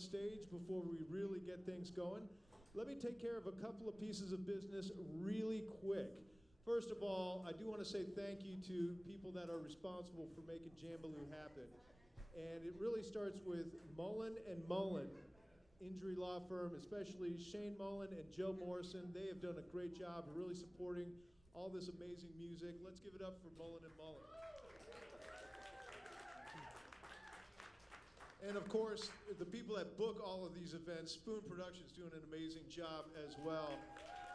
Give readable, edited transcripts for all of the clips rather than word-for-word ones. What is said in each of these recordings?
stage before we really get things going. Let me take care of a couple of pieces of business really quick. First of all, I do want to say thank you to people that are responsible for making Jambaloo happen. And it really starts with Mullen & Mullen, injury law firm, especially Shane Mullen and Joe Morrison. They have done a great job of really supporting all this amazing music. Let's give it up for Mullen & Mullen. And of course, the people that book all of these events, Spoon Productions doing an amazing job as well.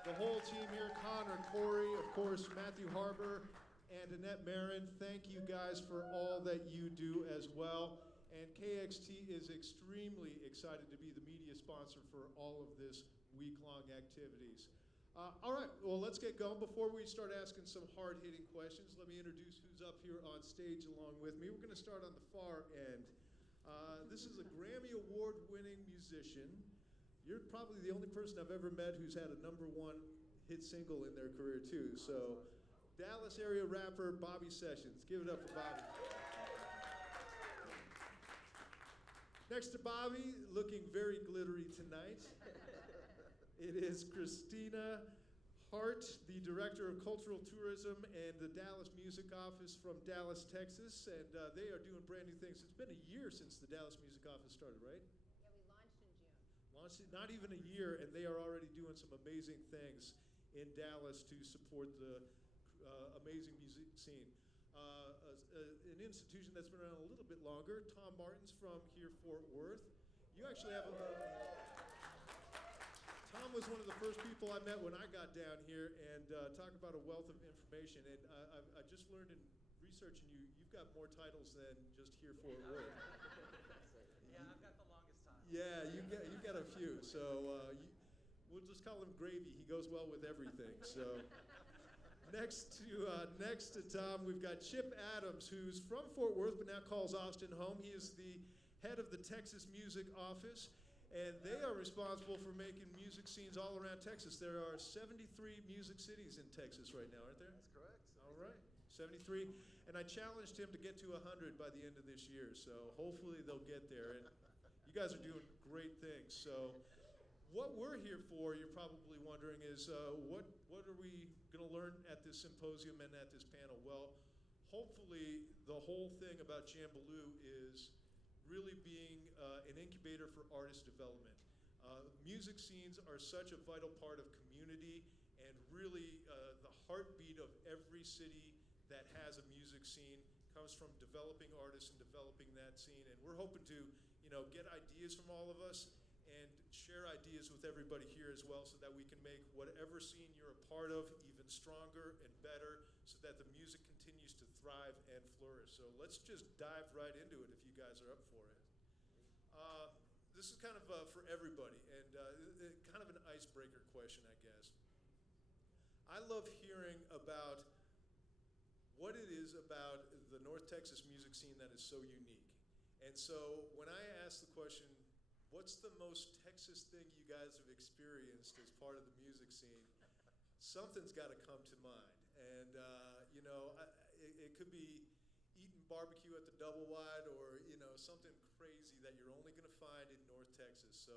The whole team here, Connor, Corey, of course, Matthew Harbour, and Annette Marin, thank you guys for all that you do as well. And KXT is extremely excited to be the media sponsor for all of this week-long activities. All right, well, let's get going. Before we start asking some hard-hitting questions, let me introduce who's up here on stage along with me. We're going to start on the far end. This is a Grammy Award-winning musician. You're probably the only person I've ever met who's had a #1 hit single in their career, too. So, Dallas area rapper Bobby Sessions. Give it up for Bobby. Next to Bobby, looking very glittery tonight, it is Christina Hart, the Director of Cultural Tourism and the Dallas Music Office from Dallas, Texas, and they are doing brand new things. It's been a year since the Dallas Music Office started, right? Yeah, we launched in June. Launched not even a year, and they are already doing some amazing things in Dallas to support the amazing music scene. An institution that's been around a little bit longer, Tom Martin's from here, Fort Worth. You actually have Tom was one of the first people I met when I got down here, and talk about a wealth of information. And I just learned in researching you, you've got more titles than just here, Fort Worth. Yeah, I've got the longest time. Yeah, you got a few. So we'll just call him Gravy. He goes well with everything. So. Next to Tom, we've got Chip Adams, who's from Fort Worth, but now calls Austin home. He is the head of the Texas Music Office, and they are responsible for making music scenes all around Texas. There are 73 music cities in Texas right now, aren't there? That's correct. 73. All right, 73. And I challenged him to get to 100 by the end of this year, so hopefully they'll get there. And you guys are doing great things. So. What we're here for, you're probably wondering, is what are we going to learn at this symposium and at this panel? Well, hopefully the whole thing about Jambaloo is really being an incubator for artist development. Music scenes are such a vital part of community and really the heartbeat of every city that has a music scene comes from developing artists and developing that scene. And we're hoping to, get ideas from all of us and share ideas with everybody here as well so that we can make whatever scene you're a part of even stronger and better so that the music continues to thrive and flourish. So let's just dive right into it if you guys are up for it. This is kind of for everybody and kind of an icebreaker question, I guess. I love hearing about what it is about the North Texas music scene that is so unique. And so when I ask the question, what's the most Texas thing you guys have experienced as part of the music scene? Something's got to come to mind. And, it could be eating barbecue at the Double Wide or, something crazy that you're only going to find in North Texas. So,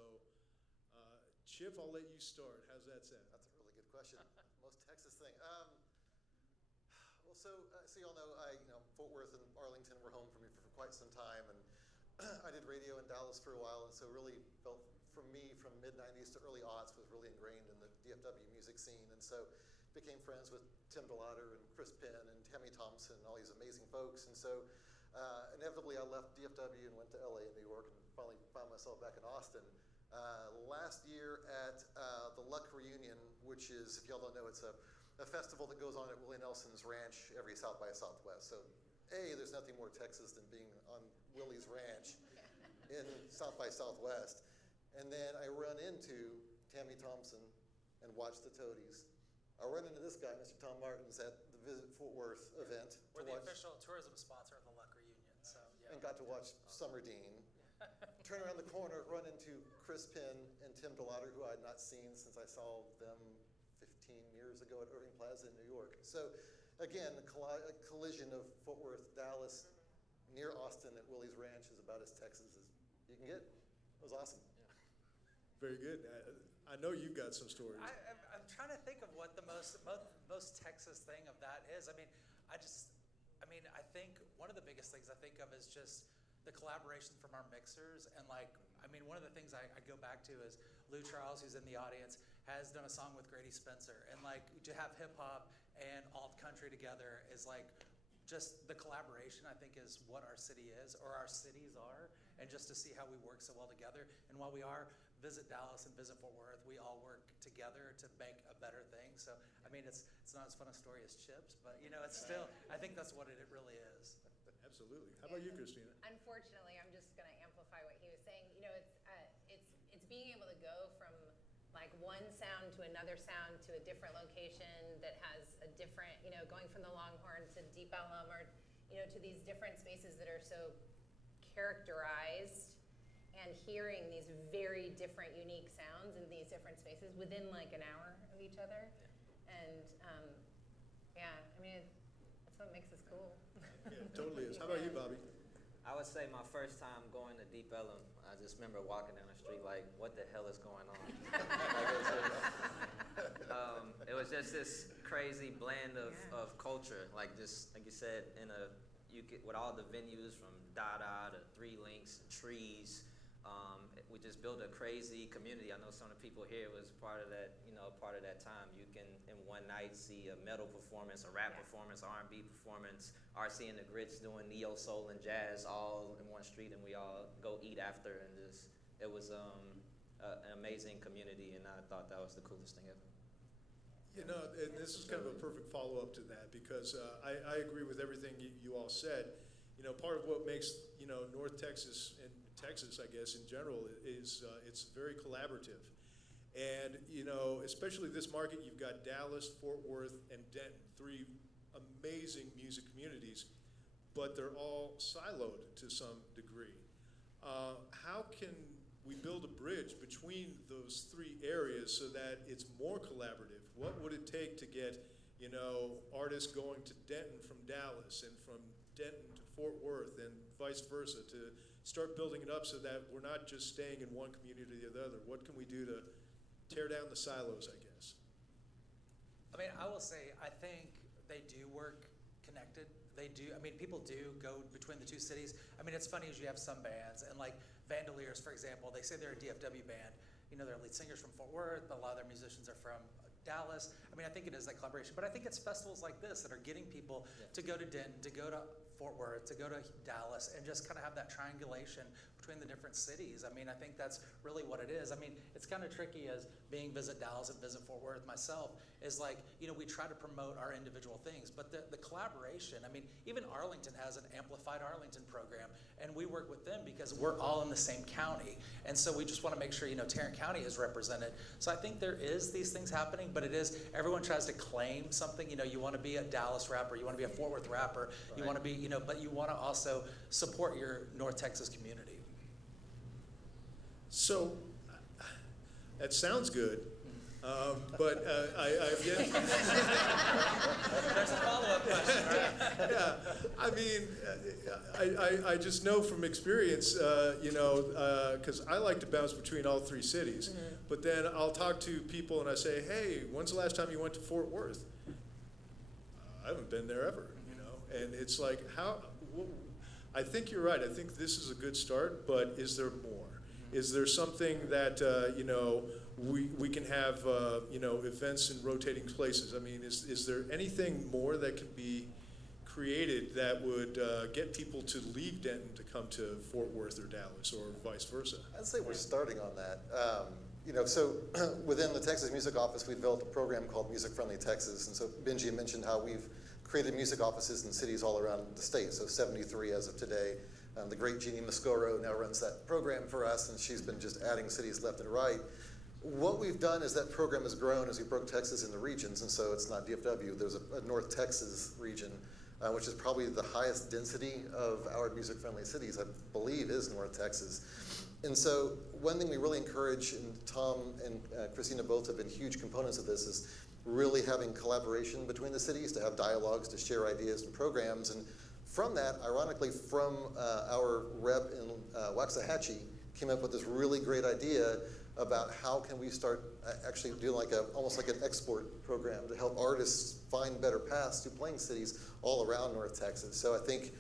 Chip, I'll let you start. How's that sound? That's a really good question. Most Texas thing. So y'all know, Fort Worth and Arlington were home for me for quite some time. And I did radio in Dallas for a while, and so really felt, for me, from mid-90s to early aughts, was really ingrained in the DFW music scene. And so became friends with Tim DeLauder and Chris Penn and Tammy Thompson and all these amazing folks. And so inevitably I left DFW and went to LA and New York and finally found myself back in Austin. Last year at the Luck Reunion, which is, if y'all don't know, it's a festival that goes on at Willie Nelson's ranch every South by Southwest. So there's nothing more Texas than being on Willie's ranch in South by Southwest. And then I run into Tammy Thompson and watch the Toadies. I run into this guy, Mr. Tom Martins, at the Visit Fort Worth event. We're the official tourism sponsor of the Luck Reunion, so yeah. And got to watch Summer Dean. Turn around the corner, run into Chris Penn and Tim DeLauder, who I had not seen since I saw them 15 years ago at Irving Plaza in New York. So again, a collision of Fort Worth, Dallas, near Austin at Willie's Ranch is about as Texas as you can get. It was awesome. Very good. I know you've got some stories. I'm trying to think of what the most Texas thing of that is. I mean, I think one of the biggest things I think of is just the collaboration from our mixers. And one of the things I go back to is Lou Charles, who's in the audience, has done a song with Grady Spencer. And to have hip hop and alt country together is just the collaboration, I think, is what our city is, or our cities are, and just to see how we work so well together. And while we are visit Dallas and visit Fort Worth, we all work together to make a better thing. So, it's not as fun a story as Chips, but it's still, I think that's what it really is. Absolutely. How about you, Christina? Unfortunately, I'm just going to amplify what he was saying. It's being able to go from one sound to another sound to a different location that has a different, going from the Longhorn to Deep Ellum, or to these different spaces that are so characterized, and hearing these very different, unique sounds in these different spaces within an hour of each other. And that's what makes us cool. Yeah, it totally is. How about you, Bobby? I would say my first time going to Deep Ellum, I just remember walking down the street what the hell is going on? It was just this crazy blend of culture, just like you said, with all the venues from Dada to Three Links, trees. We just built a crazy community. I know some of the people here was part of that time. You can, in one night, see a metal performance, a rap performance, R&B performance, RC and the Grits doing neo soul and jazz all in one street, and we all go eat after, and it was an amazing community, and I thought that was the coolest thing ever. And this is kind of a perfect follow-up to that, because I agree with everything you all said. Part of what makes North Texas and Texas, I guess, in general, is it's very collaborative. And, especially this market, you've got Dallas, Fort Worth, and Denton, three amazing music communities, but they're all siloed to some degree. How can we build a bridge between those three areas so that it's more collaborative? What would it take to get, artists going to Denton from Dallas, and from Denton to Fort Worth, and vice versa, to start building it up so that we're not just staying in one community or the other? What can we do to tear down the silos, I guess? I will say, I think they do work connected. They do. People do go between the two cities. It's funny as you have some bands, and Vandaliers, for example, they say they're a DFW band. Their lead singer's from Fort Worth, but a lot of their musicians are from Dallas. I think it is that collaboration. But I think it's festivals like this that are getting people to go to Denton, to go to Fort Worth, to go to Dallas, and just kind of have that triangulation between the different cities. I think that's really what it is. It's kind of tricky as being visit Dallas and visit Fort Worth myself, is we try to promote our individual things, but the collaboration, even Arlington has an Amplified Arlington program, and we work with them because we're all in the same county. And so we just want to make sure, Tarrant County is represented. So I think there is these things happening, but it is, everyone tries to claim something. You want to be a Dallas rapper, you want to be a Fort Worth rapper, you want to be, but you want to also support your North Texas community. So, that sounds good, but I've yet. There's a follow-up question, right? Yeah, I just know from experience, because I like to bounce between all three cities. Mm-hmm. But then I'll talk to people and I say, hey, when's the last time you went to Fort Worth? I haven't been there ever, And it's I think you're right. I think this is a good start, but is there more? Is there something that, we can have, events in rotating places? Is there anything more that can be created that would get people to leave Denton to come to Fort Worth or Dallas, or vice versa? I'd say we're starting on that. So within the Texas Music Office, we built a program called Music Friendly Texas. And so Benji mentioned how we've created music offices in cities all around the state, so 73 as of today. The great Jeannie Moscoro now runs that program for us, and she's been just adding cities left and right. What we've done is that program has grown as we broke Texas into regions, and so it's not DFW. There's a North Texas region, which is probably the highest density of our music-friendly cities, I believe, is North Texas. And so one thing we really encourage, and Tom and Christina both have been huge components of this, is really having collaboration between the cities, to have dialogues, to share ideas and programs. And from that, ironically, from our rep in Waxahachie came up with this really great idea about how can we start actually doing almost like an export program to help artists find better paths to playing cities all around North Texas. So I think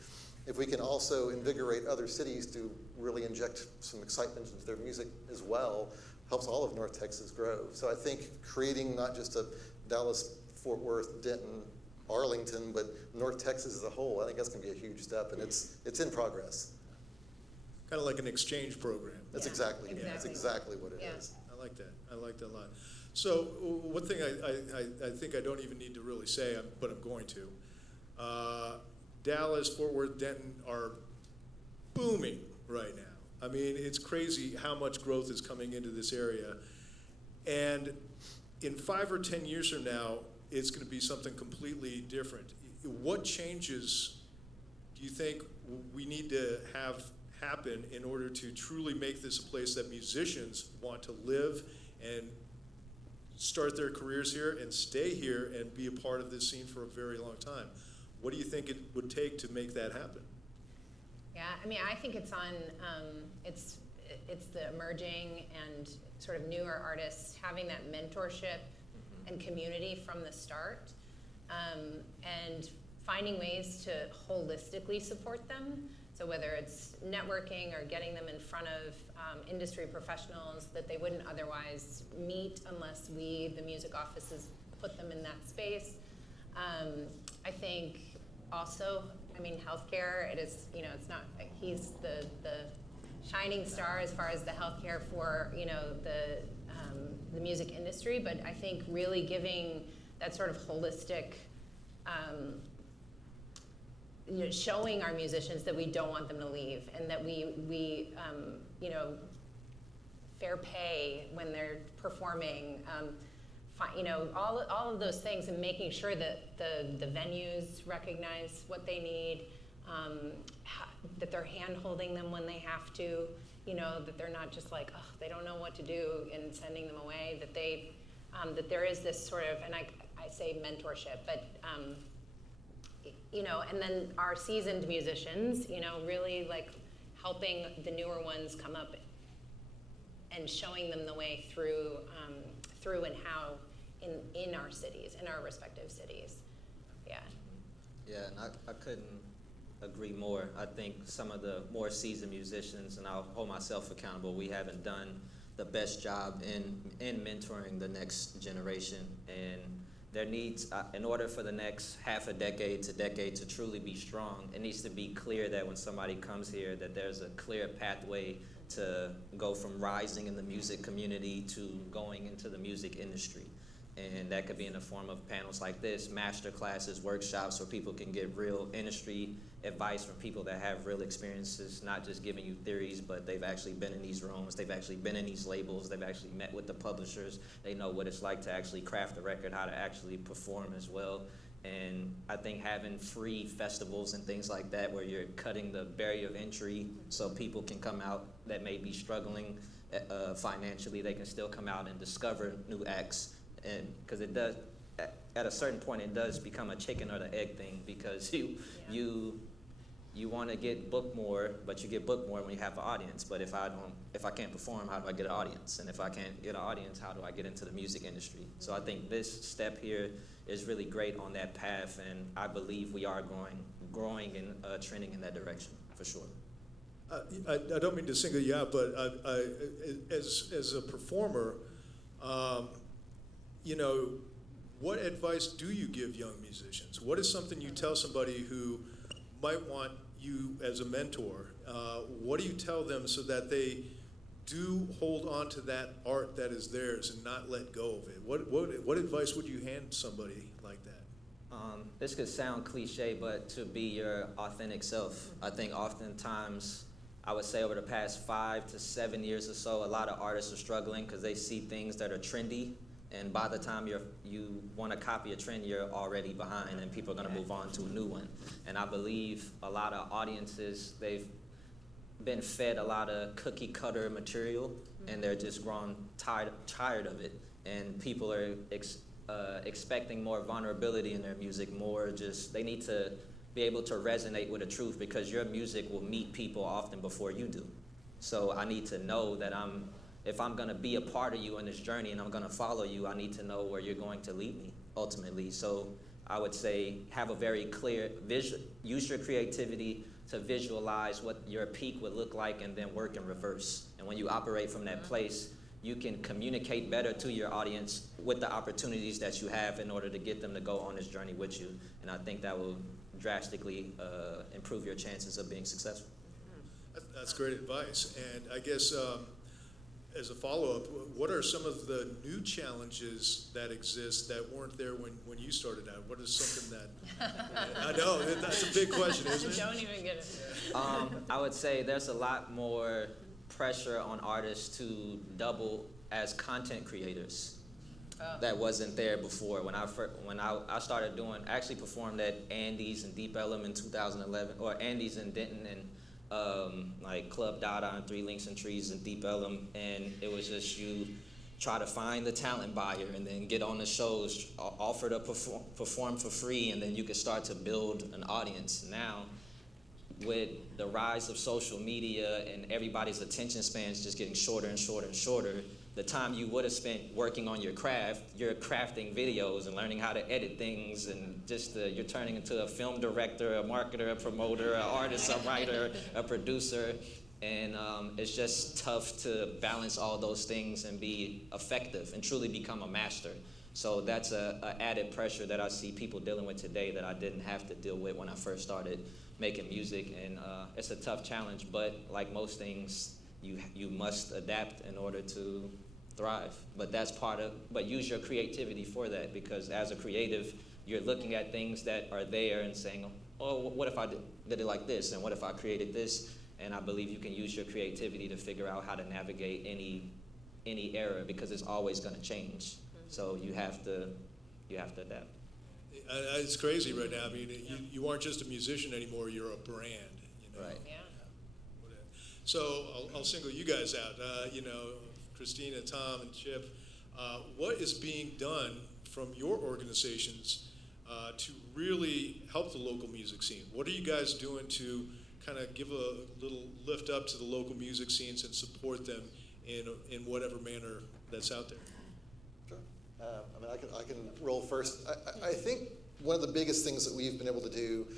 if we can also invigorate other cities to really inject some excitement into their music as well, helps all of North Texas grow. So I think creating not just a Dallas, Fort Worth, Denton, Arlington, but North Texas as a whole, I think that's going to be a huge step, and it's in progress. Kind of like an exchange program. That's Yeah, exactly exactly. That's exactly what it Yeah. is. I like that. I like that a lot. So one thing I think I don't even need to really say, but I'm going to. Dallas, Fort Worth, Denton are booming right now. I mean, it's crazy how much growth is coming into this area. And in 5 or 10 years from now, it's going to be something completely different. What changes do you think we need to have happen in order to truly make this a place that musicians want to live and start their careers here and stay here and be a part of this scene for a very long time? What do you think it would take to make that happen? Yeah, I mean, I think it's on, it's the emerging and sort of newer artists having that mentorship and community from the start, and finding ways to holistically support them. So whether it's networking or getting them in front of industry professionals that they wouldn't otherwise meet unless we, the music offices, put them in that space. I think also, I mean, healthcare, it is, you know, it's not, he's the shining star as far as the healthcare for, you know, the music industry, but I think really giving that sort of holistic, you know, showing our musicians that we don't want them to leave and that we you know, fair pay when they're performing, you know, all of those things, and making sure that the venues recognize what they need, that they're hand-holding them when they have to, you know, that they're not just like, oh, they don't know what to do and sending them away, that they, that there is this sort of, and I say mentorship, but, you know, and then our seasoned musicians, you know, really like helping the newer ones come up and showing them the way through, through and how in our cities, in our respective cities. Yeah. Yeah, and I couldn't agree more. I think some of the more seasoned musicians, and I'll hold myself accountable, we haven't done the best job in mentoring the next generation. And there needs, in order for the next half a decade to truly be strong, it needs to be clear that when somebody comes here that there's a clear pathway to go from rising in the music community to going into the music industry. And that could be in the form of panels like this, master classes, workshops, where people can get real industry advice from people that have real experiences, not just giving you theories, but they've actually been in these rooms, they've actually been in these labels, they've actually met with the publishers, they know what it's like to actually craft a record, how to actually perform as well. And I think having free festivals and things like that, where you're cutting the barrier of entry so people can come out that may be struggling financially, they can still come out and discover new acts. And because it does, at a certain point, it does become a chicken or the egg thing, because you want to get booked more, but you get booked more when you have an audience. But if I can't perform, how do I get an audience? And if I can't get an audience, how do I get into the music industry? So I think this step here is really great on that path, and I believe we are growing and trending in that direction for sure. I don't mean to single you out, but as a performer, you know, what advice do you give young musicians? What is something you tell somebody who might want you as a mentor? What do you tell them so that they do hold on to that art that is theirs and not let go of it? What advice would you hand somebody like that? This could sound cliche, but to be your authentic self. I think oftentimes, I would say over the past 5 to 7 years or so, a lot of artists are struggling because they see things that are trendy, and by the time you want to copy a trend, you're already behind, and people are going to move on to a new one. And I believe a lot of audiences, they've been fed a lot of cookie cutter material, and they're just grown tired of it. And people are expecting more vulnerability in their music, more just, they need to be able to resonate with the truth, because your music will meet people often before you do. So I need to know that if I'm going to be a part of you in this journey and I'm going to follow you, I need to know where you're going to lead me ultimately. So I would say have a very clear vision, use your creativity to visualize what your peak would look like and then work in reverse. And when you operate from that place, you can communicate better to your audience with the opportunities that you have in order to get them to go on this journey with you. And I think that will drastically improve your chances of being successful. That's great advice. And I guess as a follow-up, what are some of the new challenges that exist that weren't there when you started out? What is something that, I know, that's a big question, isn't it? Don't even get it. I would say there's a lot more pressure on artists to double as content creators. That wasn't there before. When I started doing, I actually performed at Andy's in Deep Ellum in 2011, or Andy's in Denton, and like Club Dada and Three Links and Trees in Deep Ellum, and it was just you try to find the talent buyer and then get on the shows, offer to perform for free, and then you could start to build an audience. Now, with the rise of social media and everybody's attention spans just getting shorter and shorter and shorter, the time you would have spent working on your craft, you're crafting videos and learning how to edit things, and just you're turning into a film director, a marketer, a promoter, an artist, a writer, a producer, and it's just tough to balance all those things and be effective and truly become a master. So that's a added pressure that I see people dealing with today that I didn't have to deal with when I first started making music, and it's a tough challenge, but like most things, you must adapt in order to thrive. But that's but use your creativity for that, because as a creative, you're looking at things that are there and saying, oh, what if I did it like this, and what if I created this? And I believe you can use your creativity to figure out how to navigate any era, because it's always going to change. So you have to adapt. It's crazy right now. I mean, you aren't just a musician anymore, you're a brand. You know? Right. Yeah. So I'll single you guys out. Christina, Tom, and Chip, what is being done from your organizations to really help the local music scene? What are you guys doing to kind of give a little lift up to the local music scenes and support them in whatever manner that's out there? Sure. I can roll first. I think one of the biggest things that we've been able to do,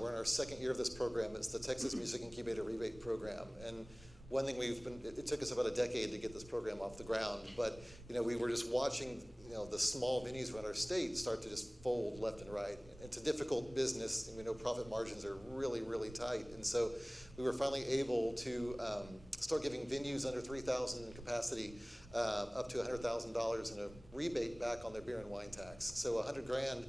we're in our second year of this program, is the Texas Music Incubator Rebate Program. And one thing it took us about a decade to get this program off the ground, but we were just watching the small venues around our state start to just fold left and right. It's a difficult business, and we know profit margins are really, really tight. And so we were finally able to start giving venues under 3,000 in capacity up to $100,000 in a rebate back on their beer and wine tax. So $100 grand,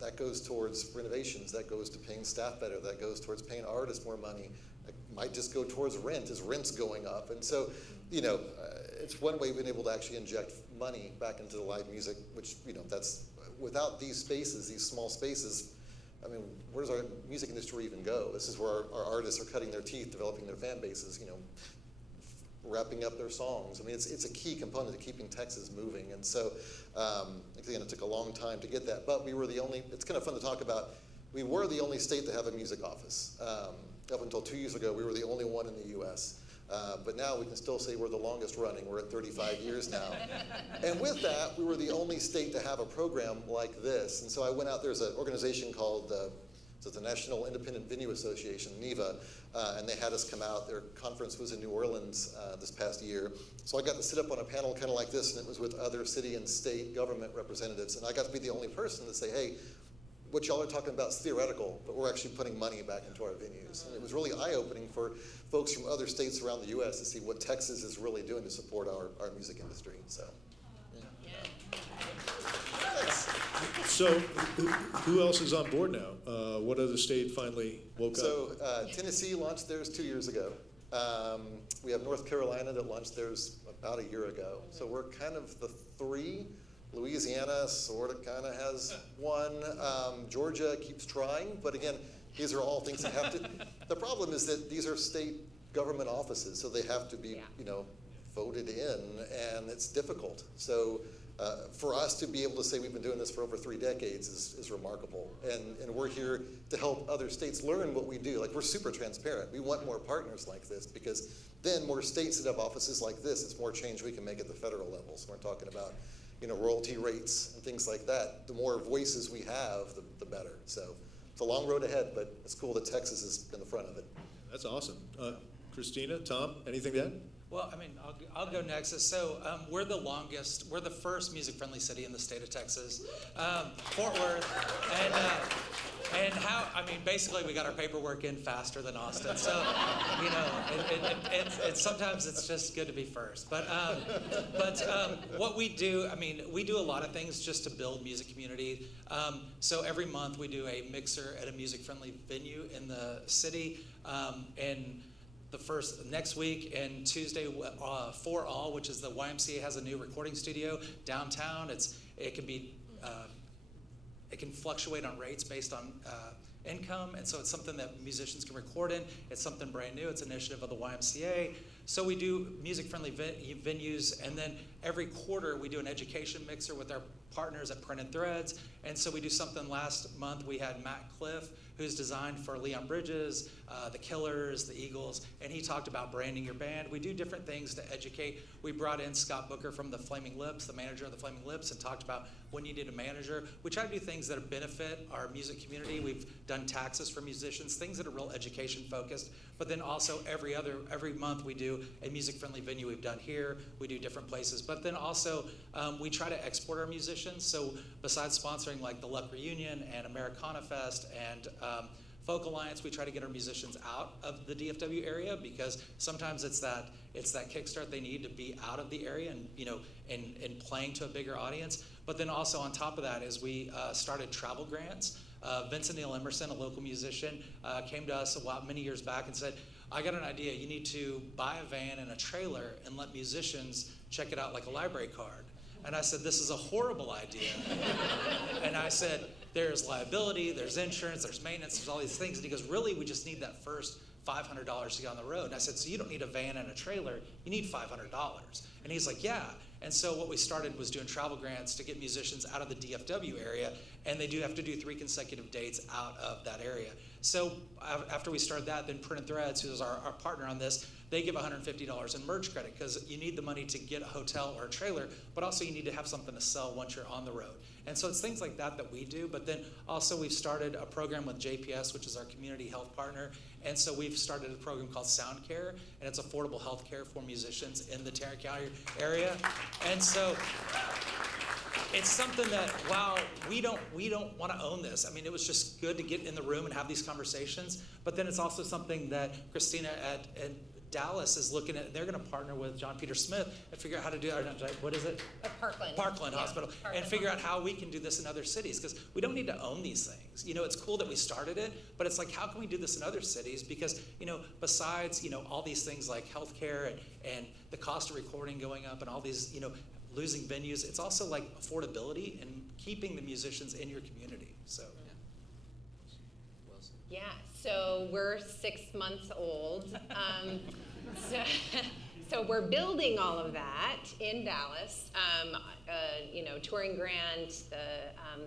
that goes towards renovations, that goes to paying staff better, that goes towards paying artists more money. It might just go towards rent as rent's going up. And so, it's one way we've been able to actually inject money back into the live music, which, that's, without these spaces, these small spaces, I mean, where does our music industry even go? This is where our artists are cutting their teeth, developing their fan bases, wrapping up their songs. I mean, it's a key component to keeping Texas moving. And so, again, it took a long time to get that, but we were the only, it's kind of fun to talk about, we were the only state to have a music office. Up until 2 years ago, we were the only one in the U.S. But now we can still say we're the longest running. We're at 35 years now. And with that, we were the only state to have a program like this. And so I went out, there's an organization called the National Independent Venue Association, NEVA, and they had us come out. Their conference was in New Orleans this past year. So I got to sit up on a panel kind of like this, and it was with other city and state government representatives. And I got to be the only person to say, hey, what y'all are talking about is theoretical, but we're actually putting money back into our venues. And it was really eye-opening for folks from other states around the U.S. to see what Texas is really doing to support our music industry. So, yeah. Thanks. So who else is on board now? What other state finally woke up? So Tennessee launched theirs 2 years ago. We have North Carolina that launched theirs about a year ago. So we're kind of the three. Louisiana sort of kind of has one. Georgia keeps trying, but again, these are all things that have to. The problem is that these are state government offices, so they have to be, voted in, and it's difficult. So for us to be able to say we've been doing this for over 3 decades is remarkable. And we're here to help other states learn what we do. Like, we're super transparent. We want more partners like this, because then more states that have offices like this, it's more change we can make at the federal level. So we're talking about, royalty rates and things like that. The more voices we have, the better. So it's a long road ahead, but it's cool that Texas is in the front of it. That's awesome. Christina, Tom, anything to add? Well, I mean, I'll go next. So we're the first music-friendly city in the state of Texas, Fort Worth, and basically we got our paperwork in faster than Austin. So, sometimes it's just good to be first. But what we do, we do a lot of things just to build music community. So every month we do a mixer at a music-friendly venue in the city, and next week and Tuesday, For All, which is the YMCA has a new recording studio downtown. It can fluctuate on rates based on income, and so it's something that musicians can record in. It's something brand new. It's an initiative of the YMCA. So we do music-friendly venues, and then every quarter we do an education mixer with our partners at Print and Threads. And so we do something. Last month we had Matt Cliff, who's designed for Leon Bridges, the Killers, the Eagles, and he talked about branding your band. We do different things to educate. We brought in Scott Booker from the Flaming Lips, the manager of the Flaming Lips, and talked about when you need a manager. We try to do things that benefit our music community. We've done taxes for musicians, things that are real education focused. But then also every month we do a music-friendly venue. We've done here, we do different places. But then also we try to export our musicians. So besides sponsoring like the Luck Reunion and Americana Fest and Folk Alliance, we try to get our musicians out of the DFW area, because sometimes it's that kickstart they need to be out of the area and playing to a bigger audience. But then also on top of that is we started travel grants. Vincent Neil Emerson, a local musician, came to us many years back and said, I got an idea. You need to buy a van and a trailer and let musicians check it out like a library card. And I said, this is a horrible idea. And I said, there's liability, there's insurance, there's maintenance, there's all these things. And he goes, really, we just need that first $500 to get on the road. And I said, so you don't need a van and a trailer, you need $500. And he's like, yeah. And so what we started was doing travel grants to get musicians out of the DFW area, and they do have to do 3 consecutive dates out of that area. So after we started that, then Print and Threads, who's our partner on this, they give $150 in merch credit, because you need the money to get a hotel or a trailer, but also you need to have something to sell once you're on the road. And so it's things like that we do. But then also we've started a program with JPS, which is our community health partner. And so we've started a program called Sound Care, and it's affordable health care for musicians in the Tarrant County area. And so it's something that, while we don't want to own this, it was just good to get in the room and have these conversations. But then it's also something that Christina at Dallas is looking at. They're going to partner with John Peter Smith and figure out how to do it. What is it? Parkland Hospital. Parkland and figure out how we can do this in other cities, because we don't need to own these things. It's cool that we started it, but it's like, how can we do this in other cities? Because besides all these things like healthcare and the cost of recording going up and all these losing venues, it's also like affordability and keeping the musicians in your community. So yeah, so we're 6 months old. So we're building all of that in Dallas. Touring grant,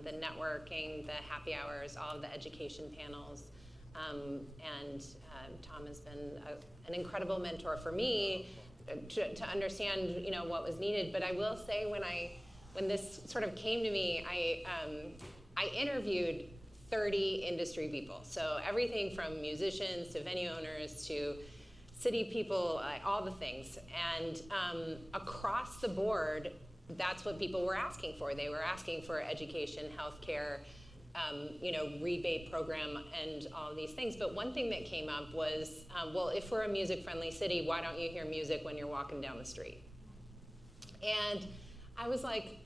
the networking, the happy hours, all of the education panels. And Tom has been an incredible mentor for me to understand what was needed. But I will say, when this sort of came to me, I interviewed 30 industry people. So everything from musicians to venue owners to city people, all the things. And across the board, that's what people were asking for. They were asking for education, healthcare, rebate program, and all of these things. But one thing that came up was, well, if we're a music-friendly city, why don't you hear music when you're walking down the street? And I was like,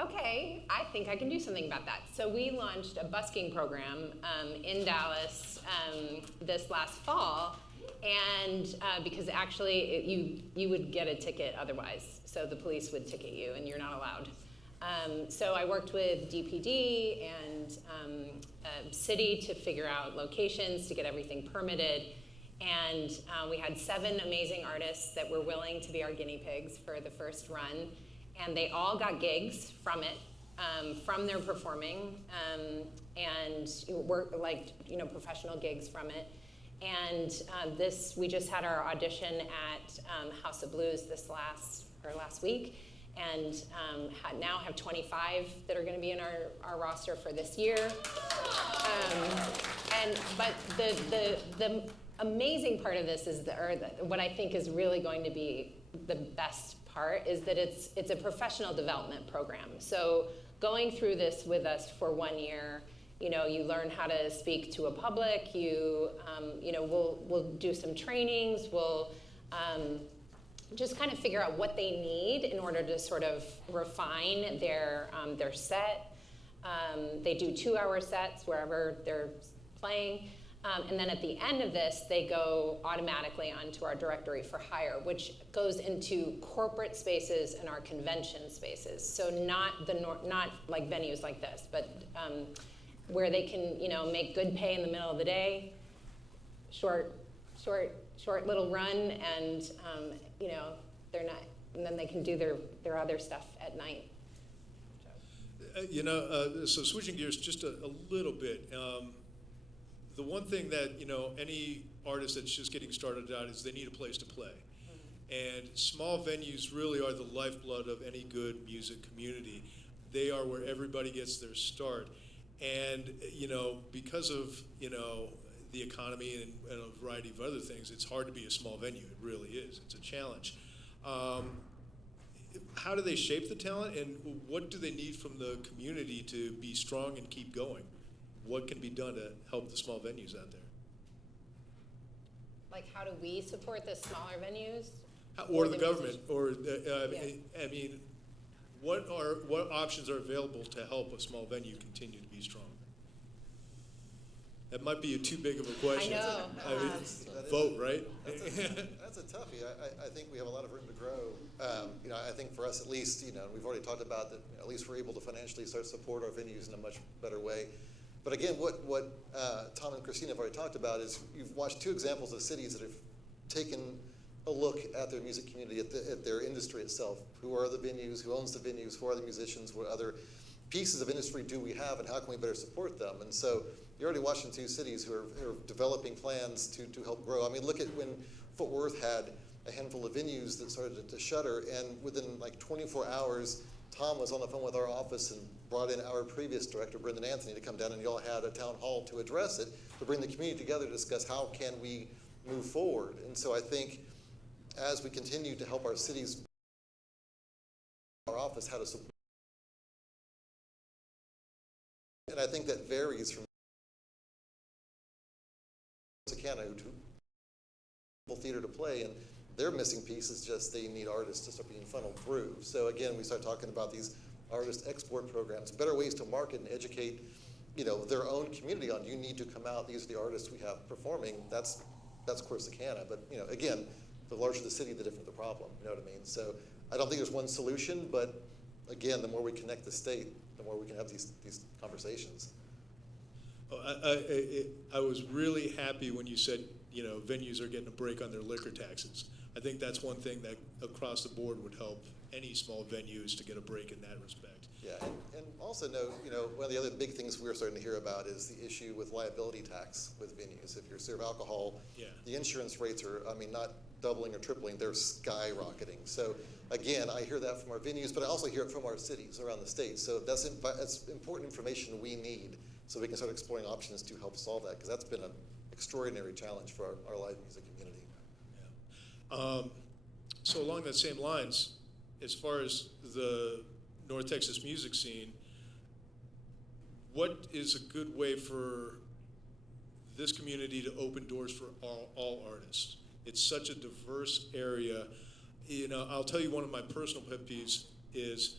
okay, I think I can do something about that. So we launched a busking program in Dallas this last fall, and because actually you would get a ticket otherwise, so the police would ticket you, and you're not allowed. So I worked with DPD and city to figure out locations, to get everything permitted, and we had 7 amazing artists that were willing to be our guinea pigs for the first run. and they all got gigs from it, from their performing, and work professional gigs from it. And we just had our audition at House of Blues last week, and now have 25 that are going to be in our roster for this year. But the amazing part of this is what I think is really going to be the best part is that it's a professional development program. So going through this with us for 1 year, you learn how to speak to a public. We'll do some trainings. We'll just kind of figure out what they need in order to sort of refine their set. They do 2-hour sets wherever they're playing. And then at the end of this, they go automatically onto our directory for hire, which goes into corporate spaces and our convention spaces. So not like venues like this, but where they can, make good pay in the middle of the day, short little run, and they're not, and then they can do their other stuff at night. So switching gears just a little bit. The one thing that any artist that's just getting started out is they need a place to play, and small venues really are the lifeblood of any good music community. They are where everybody gets their start, and because of the economy and a variety of other things, it's hard to be a small venue. It really is. It's a challenge. How do they shape the talent, and what do they need from the community to be strong and keep going? What can be done to help the small venues out there? Like, how do we support the smaller venues? Or the government, I mean, what options are available to help a small venue continue to be strong? That might be too big of a question. I know. Vote, right? That's a toughie. I think we have a lot of room to grow. I think for us at least, we've already talked about that. At least we're able to financially start to support our venues in a much better way. But again, what Tom and Christina have already talked about is you've watched 2 examples of cities that have taken a look at their music community, at their industry itself. Who are the venues? Who owns the venues? Who are the musicians? What other pieces of industry do we have, and how can we better support them? And so you're already watching 2 cities who are developing plans to help grow. I mean, look at when Fort Worth had a handful of venues that started to shutter, and within like 24 hours, Tom was on the phone with our office and brought in our previous director, Brendan Anthony, to come down, and you all had a town hall to address it, to bring the community together to discuss how can we move forward. And so I think as we continue to help our cities, our office how to support, and I think that varies from Canada, who theater to play, and their missing piece is just they need artists to start being funneled through. So again, we start talking about these artist export programs, better ways to market and educate, their own community on. You need to come out. These are the artists we have performing. That's Corsicana. But again, the larger the city, the different the problem. You know what I mean? So I don't think there's one solution. But again, the more we connect the state, the more we can have these conversations. I was really happy when you said venues are getting a break on their liquor taxes. I think that's one thing that across the board would help any small venues to get a break in that respect. Yeah, and also note, one of the other big things we're starting to hear about is the issue with liability tax with venues. If you serve alcohol, the insurance rates are, not doubling or tripling, they're skyrocketing. So again, I hear that from our venues, but I also hear it from our cities around the state. So that's important information we need so we can start exploring options to help solve that, because that's been an extraordinary challenge for our live music community. Yeah. So along that same lines, as far as the North Texas music scene, what is a good way for this community to open doors for all artists? It's such a diverse area. I'll tell you one of my personal pet peeves is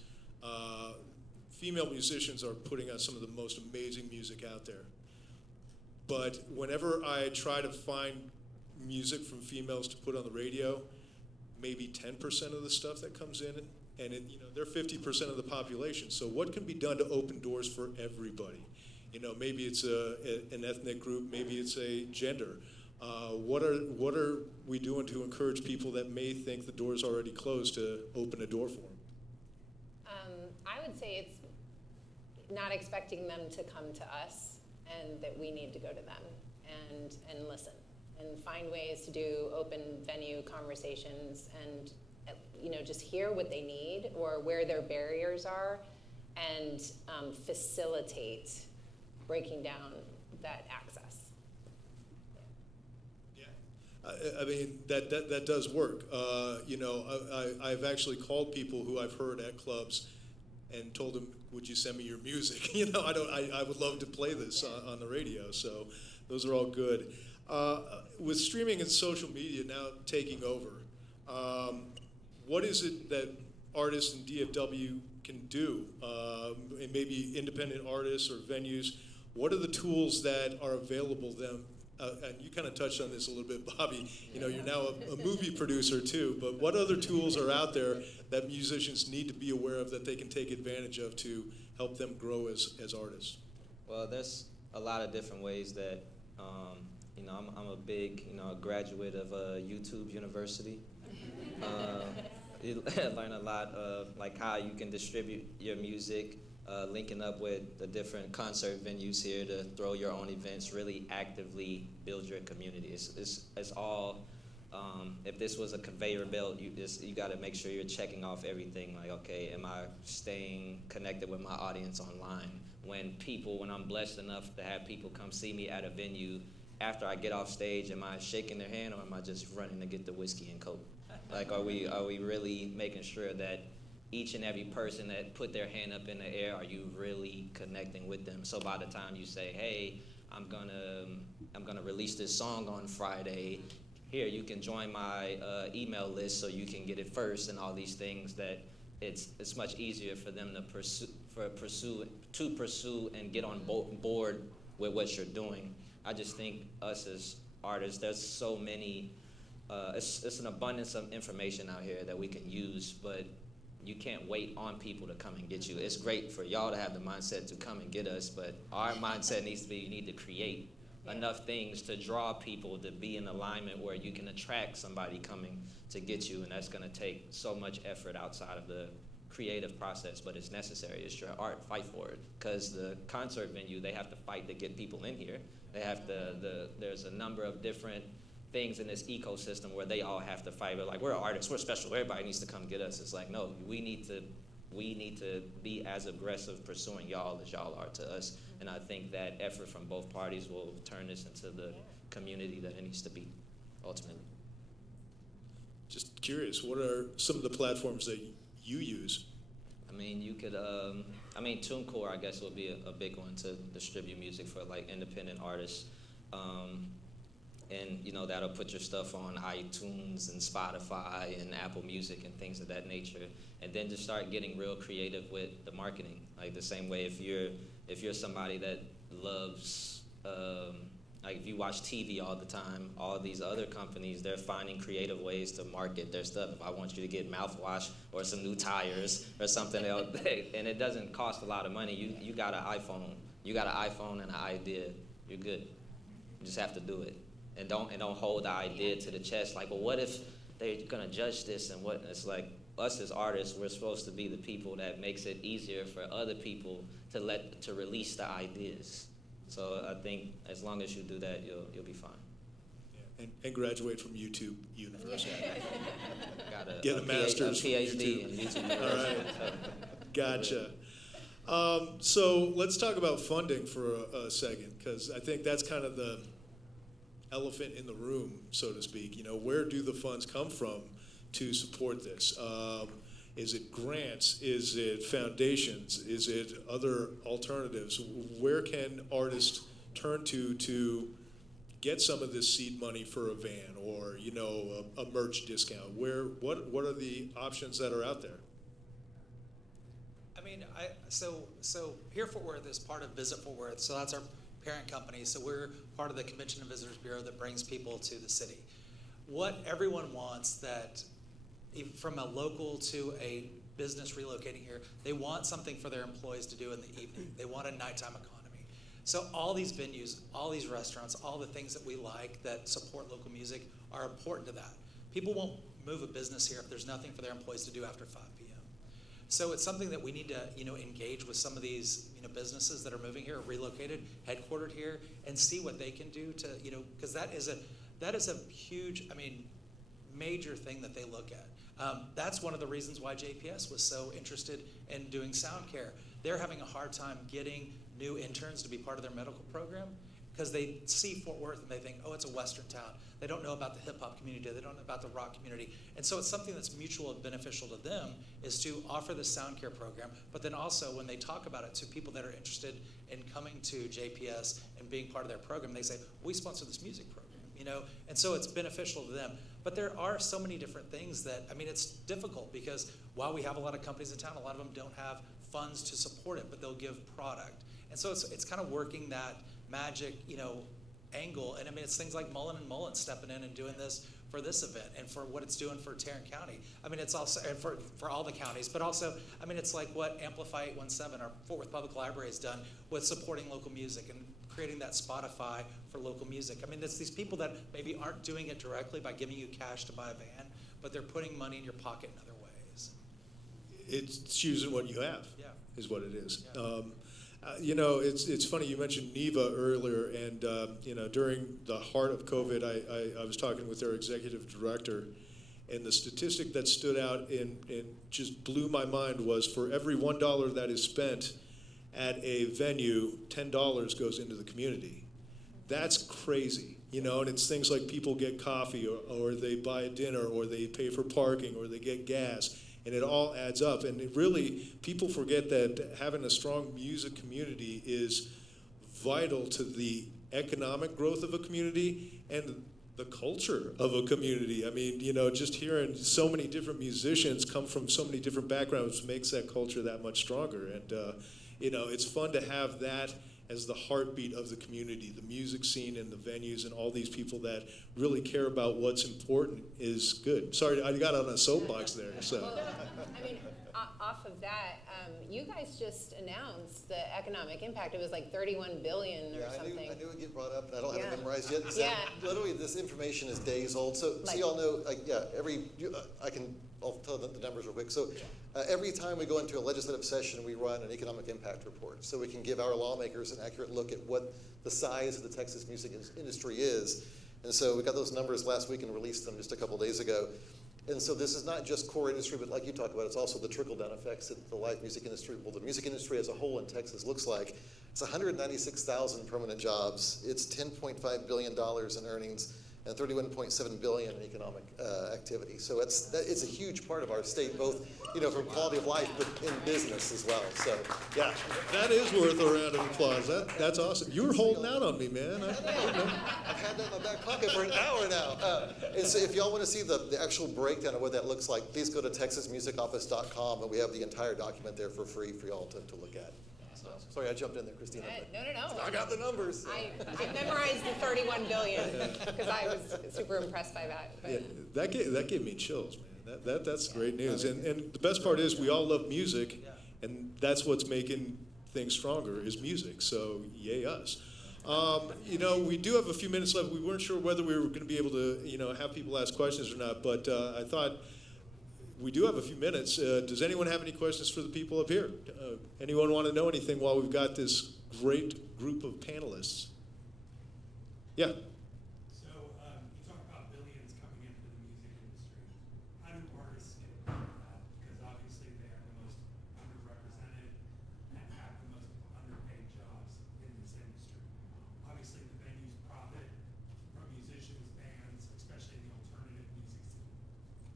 female musicians are putting out some of the most amazing music out there. But whenever I try to find music from females to put on the radio, maybe 10% of the stuff that comes in, and they're 50% of the population. So what can be done to open doors for everybody? Maybe it's an ethnic group, maybe it's a gender. What are we doing to encourage people that may think the door's already closed to open a door for them? would say it's not expecting them to come to us, and that we need to go to them and listen and find ways to do open venue conversations and just hear what they need or where their barriers are, and facilitate breaking down that access. I mean, that does work. I've actually called people who I've heard at clubs and told them, would you send me your music? I would love to play this on the radio. So those are all good. With streaming and social media now taking over, what is it that artists in DFW can do, and maybe independent artists or venues? What are the tools that are available to them? And you kind of touched on this a little bit, Bobby. You're now a movie producer too, but what other tools are out there that musicians need to be aware of that they can take advantage of to help them grow as artists? Well, there's a lot of different ways that, I'm a big, graduate of YouTube University. You learn a lot of like how you can distribute your music, linking up with the different concert venues here to throw your own events, really actively build your community. It's all, if this was a conveyor belt, you got to make sure you're checking off everything. Like, okay, am I staying connected with my audience online? When I'm blessed enough to have people come see me at a venue, after I get off stage, am I shaking their hand or am I just running to get the whiskey and Coke? Like, are we really making sure that each and every person that put their hand up in the air, are you really connecting with them? So by the time you say, hey, I'm gonna release this song on Friday, here, you can join my email list so you can get it first, and all these things, that it's much easier for them to pursue and get on board with what you're doing. I just think us as artists, there's so many, it's an abundance of information out here that we can use, but you can't wait on people to come and get you. It's great for y'all to have the mindset to come and get us, but our mindset needs to be, you need to create enough things to draw people to be in alignment where you can attract somebody coming to get you, and that's gonna take so much effort outside of the creative process, but it's necessary. It's your art, fight for it. Because the concert venue, they have to fight to get people in here. They have to, there's a number of different things in this ecosystem where they all have to fight. But like, we're artists, we're special, everybody needs to come get us. It's like, no, we need to be as aggressive pursuing y'all as y'all are to us. And I think that effort from both parties will turn this into the community that it needs to be, ultimately. Just curious, what are some of the platforms that you use? I mean, you could, TuneCore, I guess, would be a big one to distribute music for like independent artists. And that'll put your stuff on iTunes and Spotify and Apple Music and things of that nature. And then just start getting real creative with the marketing. Like the same way if you're somebody that loves, like if you watch TV all the time, all these other companies, they're finding creative ways to market their stuff. If I want you to get mouthwash or some new tires or something else, and it doesn't cost a lot of money. You got an iPhone and an idea, you're good. You just have to do it. And don't hold the idea to the chest like, well, what if they're gonna judge this, and what? It's like, us as artists, we're supposed to be the people that makes it easier for other people to release the ideas. So I think as long as you do that, you'll be fine. Yeah. And graduate from YouTube University. Get a master's from PhD in YouTube University. All right. Gotcha. So let's talk about funding for a second, because I think that's kind of the elephant in the room, so to speak. Where do the funds come from to support this? Is it grants? Is it foundations? Is it other alternatives? Where can artists turn to get some of this seed money for a van or a merch discount? What are the options that are out there? I mean, so here Fort Worth is part of Visit Fort Worth, so that's our parent company. So we're part of the Convention and Visitors Bureau that brings people to the city. What everyone wants, that from a local to a business relocating here, they want something for their employees to do in the evening. They want a nighttime economy. So all these venues, all these restaurants, all the things that we like that support local music are important to that. People won't move a business here if there's nothing for their employees to do after 5 p.m. So it's something that we need to, engage with some of these, businesses that are moving here, relocated, headquartered here, and see what they can do to, because that is a huge, major thing that they look at. That's one of the reasons why JPS was so interested in doing sound care. They're having a hard time getting new interns to be part of their medical program because they see Fort Worth and they think, oh, it's a Western town. They don't know about the hip hop community. They don't know about the rock community. And so it's something that's mutual and beneficial to them is to offer the sound care program. But then also when they talk about it to people that are interested in coming to JPS and being part of their program, they say, we sponsor this music program, and so it's beneficial to them. But there are so many different things that, it's difficult because while we have a lot of companies in town, a lot of them don't have funds to support it, but they'll give product. And so it's kind of working that magic, angle. And it's things like Mullen & Mullen stepping in and doing this for this event and for what it's doing for Tarrant County. It's also, and for all the counties, but also, it's like what Amplify 817, our Fort Worth Public Library has done with supporting local music and creating that Spotify for local music. It's these people that maybe aren't doing it directly by giving you cash to buy a van, but they're putting money in your pocket in other ways. It's choosing what you have, Yeah. is what it is. Yeah. It's funny, you mentioned NEVA earlier, and during the heart of COVID, I was talking with their executive director, and the statistic that stood out and just blew my mind was for every $1 that is spent at a venue, $10 goes into the community. That's crazy, and it's things like people get coffee or they buy a dinner or they pay for parking or they get gas. And it all adds up. And people forget that having a strong music community is vital to the economic growth of a community and the culture of a community. Just hearing so many different musicians come from so many different backgrounds makes that culture that much stronger. And, it's fun to have that as the heartbeat of the community, the music scene and the venues and all these people that really care about what's important is good. Sorry, I got on a soapbox there. So. Well, off of that, you guys just announced the economic impact. It was like $31 billion or something. I knew it would get brought up, and I don't have it Yeah. memorized yet. So Yeah. Literally, this information is days old. So y'all know, I'll tell the numbers real quick. So every time we go into a legislative session, we run an economic impact report so we can give our lawmakers an accurate look at what the size of the Texas music industry is. And so we got those numbers last week and released them just a couple days ago. And so this is not just core industry, but like you talk about, it's also the trickle-down effects that the live music industry, well, the music industry as a whole in Texas looks like. It's 196,000 permanent jobs. It's $10.5 billion in earnings and $31.7 billion in economic activity. So it's a huge part of our state, both from quality of life, but in business as well. So yeah, That is worth a round of applause. That's awesome. You were holding out on me, man. I've had that in my back pocket for an hour now. And so if y'all want to see the actual breakdown of what that looks like, please go to texasmusicoffice.com, and we have the entire document there for free for y'all to look at. So, sorry, I jumped in there, Christina. No. I got the numbers. I memorized the $31 billion because I was super impressed by that. But. Yeah, that gave me chills, man. That's great news. And the best part is we all love music, and that's what's making things stronger is music. So yay us. We do have a few minutes left. We weren't sure whether we were going to be able to, have people ask questions or not, but I thought we do have a few minutes. Does anyone have any questions for the people up here? Anyone want to know anything while we've got this great group of panelists? Yeah. So you talk about billions coming into the music industry. How do artists get part of that? Because obviously they are the most underrepresented and have the most underpaid jobs in this industry. Obviously the venues profit from musicians, bands, especially in the alternative music scene.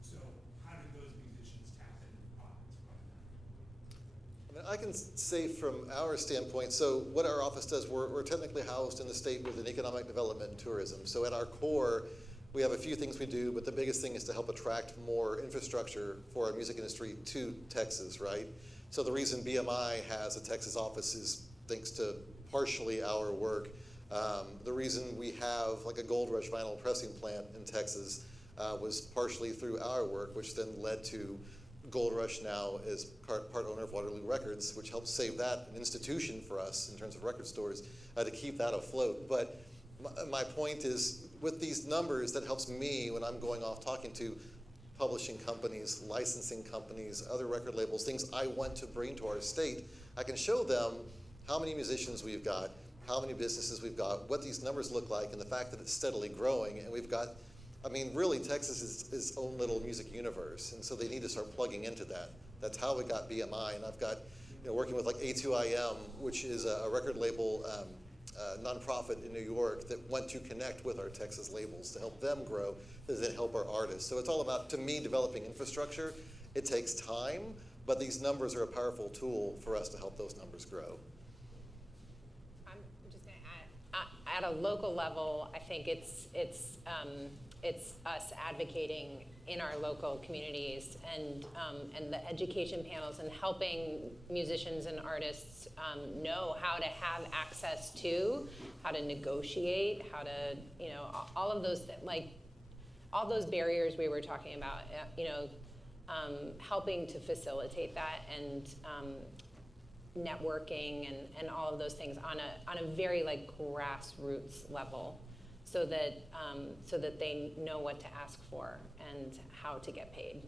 So how do those musicians tap into the profits from that? I can say from our standpoint, so what our office does, we're technically housed in the state with an economic development and tourism. So at our core, we have a few things we do, but the biggest thing is to help attract more infrastructure for our music industry to Texas, right? So the reason BMI has a Texas office is thanks to partially our work. The reason we have like a Gold Rush vinyl pressing plant in Texas was partially through our work, which then led to Gold Rush now is part owner of Waterloo Records, which helps save that an institution for us in terms of record stores to keep that afloat. But my point is, with these numbers, that helps me when I'm going off talking to publishing companies, licensing companies, other record labels, things I want to bring to our state, I can show them how many musicians we've got, how many businesses we've got, what these numbers look like, and the fact that it's steadily growing. And we've got, I mean, really, Texas is its own little music universe, and so they need to start plugging into that. That's how we got BMI, and I've got, working with like A2IM, which is a record label nonprofit in New York that want to connect with our Texas labels to help them grow, to then help our artists. So it's all about, to me, developing infrastructure. It takes time, but these numbers are a powerful tool for us to help those numbers grow. I'm just going to add, at a local level, I think it's us advocating in our local communities and the education panels and helping musicians and artists know how to have access to, how to negotiate, how to, all of those, like, all those barriers we were talking about, helping to facilitate that and networking and all of those things on a very like grassroots level, so that they know what to ask for and how to get paid.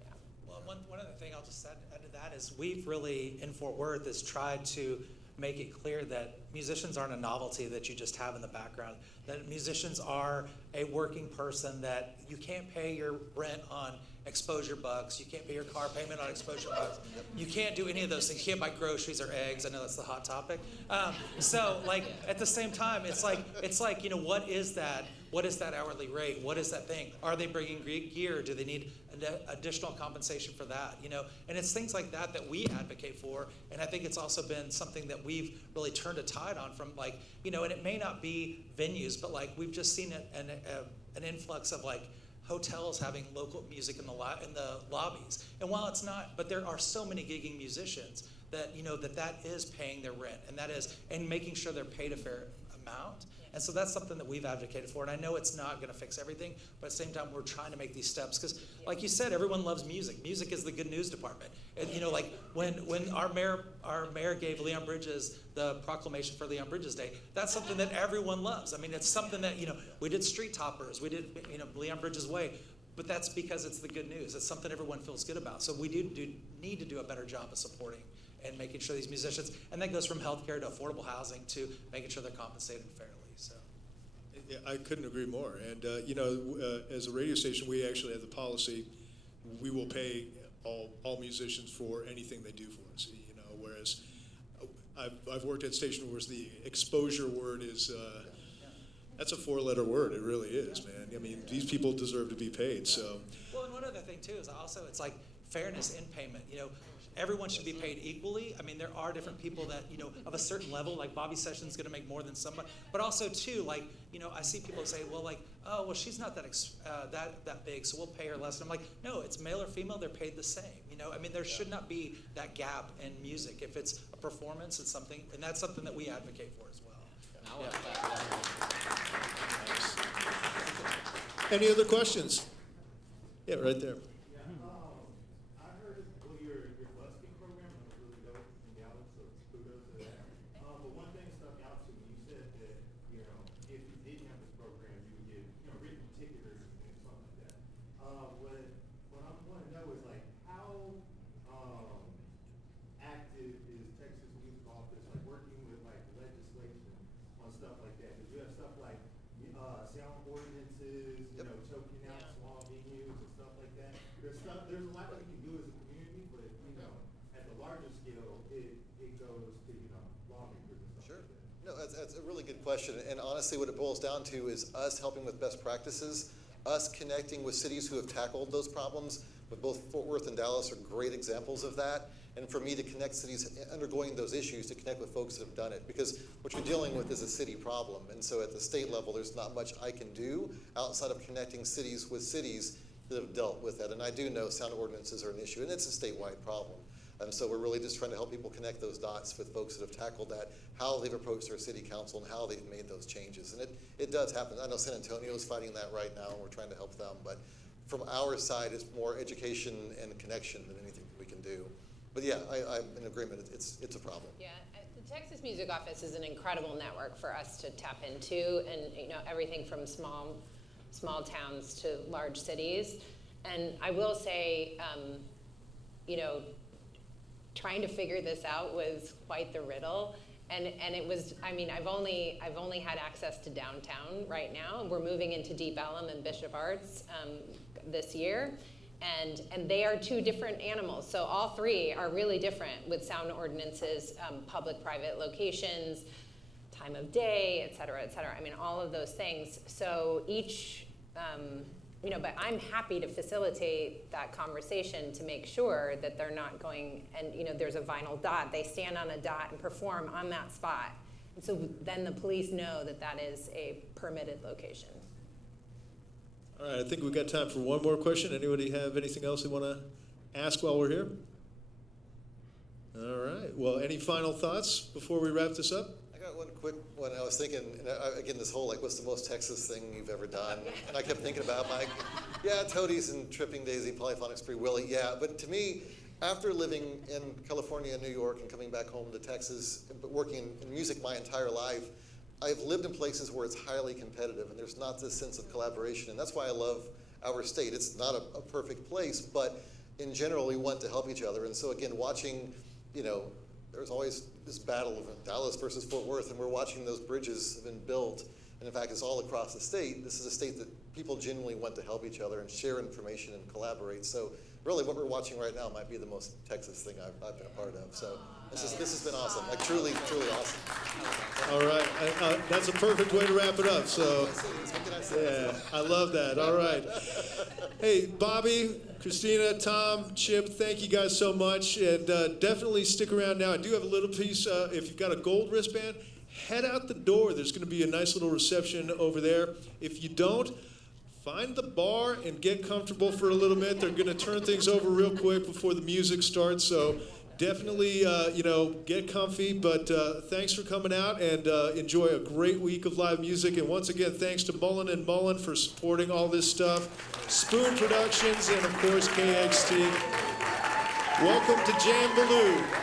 Yeah. Well, one other thing I'll just add to that is we've really, in Fort Worth, has tried to make it clear that musicians aren't a novelty that you just have in the background, that musicians are a working person, that you can't pay your rent on exposure bucks, you can't pay your car payment on exposure bucks, you can't do any of those things, you can't buy groceries or eggs. I know that's the hot topic. So like at the same time, it's like what is that hourly rate? What is that thing? Are they bringing gear? Do they need additional compensation for that? And it's things like that that we advocate for. And I think it's also been something that we've really turned a tide on from and it may not be venues, but like we've just seen an influx of like hotels having local music in the lobbies. And while it's not, but there are so many gigging musicians that that is paying their rent, and making sure they're paid a fair amount. And so that's something that we've advocated for. And I know it's not going to fix everything, but at the same time, we're trying to make these steps. Because like you said, everyone loves music. Music is the good news department. And like when our mayor gave Leon Bridges the proclamation for Leon Bridges Day, that's something that everyone loves. I mean, it's something that, we did Street Toppers, we did, Leon Bridges Way, but that's because it's the good news. It's something everyone feels good about. So we need to do a better job of supporting and making sure these musicians, and that goes from healthcare to affordable housing to making sure they're compensated fairly. So. Yeah, I couldn't agree more. And as a radio station, we actually have the policy: we will pay all musicians for anything they do for us. Whereas I've worked at a station where the exposure word is that's a 4-letter word. It really is, man. I mean, these people deserve to be paid. So. Well, and one other thing too is also it's like fairness in payment. Everyone should be paid equally. I mean, there are different people that, of a certain level, like Bobby Sessions going to make more than somebody. But also, too, like, I see people say, well, like, oh, well, she's not that big, so we'll pay her less. And I'm like, no, it's male or female, they're paid the same. I mean, there should not be that gap in music. If it's a performance, it's something, and that's something that we advocate for as well. Nice. Any other questions? Yeah, right there. There's a lot that we can do as a community, but at the larger scale, it goes to lawmakers and stuff. Sure. Like that. No, that's a really good question. And honestly, what it boils down to is us helping with best practices, us connecting with cities who have tackled those problems. But both Fort Worth and Dallas are great examples of that. And for me to connect cities undergoing those issues, to connect with folks that have done it. Because what you're dealing with is a city problem. And so at the state level, there's not much I can do outside of connecting cities with cities that have dealt with that. And I do know sound ordinances are an issue, and it's a statewide problem. And so we're really just trying to help people connect those dots with folks that have tackled that, how they've approached their city council, and how they've made those changes. And it does happen. I know San Antonio is fighting that right now, and we're trying to help them. But from our side, it's more education and connection than anything we can do. But yeah, I'm in agreement. It's a problem. Yeah, the Texas Music Office is an incredible network for us to tap into, and everything from small towns to large cities. And I will say, you know, trying to figure this out was quite the riddle. And it was, I mean, I've only had access to downtown right now. We're moving into Deep Ellum and Bishop Arts this year. And they are two different animals. So all three are really different with sound ordinances, public-private locations, time of day, et cetera, et cetera. I mean, all of those things. So each, you know, but I'm happy to facilitate that conversation to make sure that they're not going, and you know, there's a vinyl dot. They stand on a dot and perform on that spot. And so then the police know that that is a permitted location. All right, I think we've got time for one more question. Anybody have anything else they want to ask while we're here? All right. Well, any final thoughts before we wrap this up? I got one quick one. I was thinking, and again, this whole, like, what's the most Texas thing you've ever done? And I kept thinking about my, yeah, Toadies and Tripping Daisy, Polyphonic Spree Willie, yeah. But to me, after living in California and New York and coming back home to Texas, but working in music my entire life, I've lived in places where it's highly competitive and there's not this sense of collaboration. And that's why I love our state. It's not a perfect place, but in general, we want to help each other. And so again, watching, you know, there's always this battle of Dallas versus Fort Worth, and we're watching those bridges have been built. And in fact, it's all across the state. This is a state that people genuinely want to help each other and share information and collaborate. So really what we're watching right now might be the most Texas thing I've been a part of. So this has been awesome, like truly, truly awesome. All right, that's a perfect way to wrap it up. So, yeah, I love that. All right. Hey, Bobby, Christina, Tom, Chip, thank you guys so much. And definitely stick around now. I do have a little piece. If you've got a gold wristband, head out the door. There's going to be a nice little reception over there. If you don't, find the bar and get comfortable for a little bit. They're going to turn things over real quick before the music starts. So definitely, you know, get comfy. But thanks for coming out, and enjoy a great week of live music. And once again, thanks to Mullen & Mullen for supporting all this stuff. Spoon Productions, and of course, KXT. Welcome to Jambaloo.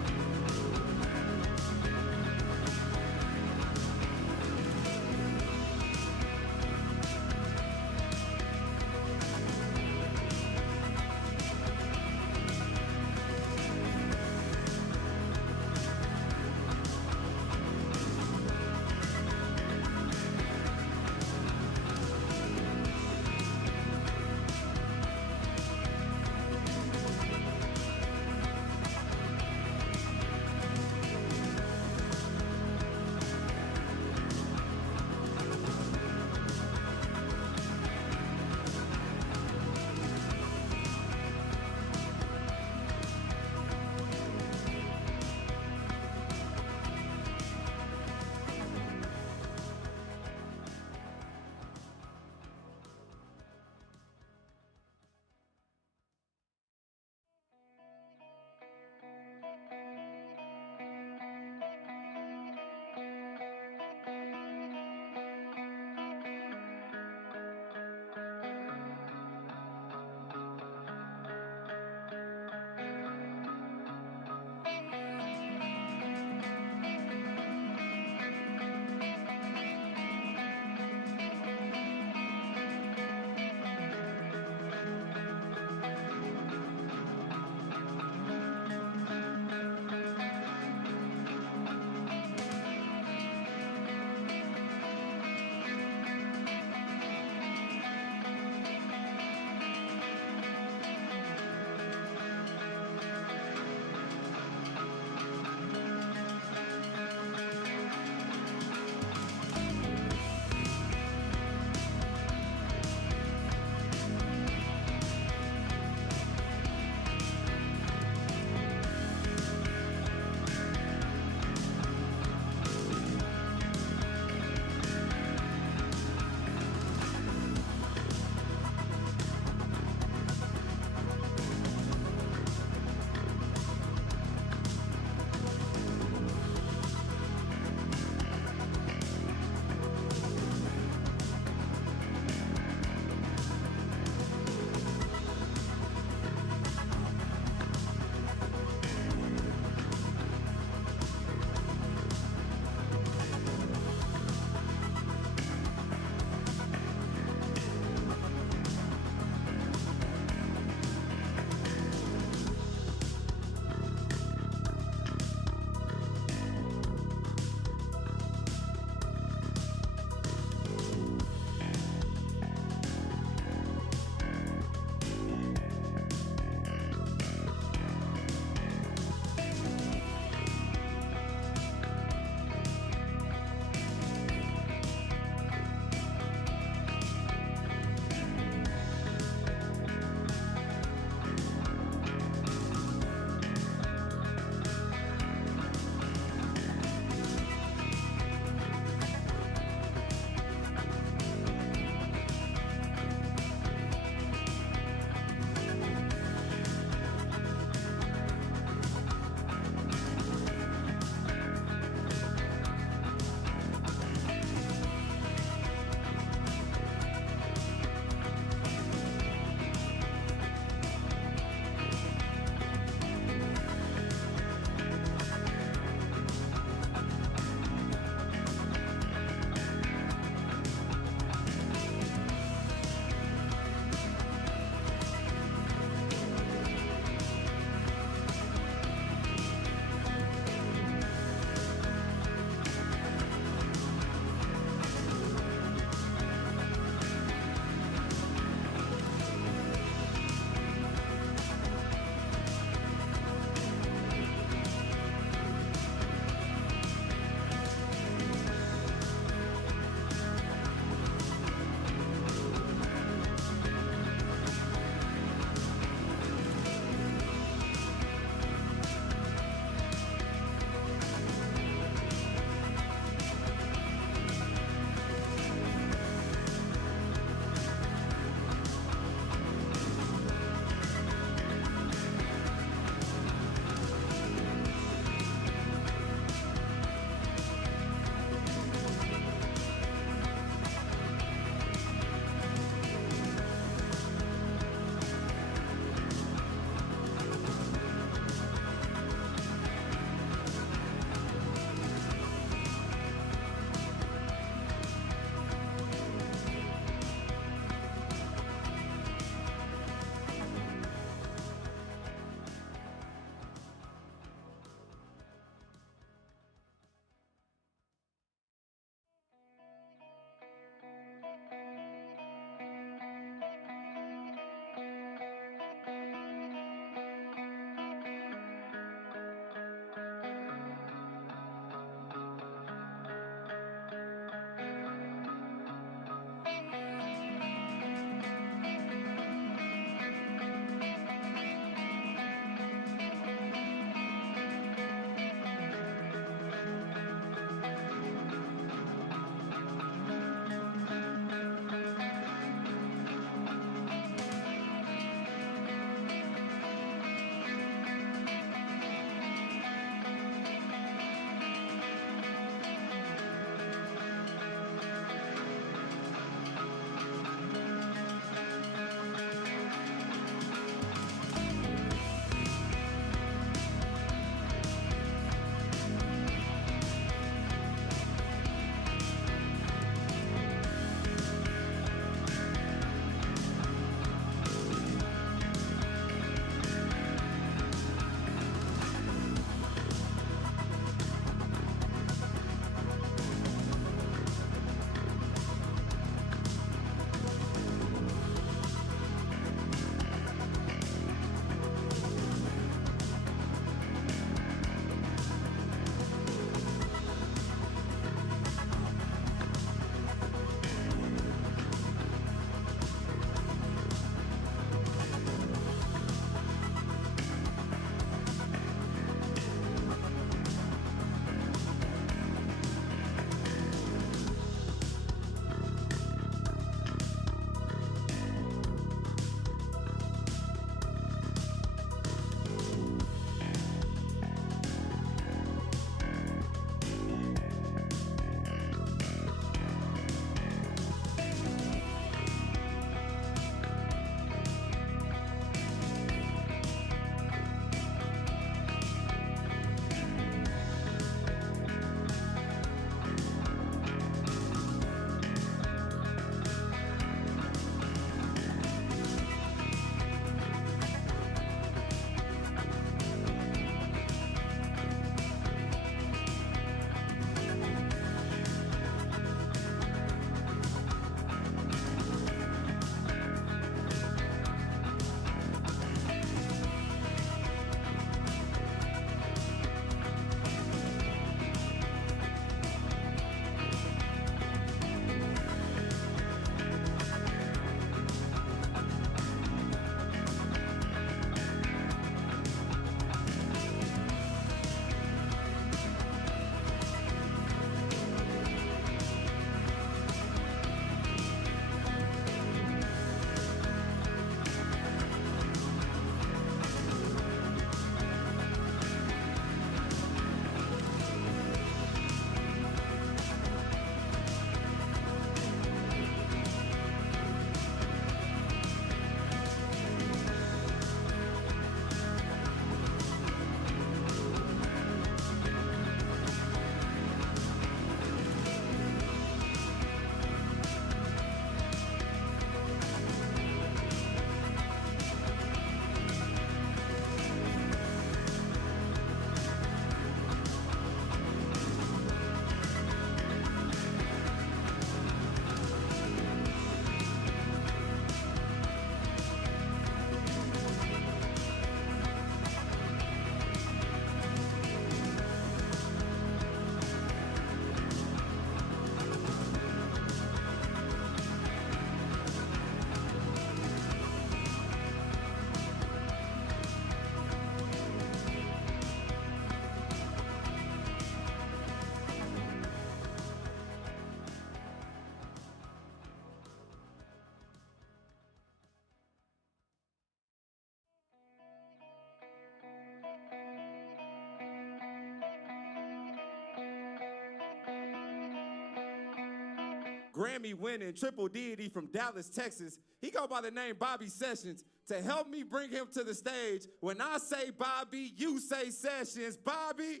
Grammy-winning triple deity from Dallas, Texas. He go by the name Bobby Sessions. To help me bring him to the stage, when I say Bobby, you say Sessions. Bobby,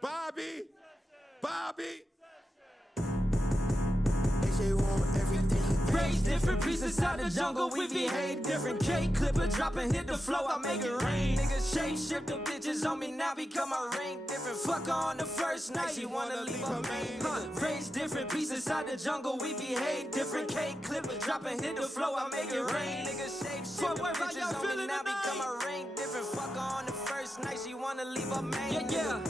Bobby, Bobby. Raise different pieces out the jungle, we behave different. Cake clipper dropping, hit the flow, I make it rain. Niggas shape shift the bitches on me now become a ring different. Fuck her on the first night, she wanna leave her main. Raise different pieces out the jungle, we behave different. Cake clipper dropping, hit the flow, I make it rain. Niggas shape shift the bitches on me now become a ring different. Fuck her on the first night, she wanna leave her main. Yeah.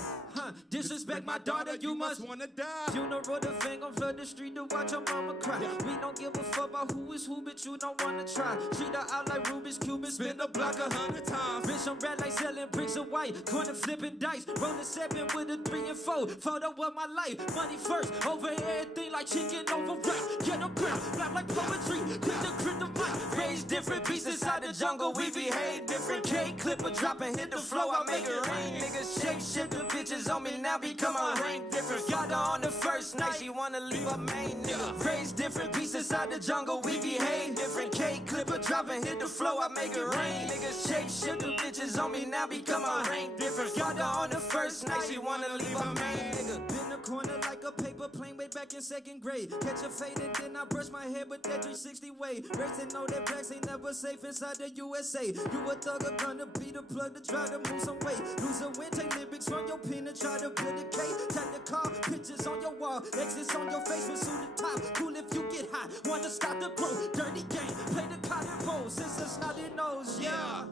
Disrespect my daughter, you must wanna die. Funeral, the fang gon' flood the street to watch her mama cry. We don't give a fuck about who is who, but you don't wanna try. Treat her out like Rubik's Cube and spin the block 100 times. Bitch, I'm red like selling bricks of white, corner flipping dice. Rolling 7 with a 3 and 4. Photo of my life, money first, over everything like chicken over rice. Get a grip, black like poetry, quick to grip the mic. Raise different pieces out the jungle, we behave different. Cake clipper dropping, hit the flow, I make it rain. Niggas shape shift the bitches on me now become a ring different. Got her on the first night, she wanna leave her main nigga. Raise different pieces out the jungle, we behave different. Cake clipper dropping, hit the flow, I make it rain. Niggas shape shift the bitches on me now become a ring different. Got her on the first night, she wanna leave her main nigga. Been a corner like a paper plane way back in 2nd grade. Catch a fade and then I brush my head with that 360 way. Racing know that blacks ain't never safe inside the USA. You a thug, gonna be the plug to try to move some weight. Lose a win, take lyrics from your pen and try to put a cake. Tap the car, pictures on your wall, exits on your face with suit and top. Cool if you get hot, wanna stop the growth. Dirty game, play the cotton pole, since a snotty nose, yeah.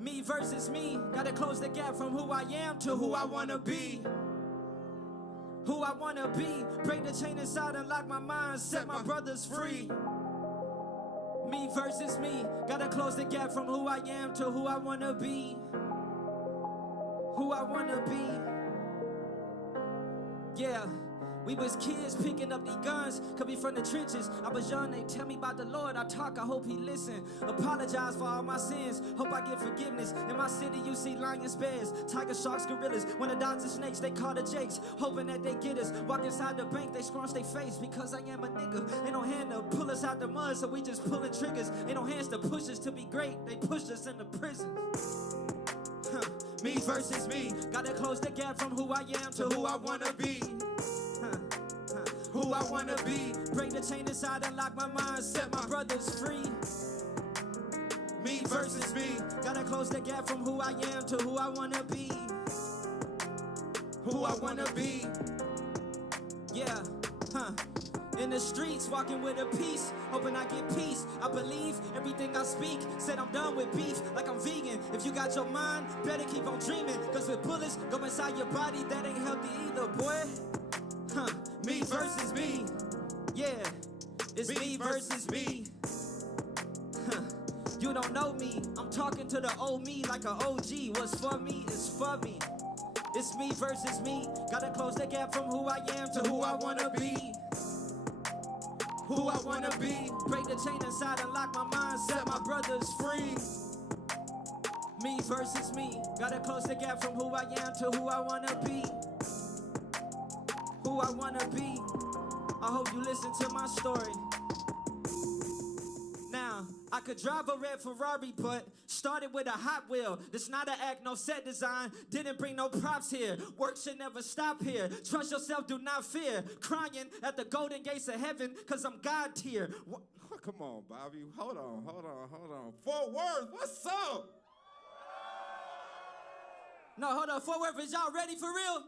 Me versus me, gotta close the gap from who I am to who I wanna be. Who I wanna be, break the chain inside and lock my mind, set my brothers free. Me versus me, gotta close the gap from who I am to who I wanna be. Who I wanna be. Yeah, we was kids picking up these guns, could be from the trenches. I was young, they tell me about the Lord, I talk, I hope he listen. Apologize for all my sins, hope I get forgiveness. In my city you see lions, bears, tiger sharks, gorillas. When the dogs and snakes, they call the jakes, hoping that they get us. Walk inside the bank, they scrunch their face, because I am a nigga. Ain't no hand to pull us out the mud, so we just pulling triggers. Ain't no hands to push us to be great, they pushed us into prison. Me versus me, gotta close the gap from who I am to who I wanna be. Who I wanna be, break the chain inside, unlock my mind, set my brothers free. Me versus me, gotta close the gap from who I am to who I wanna be. Who I wanna be. Yeah, in the streets, walking with a peace, hoping I get peace. I believe everything I speak, said I'm done with beef, like I'm vegan. If you got your mind, better keep on dreaming, cause with bullets go inside your body, that ain't healthy either, boy. Me versus me, yeah, it's me versus me. You don't know me, I'm talking to the old me like an OG. What's for me is for me. It's me versus me, gotta close the gap from who I am to who I wanna be. Who I wanna be, break the chain inside and lock my mind, set my brothers free. Me versus me, gotta close the gap from who I am to who I wanna be. Who I wanna be, I hope you listen to my story. Now, I could drive a red Ferrari, but started with a Hot Wheel. This not an act, no set design, didn't bring no props here. Work should never stop here, trust yourself, do not fear. Crying at the golden gates of heaven, cause I'm God tier. Come on, Bobby, hold on. Fort Worth, what's up? No, hold on, Fort Worth, is y'all ready for real?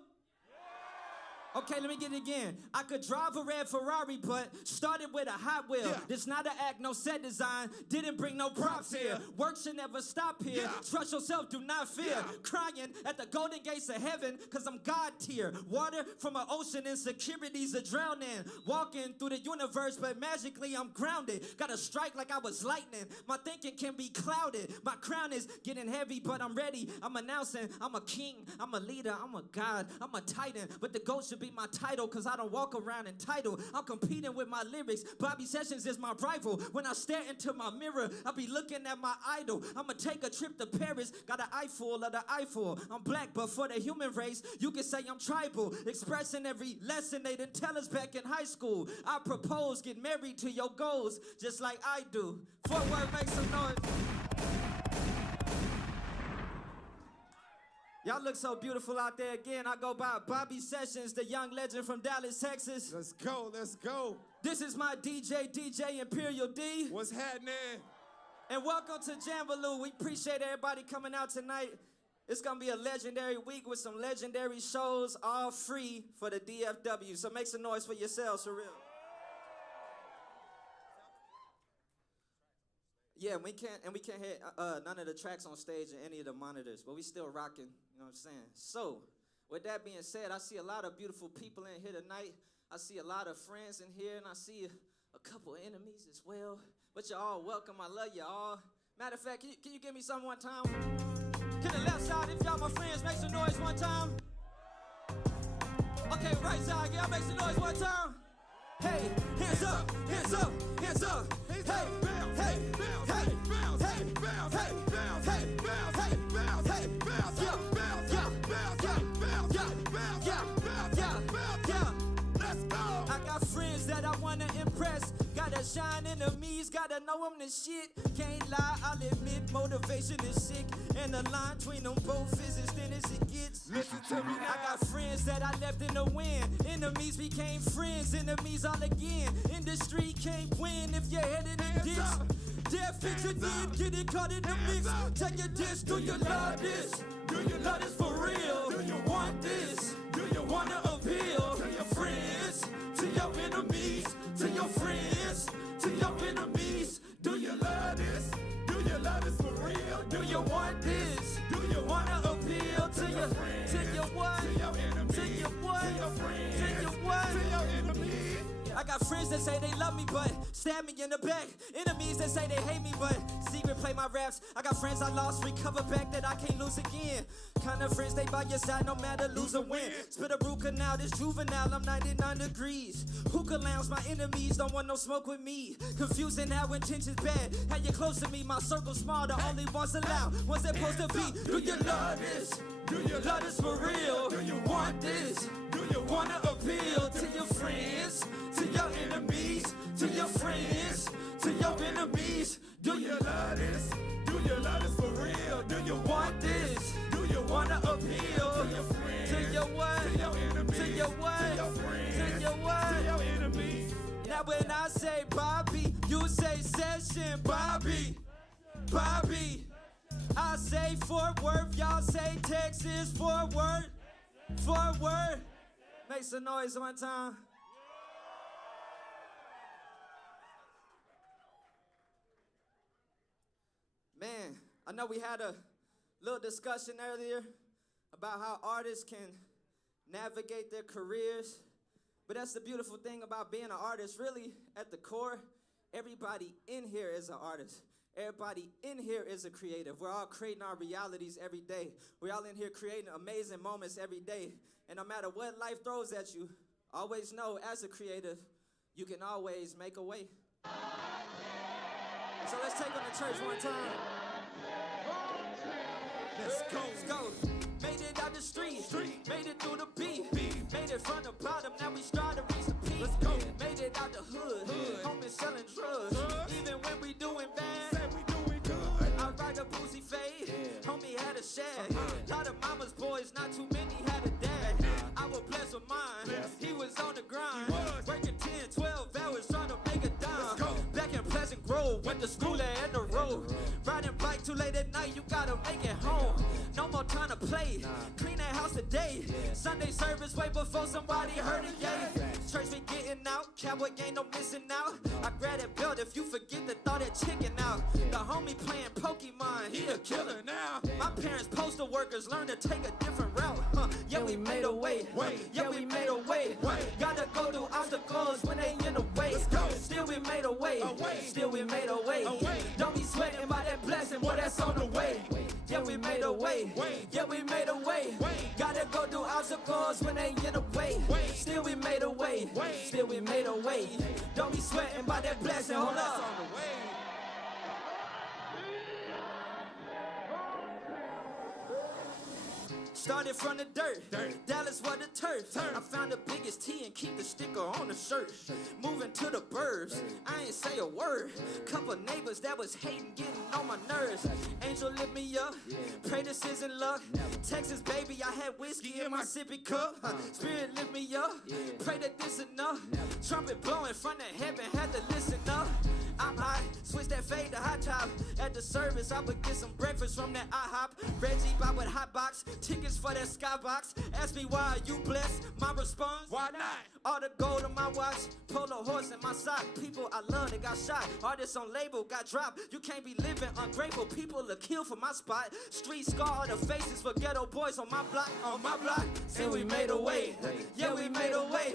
Okay, let me get it again. I could drive a red Ferrari, but started with a Hot Wheel. Yeah. This not an act, no set design, didn't bring no props here. Work should never stop here. Yeah. Trust yourself, do not fear. Yeah. Crying at the golden gates of heaven, cause I'm God tier. Water from an ocean, insecurities are drowning. Walking through the universe, but magically I'm grounded. Gotta strike like I was lightning. My thinking can be clouded. My crown is getting heavy, but I'm ready. I'm announcing I'm a king, I'm a leader, I'm a god, I'm a titan. But the goat should be be my title, cause I don't walk around entitled. I'm competing with my lyrics. Bobby Sessions is my rival. When I stare into my mirror, I be looking at my idol. I'ma take a trip to Paris, got an eyeful of the Eiffel. I'm black, but for the human race, you can say I'm tribal. Expressing every lesson they didn't tell us back in high school. I propose, get married to your goals, just like I do. Fort Worth, make some noise. Y'all look so beautiful out there again. I go by Bobby Sessions, the young legend from Dallas, Texas. Let's go, let's go. This is my DJ Imperial D. What's happening? And welcome to Jambaloo. We appreciate everybody coming out tonight. It's gonna be a legendary week with some legendary shows, all free for the DFW. So make some noise for yourselves, for real. Yeah, we can't hear none of the tracks on stage and any of the monitors, but we still rocking, you know what I'm saying? So, with that being said, I see a lot of beautiful people in here tonight. I see a lot of friends in here, and I see a couple enemies as well. But you're all welcome. I love you all. Matter of fact, can you give me some one time? To the left side, if y'all my friends, make some noise one time. Okay, right side, y'all make some noise one time. Hey, hands up, hands up, hands up. Hey, hey, hey, hey, bounce, hey, bounce, hey, bounce, hey, bounce, hey, bounce, hey, bounce, yeah, bounce, yeah, bounce, yeah, bounce, yeah, bounce, yeah, bounce, yeah, bounce, yeah. Let's go. I got friends that I wanna impress. Gotta shine enemies, gotta know I'm the shit. Can't lie, I'll admit motivation is sick. And the line between them both is as thin as it gets. Listen to me now. I got friends that I left in the wind. Enemies became friends, enemies all again. Industry can't win if you're headed in ditch. Death fix it in, get it caught in the mix. Take your dish, do you love this? Do you love this for real? Do you want this? Do you wanna appeal to your friends, to your enemies, to your friends, to your enemies? Do you love this? Do you love this for real? Do you want this? Do you wanna appeal to your friends, to your what? To your enemies, to your what? To your friends, to your what? To your enemies. I got friends that say they love me, but stab me in the back. Enemies that say they hate me, but secret play my raps. I got friends I lost, recover back that I can't lose again. Kind of friends, they by your side no matter lose or win. Spit a root canal, this juvenile, I'm 99 degrees. Hookah lounge, my enemies don't want no smoke with me. Confusing how intentions bad, how you close to me. My circle small, the only ones allowed, ones that supposed to be. Do you love this? Do you love this for real? Do you want this? Do you wanna appeal to your friends, to your enemies, to your friends, to your enemies? Do you love this? Do you love this for real? Do you want this? Do you wanna appeal to your friends, to your what? To your enemies, to your what? To your friends, to your what? To your enemies. Now when I say Bobby, you say Session, Bobby, Bobby. I say Fort Worth, y'all say Texas, Fort Worth, Fort Worth. Make some noise one time. Man, I know we had a little discussion earlier about how artists can navigate their careers, but that's the beautiful thing about being an artist. Really, at the core, everybody in here is an artist. Everybody in here is a creative. We're all creating our realities every day. We're all in here creating amazing moments every day. And no matter what life throws at you, always know as a creative, you can always make a way. So let's take on the church one time. Let's go. Let's go. Made it out the street. Made it through the beat. Made it from the bottom, now we start to reach the peak. Let's go. Made it out the hood. Homies selling drugs. Even when we doing bad, I ride a boozy fade. Homie had a shag. Lot of mama's boys, not too many had a dad. I was blessed with mine. He was on the grind. Working 10, 12 hours trying to make a dime. Back in Pleasant Grove, went to school at the road. Riding bike too late at night, you gotta make it home. No more time to play. Clean that house today. Sunday service way before somebody heard it, yeah. Church be getting out, cowboy game no missing out. I grab that belt if you forget to throw that chicken out. The homie playing Pokemon, he a killer now. My parents postal workers learned to take a different route. Yeah, we made a way. Yeah, we made a way. Gotta go through obstacles when they in the way. Still we made a way. Still we made a way. Don't be sweating by that blessing, boy, that's on the way. Yeah, we made a way. Yeah, we made a way. Gotta go through obstacles when they in the way. Still we made a way. Don't be sweating by that blessing, hold up. On the way. Started from the dirt. Dallas was the turf. I found the biggest T and keep the sticker on the shirt. Moving to the burbs, I ain't say a word. Couple neighbors that was hating, getting on my nerves. Angel lift me up, pray this isn't luck. Texas baby, I had whiskey in my sippy cup. Spirit lift me up, pray that this enough. Trumpet blowing from the heaven, had to listen up. I'm hot, switch that fade to hot top. At the service, I would get some breakfast from that IHOP. Reggie bought with hot box, tickets for that skybox. Ask me why are you blessed? My response, Why not? all the gold on my watch, polo horse in my sock. People I love, they got shot. Artists on label got dropped. You can't be living ungrateful. People are killed for my spot. Street scar all the faces for ghetto boys on my block. On my block, and we made a way. Yeah, we made a way.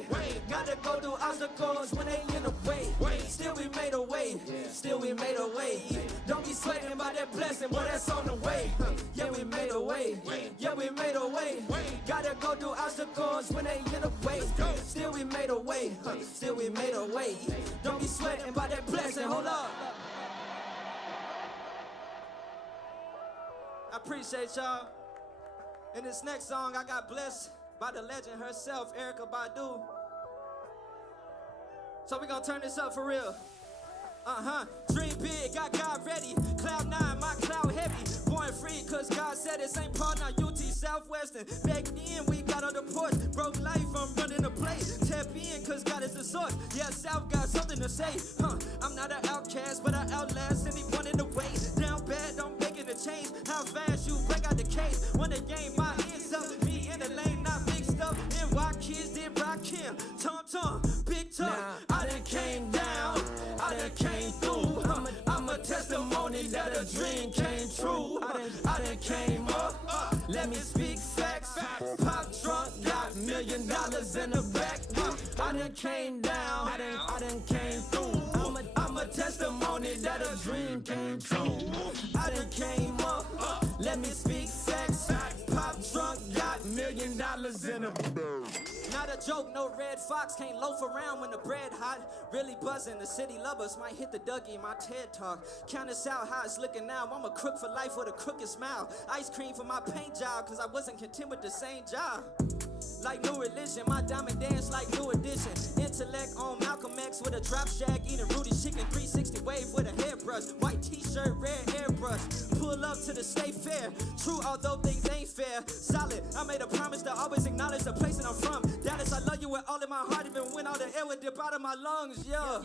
Gotta go through obstacles when they in the way. Still we made a way. Still we made a way. Don't be sweating by that blessing, boy, that's on the way. Yeah, we made a way. Yeah, we made a way. Gotta go through obstacles when they in the way. Still we made a way. Still we made a way. Don't be sweating by that blessing, hold up. I appreciate y'all. In this next song, I got blessed by the legend herself, Erykah Badu. So we gonna turn this up for real. Dream big, got God ready. Cloud 9, my cloud heavy. Born free, cause God said it. St. Paul, now UT Southwestern. Back then, we got on the porch. Broke life, I'm running the place. Tap in, cause God is the source. Yeah, South got something to say. I'm not an outcast, but I outlast anyone in the way. Down bad, don't make it a change. How fast you break out the case. When the game, my hands up. Me in the lane, not mixed up. And why kids did rock him. Tom, big talk. I done came down. I done came through. I'm a testimony that a dream came true. I done came up. Let me speak facts. Pop trunk, got $1 million in the back. I done came down. I done came through. I'm a testimony that a dream came true. I done came up. Let me speak facts. Pop trunk, got $1 million in the back. Not a joke, no red fox can't loaf around when the bread hot. Really buzzing, the city lovers might hit the Dougie in my TED talk. Count us out how it's looking now. I'm a crook for life with a crooked smile. Ice cream for my paint job, cause I wasn't content with the same job. Like new religion, my diamond dance like new edition. Intellect on Malcolm X with a drop shack, eating Rudy's chicken, 360 wave with a hairbrush. White t-shirt, red airbrush. Pull up to the state fair. True, although things ain't fair. Solid, I made a promise to always acknowledge the place that I'm from. Dallas, I love you with all of my heart, even when all the air would dip out of my lungs, yeah.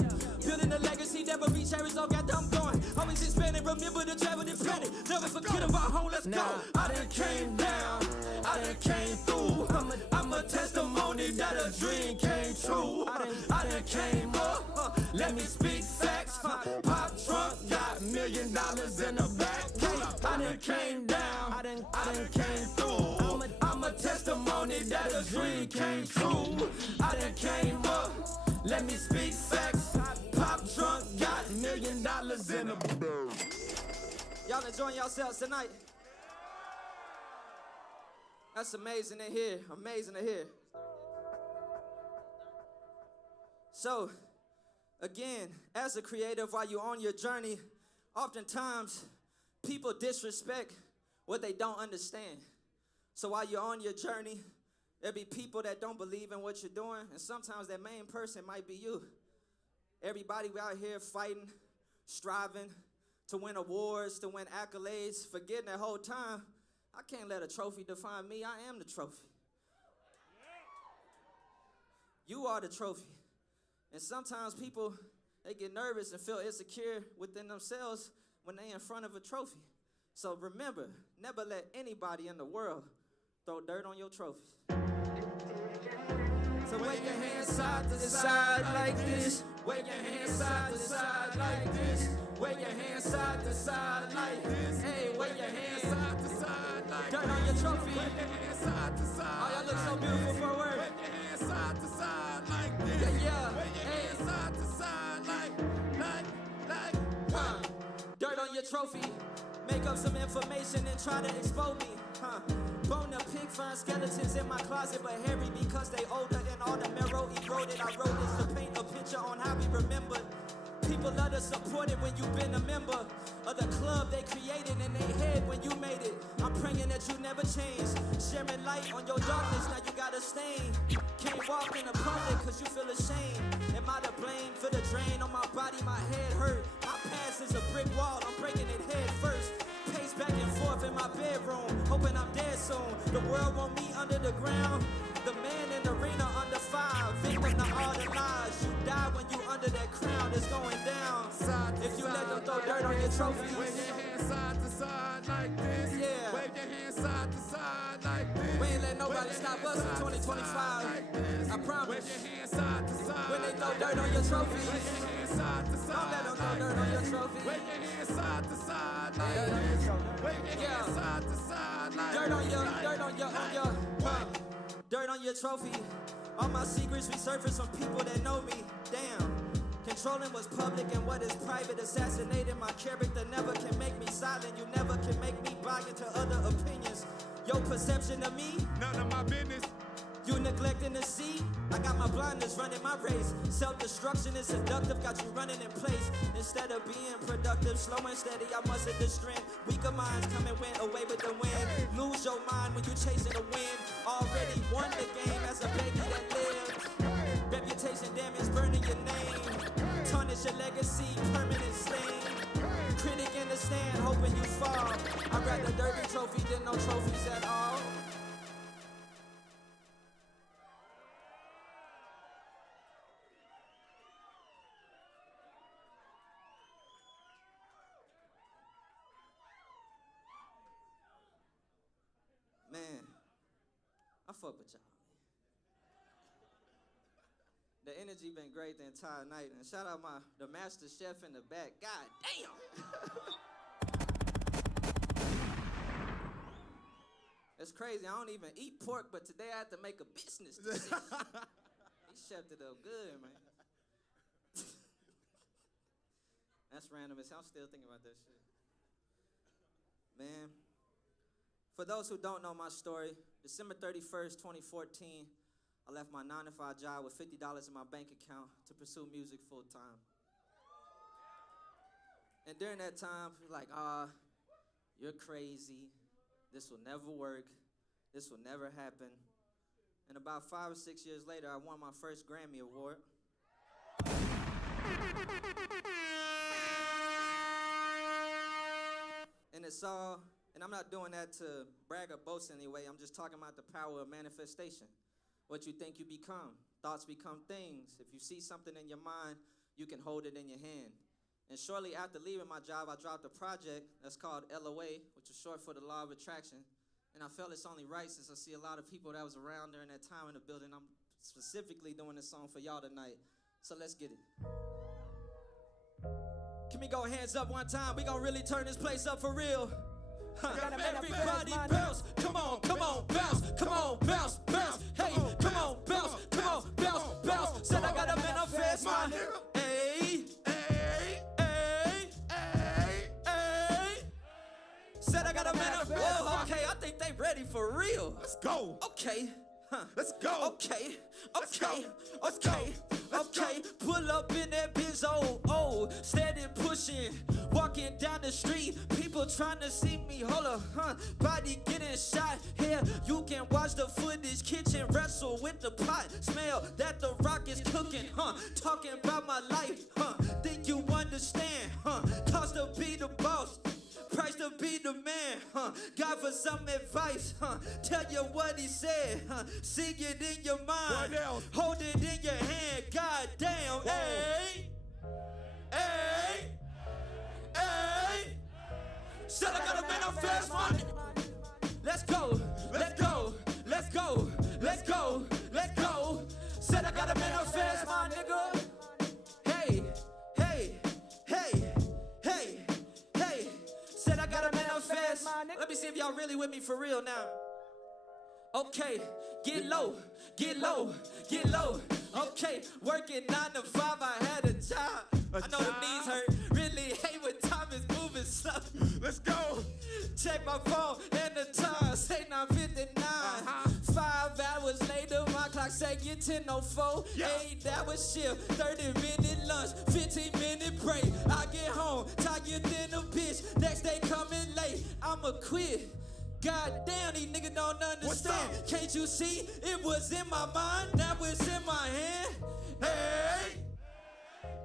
Building a legacy, never be cherished, oh God, I'm going. Always expanding, remember to travel the planet. Never forget about home, let's go. I done came down, I done came through. I'm a testimony that a dream came true. I done came up, let me speak facts. Pop trunk, got $1 million in the back. I done came down, I done came through. I'm a testimony that a dream came true. I done came up, let me speak facts. Pop trunk, got $1 million in the back. Y'all enjoying yourselves tonight? That's amazing to hear, amazing to hear. So, again, as a creative, while you're on your journey, oftentimes people disrespect what they don't understand. So while you're on your journey, there'll be people that don't believe in what you're doing, and sometimes that main person might be you. Everybody out here fighting, striving to win awards, to win accolades, forgetting that whole time, I can't let a trophy define me. I am the trophy. You are the trophy. And sometimes people, they get nervous and feel insecure within themselves when they're in front of a trophy. So remember, never let anybody in the world throw dirt on your trophies. So wave your hands side to side like this. Wave your hands side to side like this. Wave your hands side to side like this. Hey, wave your hands side to side like this. Dirt on your trophy. Wave your hands side to side. Oh, y'all look so beautiful for a word. Wave your hands side to side like this. Yeah. Wave your hands side to side like. Dirt on your trophy. Make up some information and try to expose me. Bone a pig, find skeletons in my closet, but hairy because they older and all the marrow eroded. wrote it. I wrote this to paint a picture on how we remember. People love to support it when you've been a member of the club they created in their head when you made it. I'm praying that you never change. Sharing light on your darkness, now you got a stain. Can't walk in the public cause you feel ashamed. Am I to blame for the drain on my body? My head hurt. My past is a brick wall, I'm breaking it head first. Pace back and forth in my bedroom, hoping I'm dead soon. The world want me under the ground. The man in the arena under fire, victim to all the lies. You die when you under that crown, it's going down. If you let them throw dirt on your trophies. Wave your hands side to side like this. Yeah. Wave your hands side to side like this. We ain't let nobody stop us in 2025. I promise. Wave your hands side to side. When they throw dirt on your trophies. Wave your hands side to side. Don't let them throw dirt on your trophies. Wave your hands side to side like this. Wave your hands side to side like this. Dirt on your dirt on your trophy. All my secrets resurface from people that know me. Damn. Controlling what's public and what is private. Assassinating my character never can make me silent. You never can make me buy into other opinions. Your perception of me, none of my business. You neglecting to see? I got my blindness running my race. Self-destruction is seductive, got you running in place. Instead of being productive, slow and steady, I mustered the strength. Weaker minds come and went away with the wind. Lose your mind when you chasing the wind. Already won the game as a baby that lived. Reputation damage, burning your name. Tarnish your legacy, permanent stain. Critic in the stand, hoping you fall. I'd rather dirty trophy than no trophies at all. Man, I fuck with y'all. The energy been great the entire night, and shout out the master chef in the back. God damn! It's crazy. I don't even eat pork, but today I had to make a business decision. He chefed it up good, man. That's random. I'm still thinking about that shit. Man. For those who don't know my story, December 31st, 2014, I left my 9-to-5 job with $50 in my bank account to pursue music full time. And during that time, like, you're crazy. This will never work. This will never happen. And about 5 or 6 years later, I won my first Grammy Award. And it's all, and I'm not doing that to brag or boast in any way. I'm just talking about the power of manifestation. What you think you become. Thoughts become things. If you see something in your mind, you can hold it in your hand. And shortly after leaving my job, I dropped a project that's called LOA, which is short for the Law of Attraction. And I felt it's only right since I see a lot of people that was around during that time in the building. I'm specifically doing this song for y'all tonight. So let's get it. Can we go hands up one time? We gonna really turn this place up for real. Everybody bounce, come on, bounce, come on, bounce, bounce. Hey, come on, bounce, bounce. Said I gotta manifest my hey, hey, hey, hey, hey. Said I gotta manifest. Whoa, okay, I think they ready for real. Let's go. Okay. Huh. Let's go. Okay. Pull up in that biz, steady pushing. Walking down the street, people trying to see me. Hold up, body getting shot. Here, you can watch the footage. Kitchen wrestle with the pot. Smell that the rock is cooking, Talking about my life, Think you understand, Cost to be the boss. Price to be the man, God for some advice, Tell you what he said, Sing it in your mind, hold it in your hand, God damn, hey, hey, hey. Said I gotta manifest money. Let's go, let's go, let's go, let's go, let's go. Said I gotta manifest my nigga. Hey, hey, hey, hey. Said I gotta manifest. Let me see if y'all really with me for real now. Okay, get low, get low, get low. Okay, working 9 to 5, I had a job. I know the knees hurt. Really hate when time is moving slow. Let's go. Check my phone and the time say 9:59. 5 hours later, my clock say get 10:04, Yeah. 8-hour shift, 30-minute lunch, 15-minute break. I get home, tired than a bitch. Next day coming late, I'ma quit. God damn, these niggas don't understand. up? Can't you see? It was in my mind, now it's in my hand. Hey,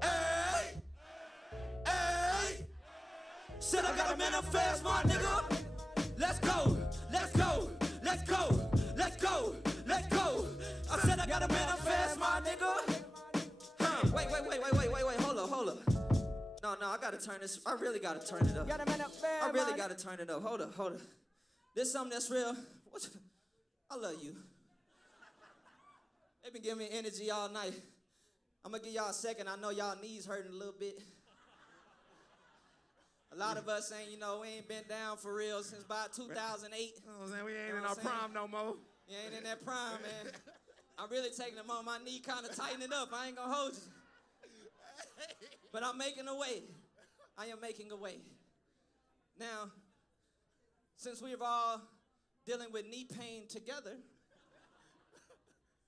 hey, hey. Said I gotta manifest, my nigga. Let's go, let's go, let's go, let's go, let's go. I said I gotta manifest, my nigga. Huh, wait, hold up. No, I gotta turn this, I really gotta turn it up. I really gotta turn it up, hold up. This something that's real. I love you. They been giving me energy all night. I'm gonna give y'all a second. I know y'all knees hurting a little bit. A lot of us ain't, we ain't been down for real since about 2008. You know what I'm saying? We ain't You know in what our I'm saying? prime no more. You ain't in that prime, man. I'm really taking them on. My knee kind of tightening up. I ain't gonna hold you. But I'm making a way. I am making a way. Now, since we're all dealing with knee pain together,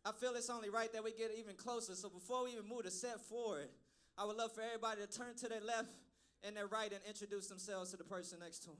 I feel it's only right that we get even closer. So before we even move the set forward, I would love for everybody to turn to their left and their right and introduce themselves to the person next to them.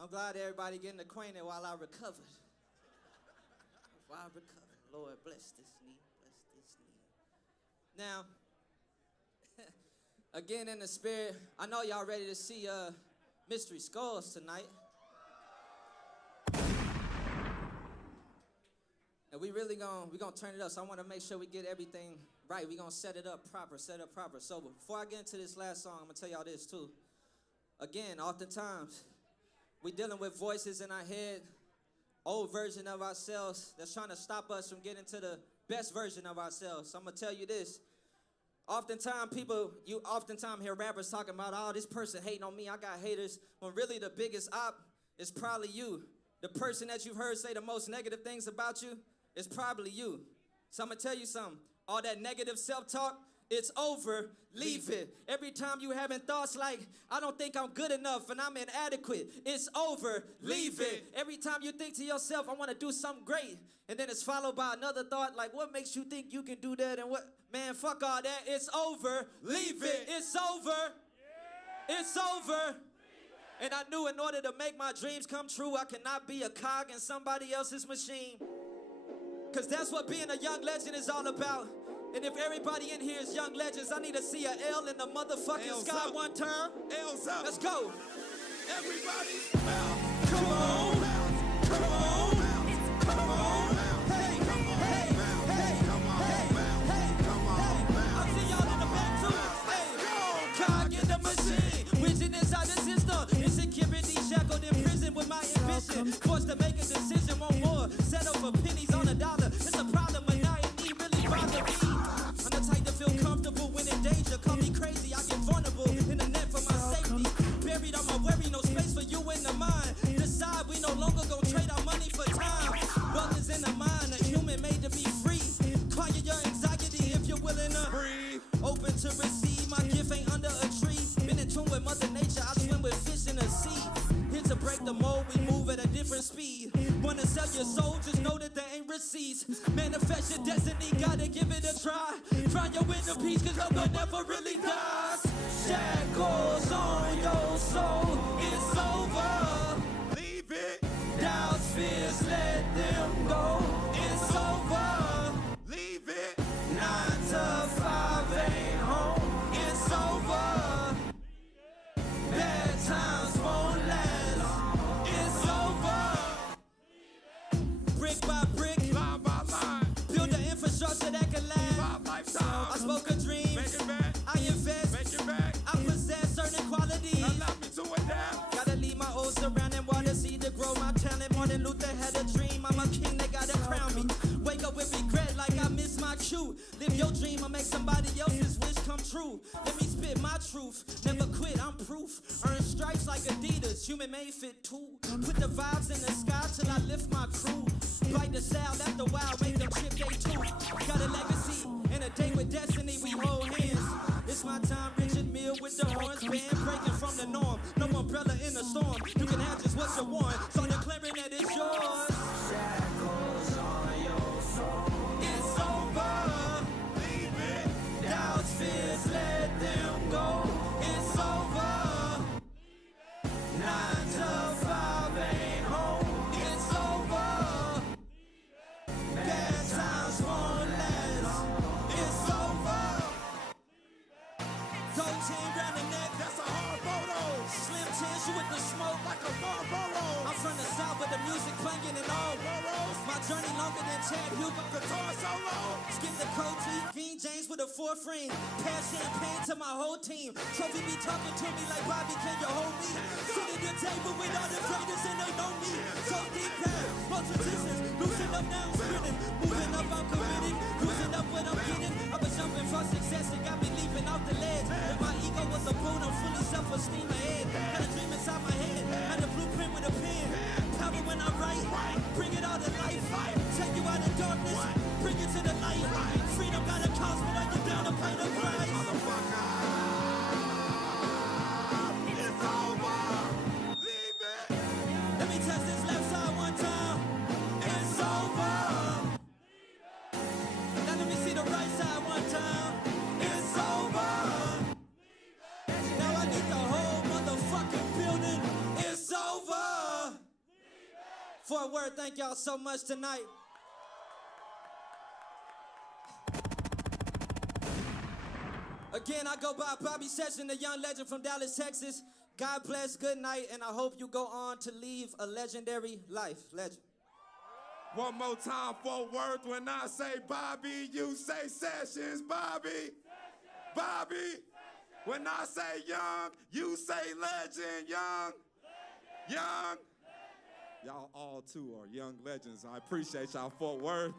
I'm glad everybody getting acquainted while I recovered. Lord, bless this knee, Now, again in the spirit, I know y'all ready to see Mystery Skulls tonight. And we gonna turn it up, so I wanna make sure we get everything right. We gonna set it up proper. So before I get into this last song, I'm gonna tell y'all this too. Again, oftentimes, we dealing with voices in our head, old version of ourselves that's trying to stop us from getting to the best version of ourselves. So I'm gonna tell you this. Oftentimes you hear rappers talking about, oh, this person hating on me, I got haters, when really the biggest op is probably you. The person that you've heard say the most negative things about you is probably you. So I'm gonna tell you something. All that negative self-talk, it's over, leave it. Every time you having thoughts like, I don't think I'm good enough and I'm inadequate, it's over, leave it. Every time you think to yourself, I want to do something great, and then it's followed by another thought like, what makes you think you can do that, and what, man, fuck all that, it's over, leave it. It's over, it's over. And I knew in order to make my dreams come true, I cannot be a cog in somebody else's machine. Because that's what being a young legend is all about. And if everybody in here is young legends, I need to see a L in the motherfucking L's sky up. one time. L's up. Let's go. Everybody, bounce. Come on. Come on. Come on. Hey, hey, hey, hey, hey. I see y'all in the back too. Hey, cog in the machine. Vision inside the system. Insecurity shackled in prison with my ambition. Forced to make a decision, want more. Settle for pennies on a dollar. It's a problem, but now it need really bother me. I'm the type to feel comfortable when in danger. Call me crazy, I get vulnerable in the net for my safety. Buried on my worry, no space for you in the mind. Decide we no longer gon' trade our money for time. Wealth is in the mind, a human made to be free. Quiet your anxiety if you're willing to breathe. Open to receive, my gift ain't under a tree. Been in tune with Mother Nature, I swim with fish in the sea. Here to break the mold, we move at a different speed. Wanna sell your soul, just know that there ain't receipts. Manifest your destiny, gotta give it a try. Find your inner peace, cause love will never really dies. Shackles on your soul, it's over. Leave it. Doubts, fears, let them go. It's over. Leave it. 9 to 5 ain't home. It's over. Bad times won't last. It's Martin Luther had a dream. I'm a king, they gotta crown me. Wake up with regret like I missed my cue. Live your dream, I make somebody else's wish come true. Let me spit my truth, never quit, I'm proof. Earn stripes like Adidas, human made fit too. Put the vibes in the sky till I lift my crew. Bite the sound after a while, make them chip they tooth. Got a legacy and a day with destiny, we hold hands. It's my time, Richard Mill with the horns band, breaking from the norm. No umbrella in the storm, you can have just what you want. So declaring that it's yours. Shackles on your soul. It's over. Leave it. Doubts, fears, let them go. It's over. 9 to 5 ain't home. It's over. Bad times won't last. It's over. Gold chain round the neck, that's a hard photo. Slim tissue with the smoke like a Marlboro. I'm from the south, but the music playing in all boroughs. My journey longer than Chad Hugo, guitar solo. Skip the coat teeth, King James with a 4-frame. Pass champagne to my whole team. Trophy be talking to me like Bobby, can you hold me? Sit at your table with all the greatest and they know me. So deep down, multitudes, loosen up now, I'm spinning. Moving up, I'm committed. Losing up what I'm getting. I was jumping for success, it got me leaping off the ledge. If my ego was a boat, I'm fully self-esteem ahead. Got a dream inside my head, had a blueprint with a pen. Power when I write, bring it all to life. Take you out of darkness, bring it to the light. Freedom got a cost, but are you down to pay the price? It's over. Leave it. Let me test this left side one time. It's over. Now let me see the right side one time. It's over. Now I need the whole motherfucking building. It's over. For a word, thank y'all so much tonight. Again, I go by Bobby Sessions, a young legend from Dallas, Texas. God bless, good night, and I hope you go on to leave a legendary life. Legend. One more time, Fort Worth. When I say Bobby, you say Sessions. Bobby. Bobby. When I say young, you say legend. Young. Young. Y'all all too are young legends. I appreciate y'all, Fort Worth.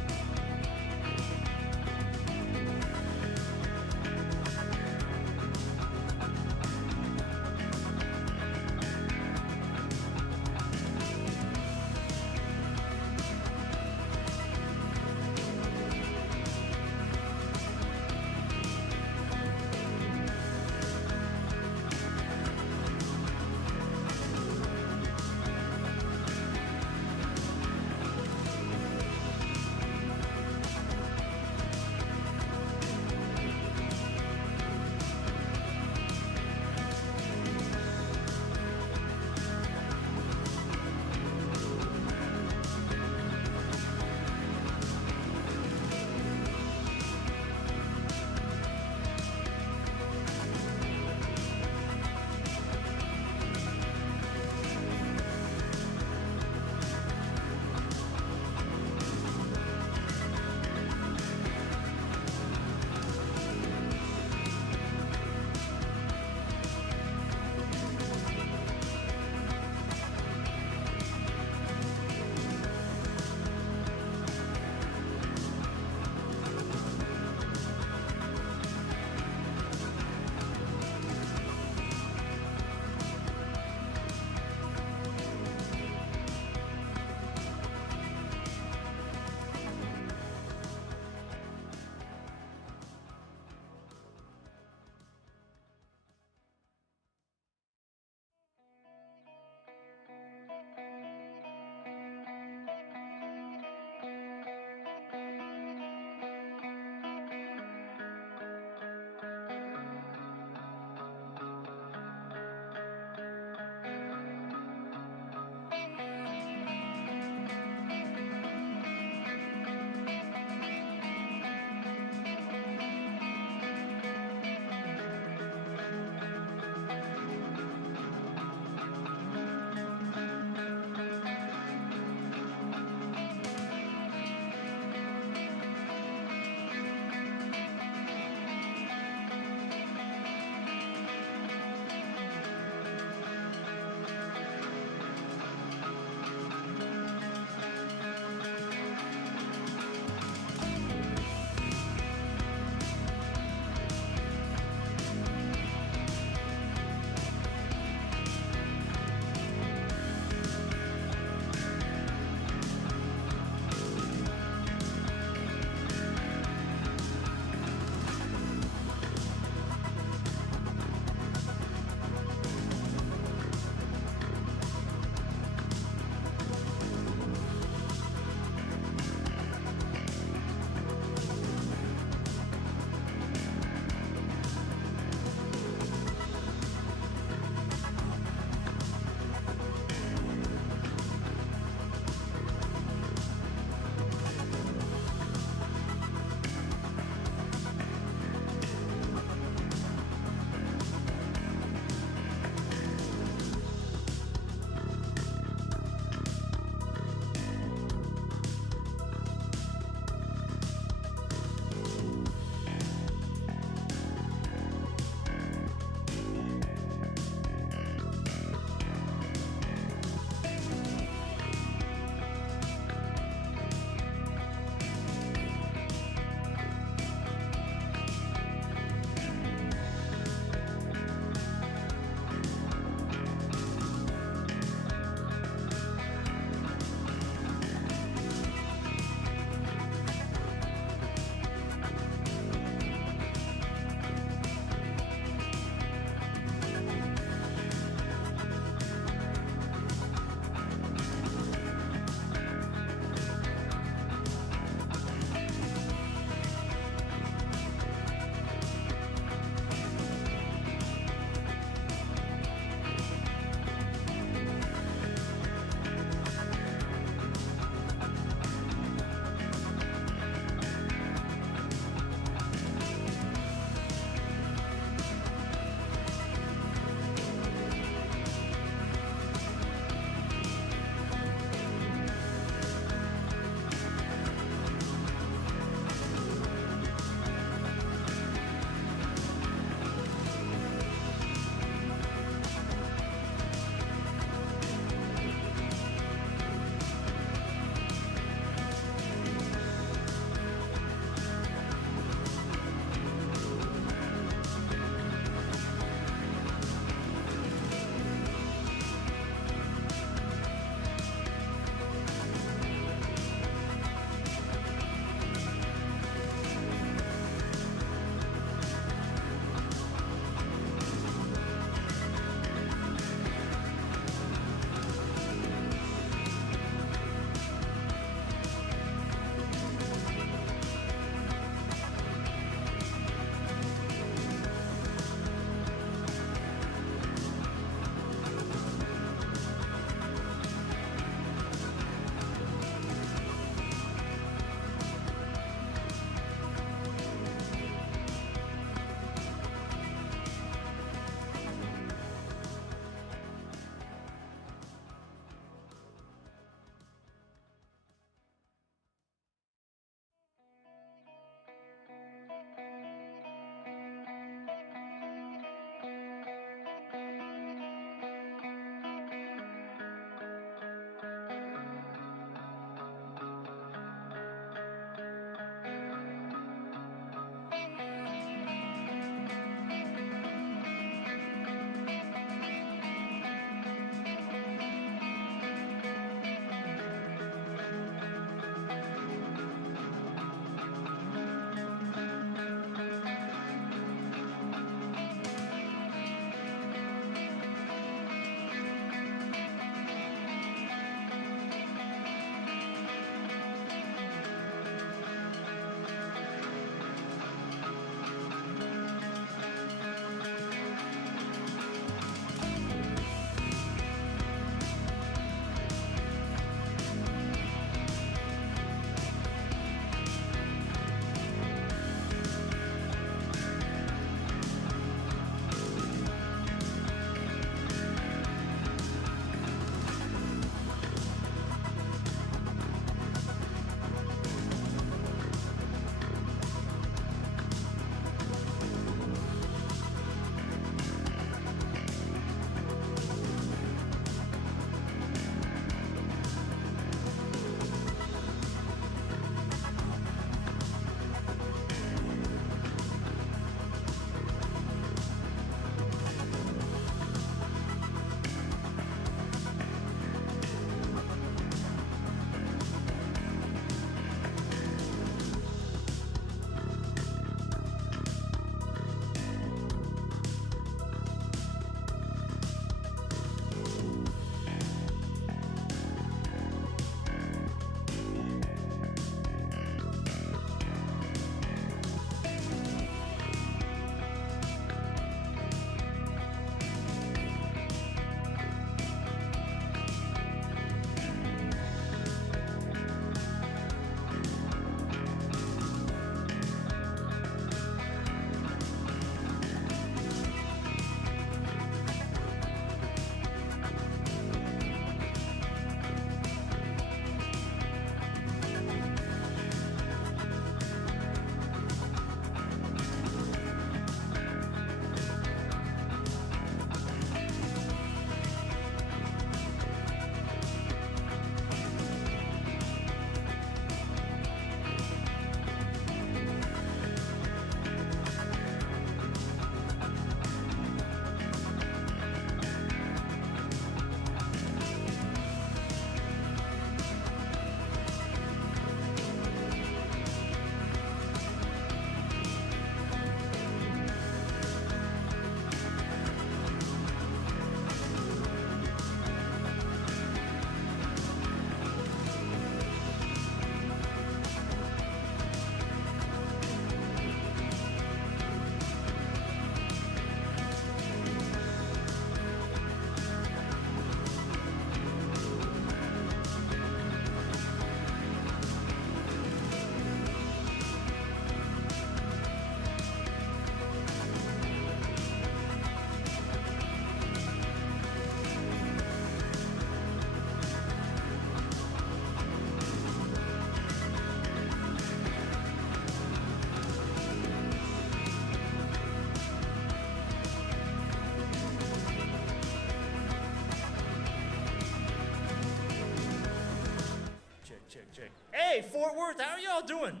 check. Hey, Fort Worth, how are y'all doing?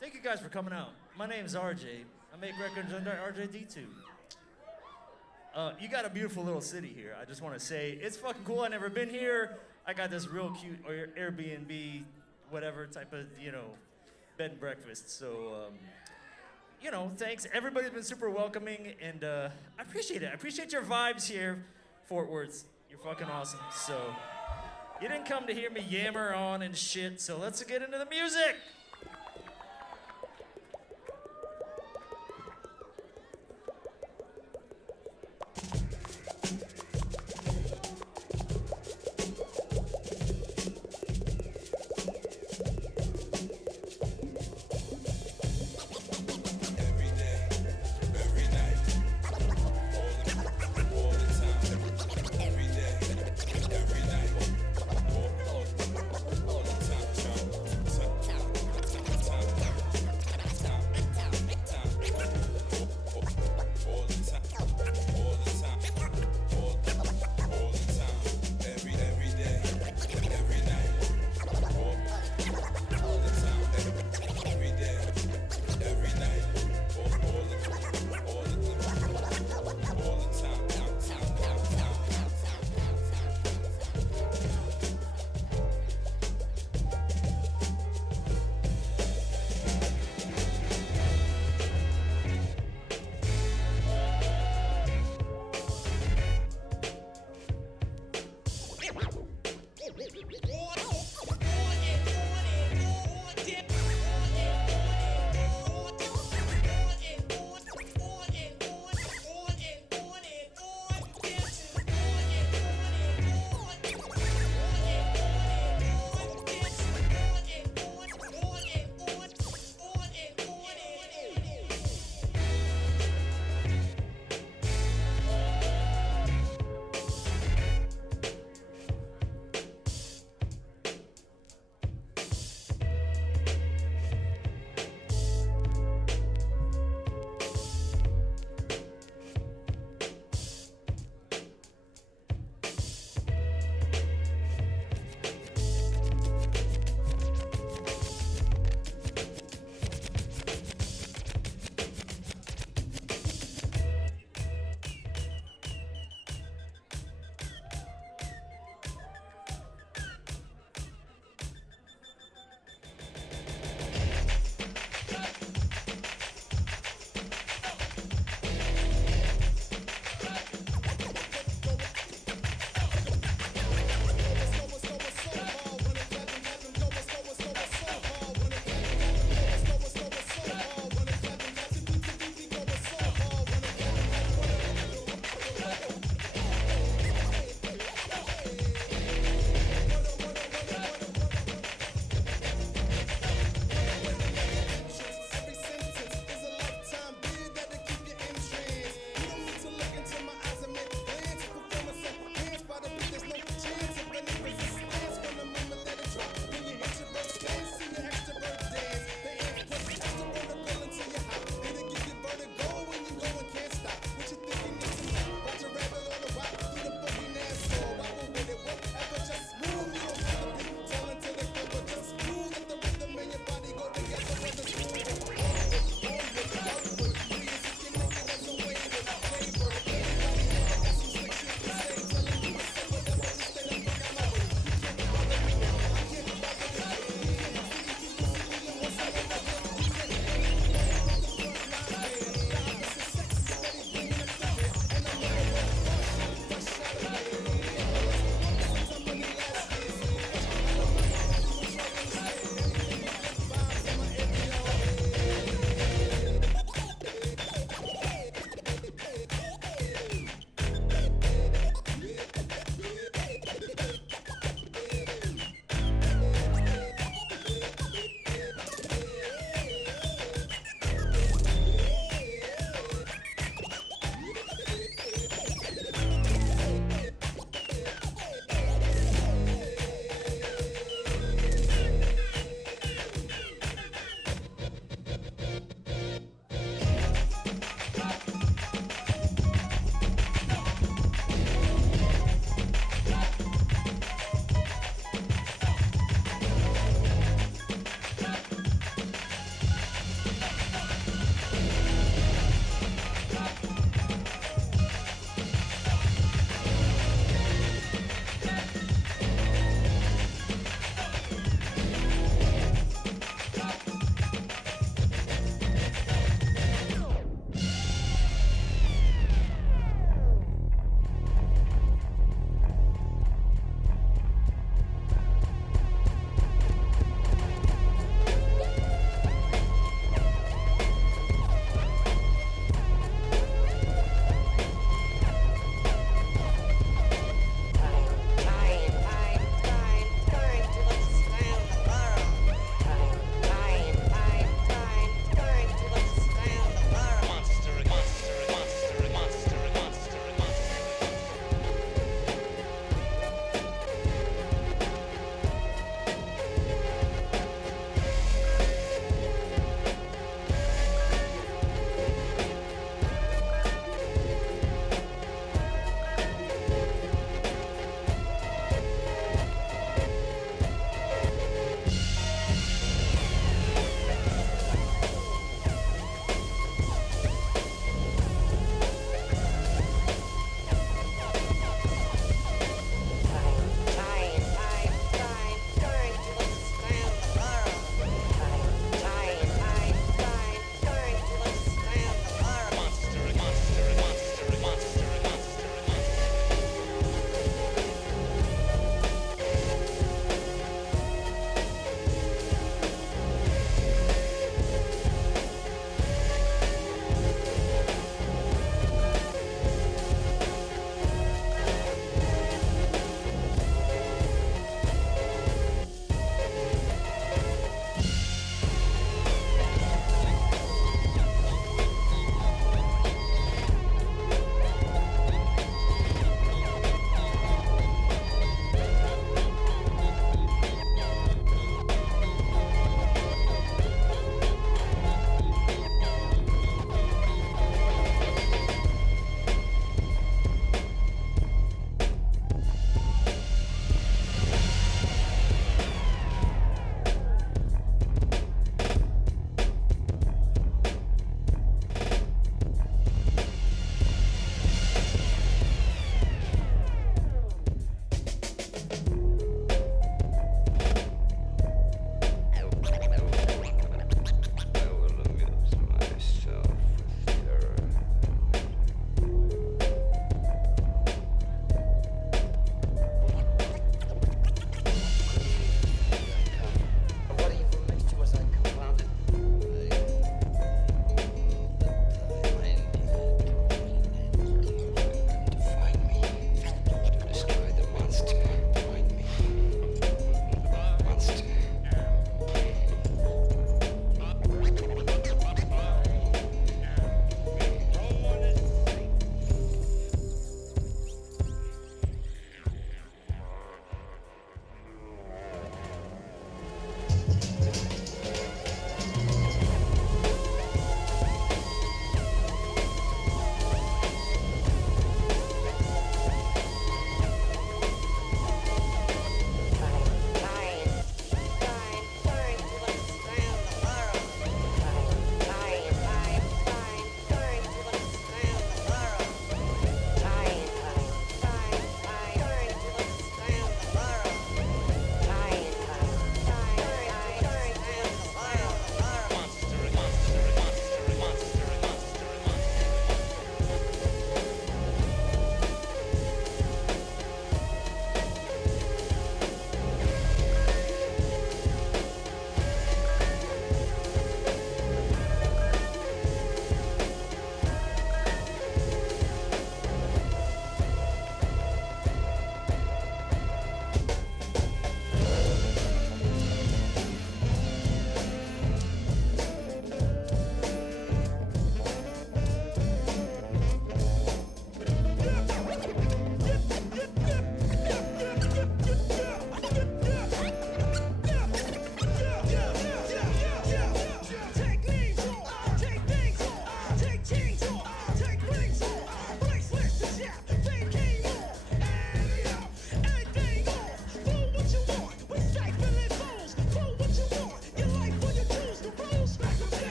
Thank you guys for coming out. My name's RJ. I make records under RJD2. You got a beautiful little city here. I just want to say it's fucking cool. I've never been here. I got this real cute Airbnb, whatever type of, bed and breakfast. So, thanks. Everybody's been super welcoming, and I appreciate it. I appreciate your vibes here, Fort Worth. You're fucking awesome. So, you didn't come to hear me yammer on and shit, so let's get into the music.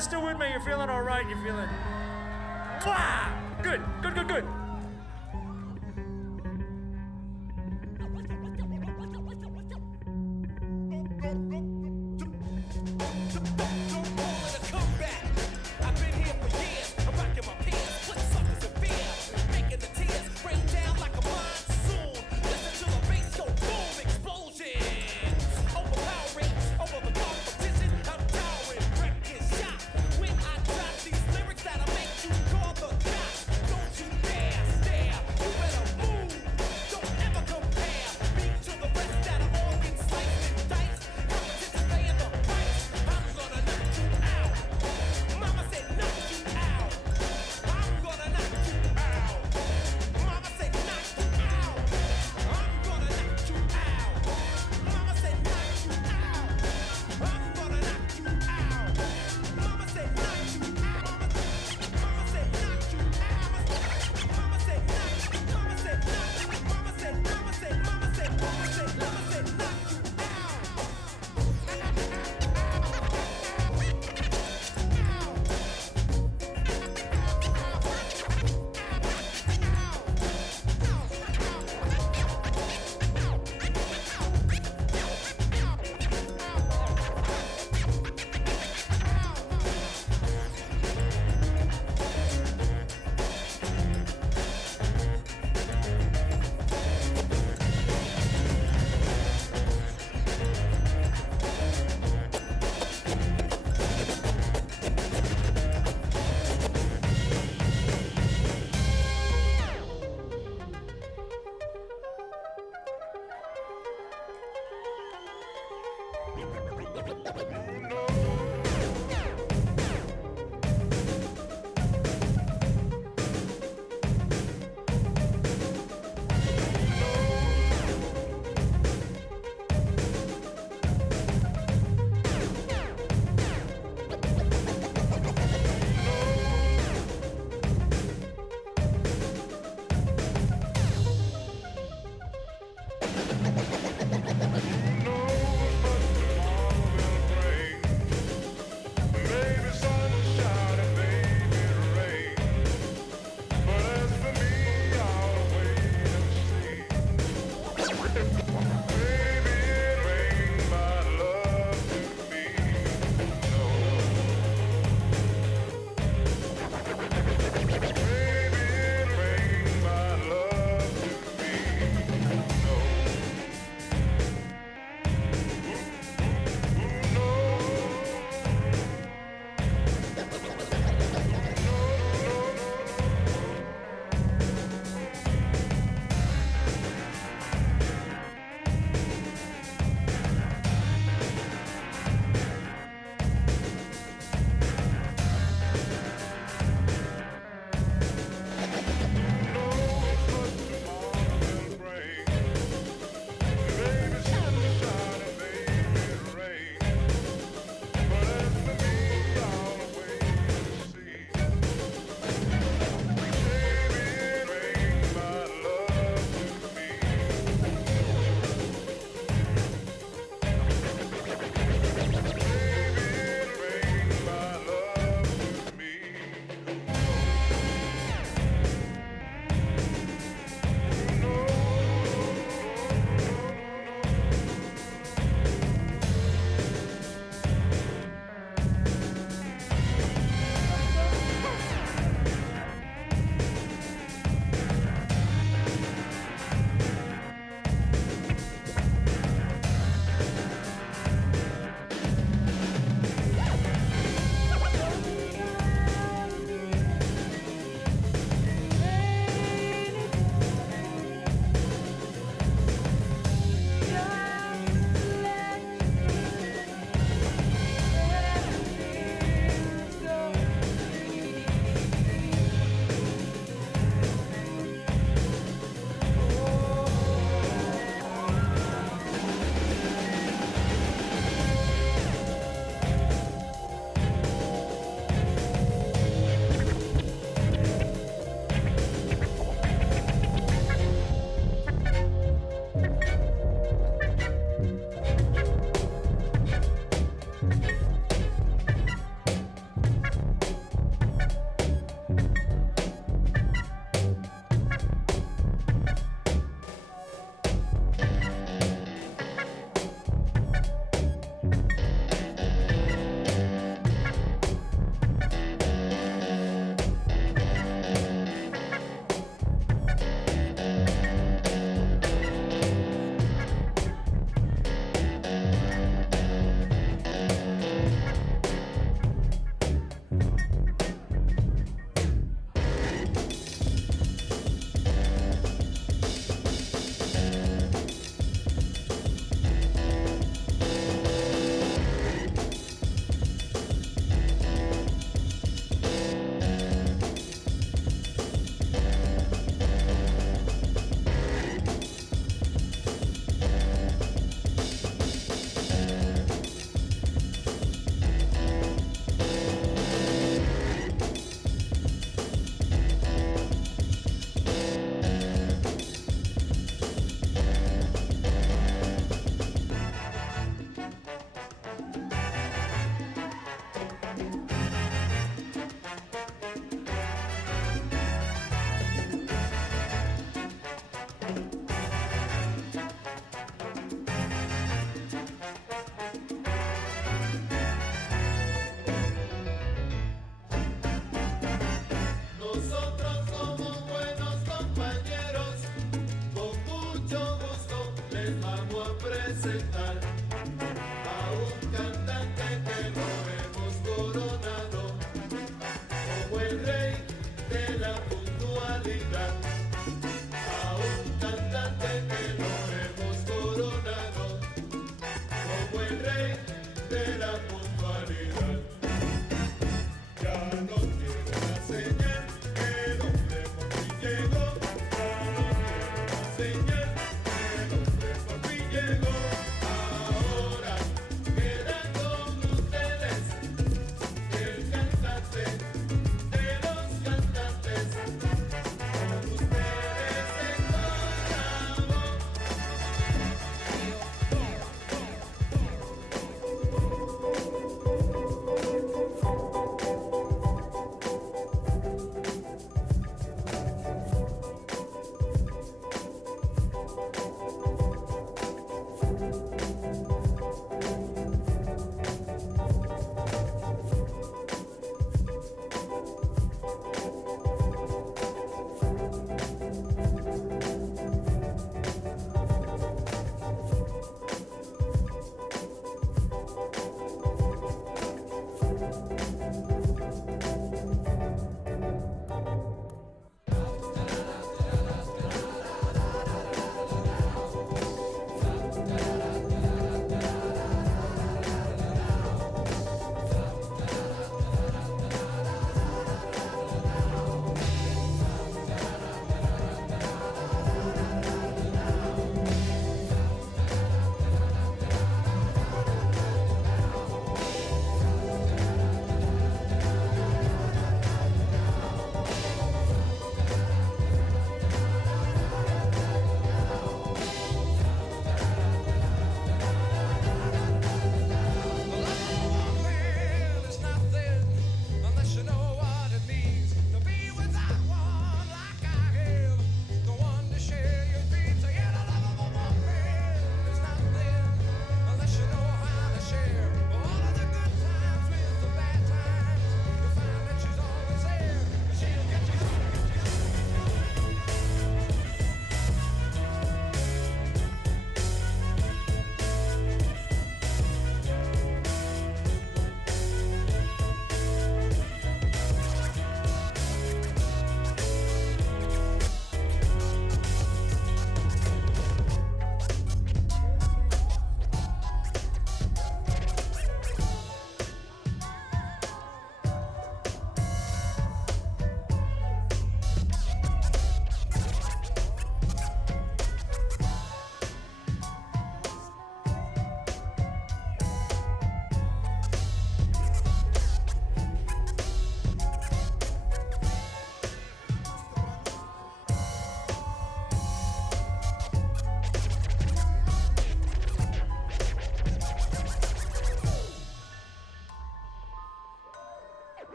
guys still with me? You're feeling all right? You're feeling... Mwah! Good, good, good, good. When I drop these lyrics that'll make you call the cops. Don't you dare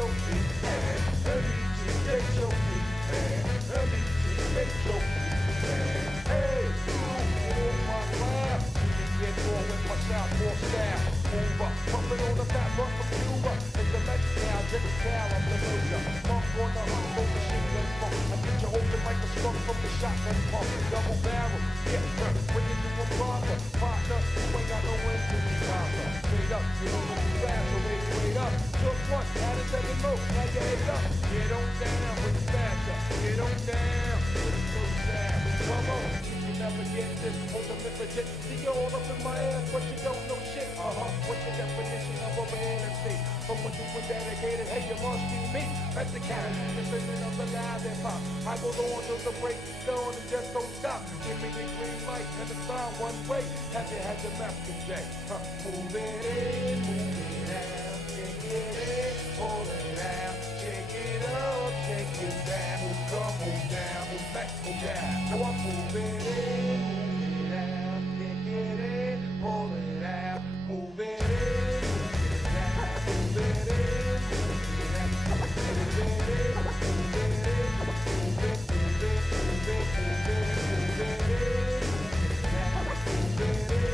your feet, man. Let me just get your feet, man. Let me just get your feet, man. Hey, you get on my lap. You can get more with my southpaw style. Move up, pumping on the fat run from Cuba. It's the Mexican, just a cow, I'm the loser. Pump on the hump, on the shit, let's pump. I get you open like a skunk from the shotgun pump. Double barrel, yeah, bring it to a proper. Partner, you ain't got no wins to be proper. Straight up, you don't look fast, so wait up. Took one, had a second move, now you head up. Get on down, with the faster. Get on down, with the slow down. Come on, you never get this. Hold the legit. See you all up in my ass, but you don't know shit. What's your definition of a fantasy? But when you were dedicated, hey, you must be me. That's the kind of decision of the live hip hop. I go on till the break is done and just don't stop. Give me the green light and the sign one way. Have you had your master jack? Move it in, move it out, shake it in, pull it out, shake it up, shake it down, move up, move down, move back, move down. Oh, I'm moving in, move it out, shake it in, pull it out, move it in, move it out, move it in, move it out, move it in, move it in, move it, move it, move it, move it, move it in, move it out, move it in.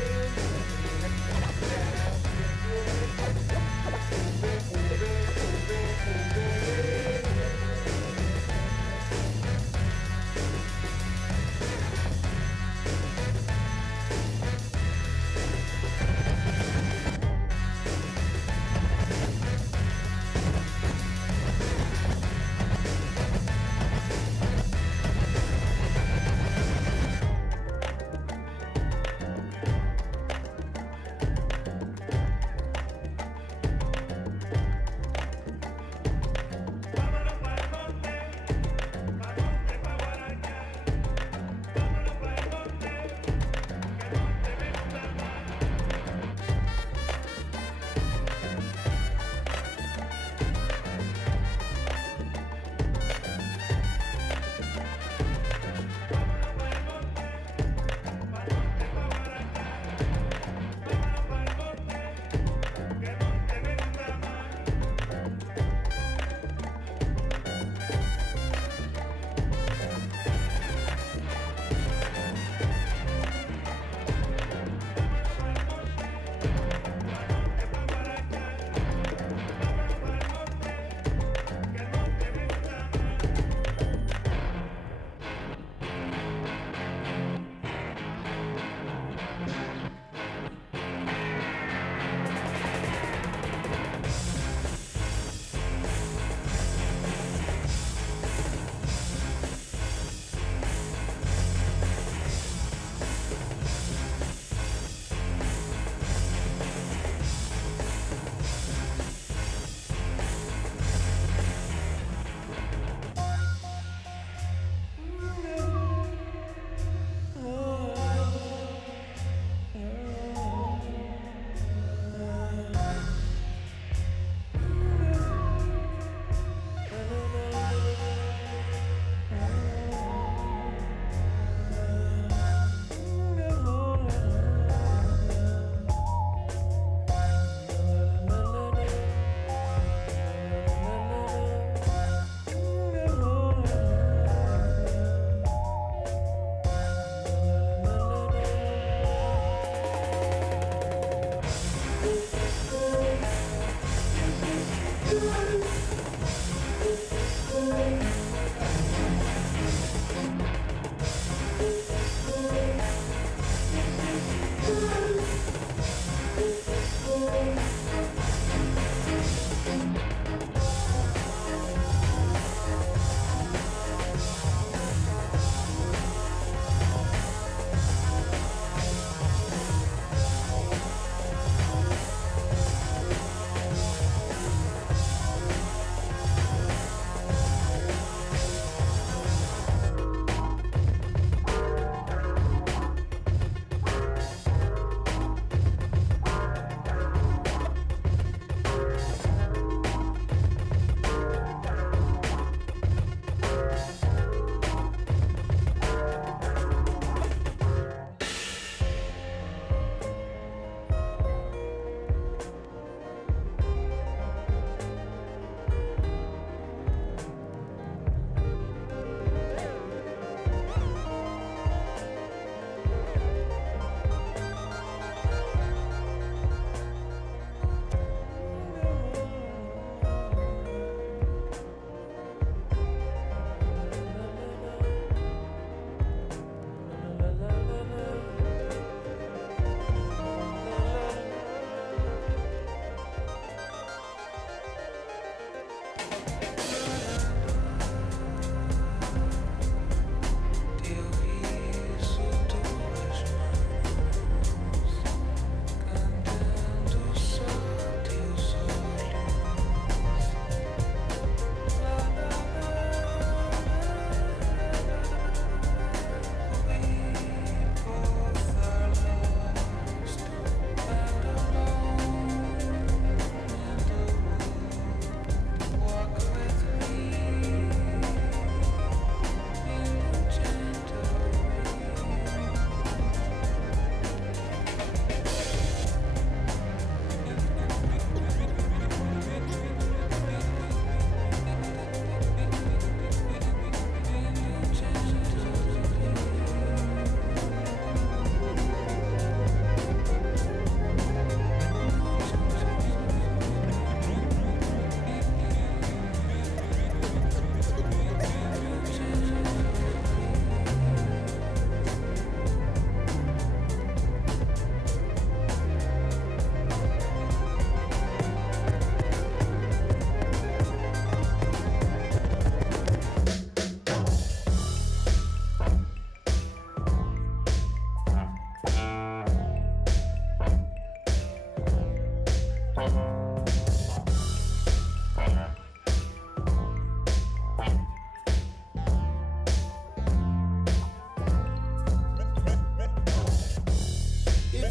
If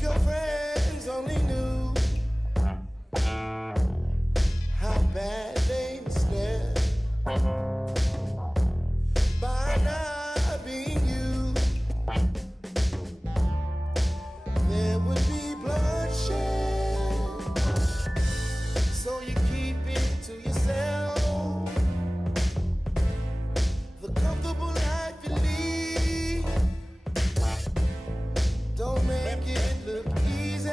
your friends only knew how bad they stare by not being you, there would be bloodshed. So you keep it to yourself. The comfortable life you lead don't make it look easy.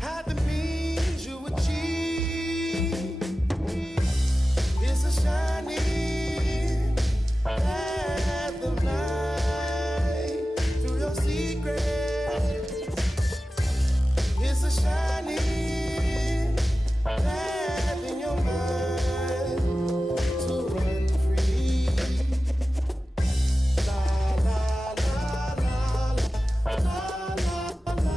Have the means you achieve. It's a shining path of light through your secret. It's a shining path in your mind to run free. La la la la la la la la.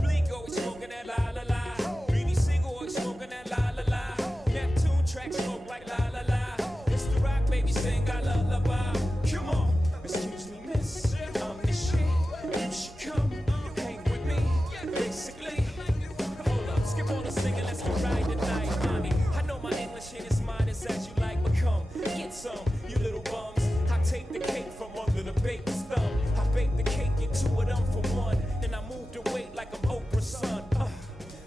Blink always smoking that la la la. Beanie Siegel always smoking that la la la. Neptune track smoke like la la la. It's the rock baby sing a lullaby. Come on, excuse me miss, I'm the shit. You should come hang with me. Basically, hold up, skip all the singing, let's get right tonight, mommy. I know my English ain't as mine as you like, but come get some, you little bums. I take the cake from under the baker's thumb. I bake the cake in two of them for one. Then I move the weight like I'm Oprah's son.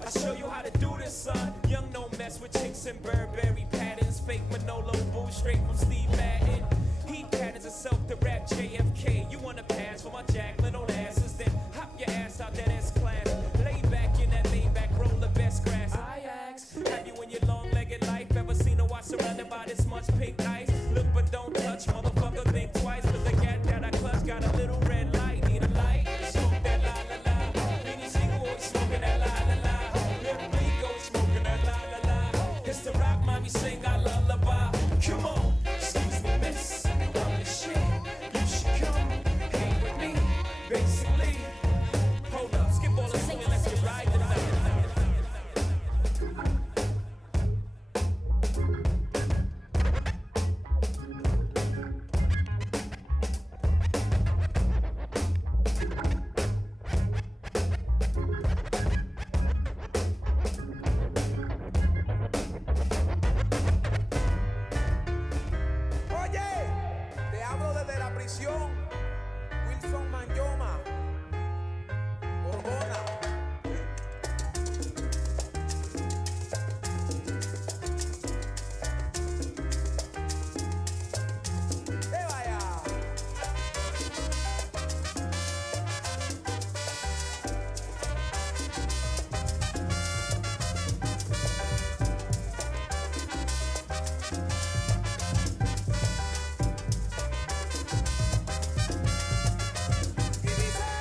I show you how to do this, son. Young, no mess with chicks and Burberry patterns. Fake Manolo boo straight from Steve Madden. Heat patterns itself to rap JFK. You wanna pass for my Jacqueline on asses? Then hop your ass out that S-Class. Lay back in that Maybach, roll the best grass. I ask, have you in your long-legged life ever seen a watch surrounded by this much pink ice? Look but don't touch, motherfucker, think twice. Cause the gat that I clutch got a little red light. Need a light? Smoke that la la la. Beanie Siegel always smoking that la la la. Lil Rico smoking that la la la. It's the rock mommy sing a lullaby. Come on, excuse me miss, I'm the shit. You should come hang with me. Basically, hold up, skip all the singing, let's get right tonight. Oye, te hablo desde la prisión. Wilson Manyoma, Orgona. Vaya! Y dice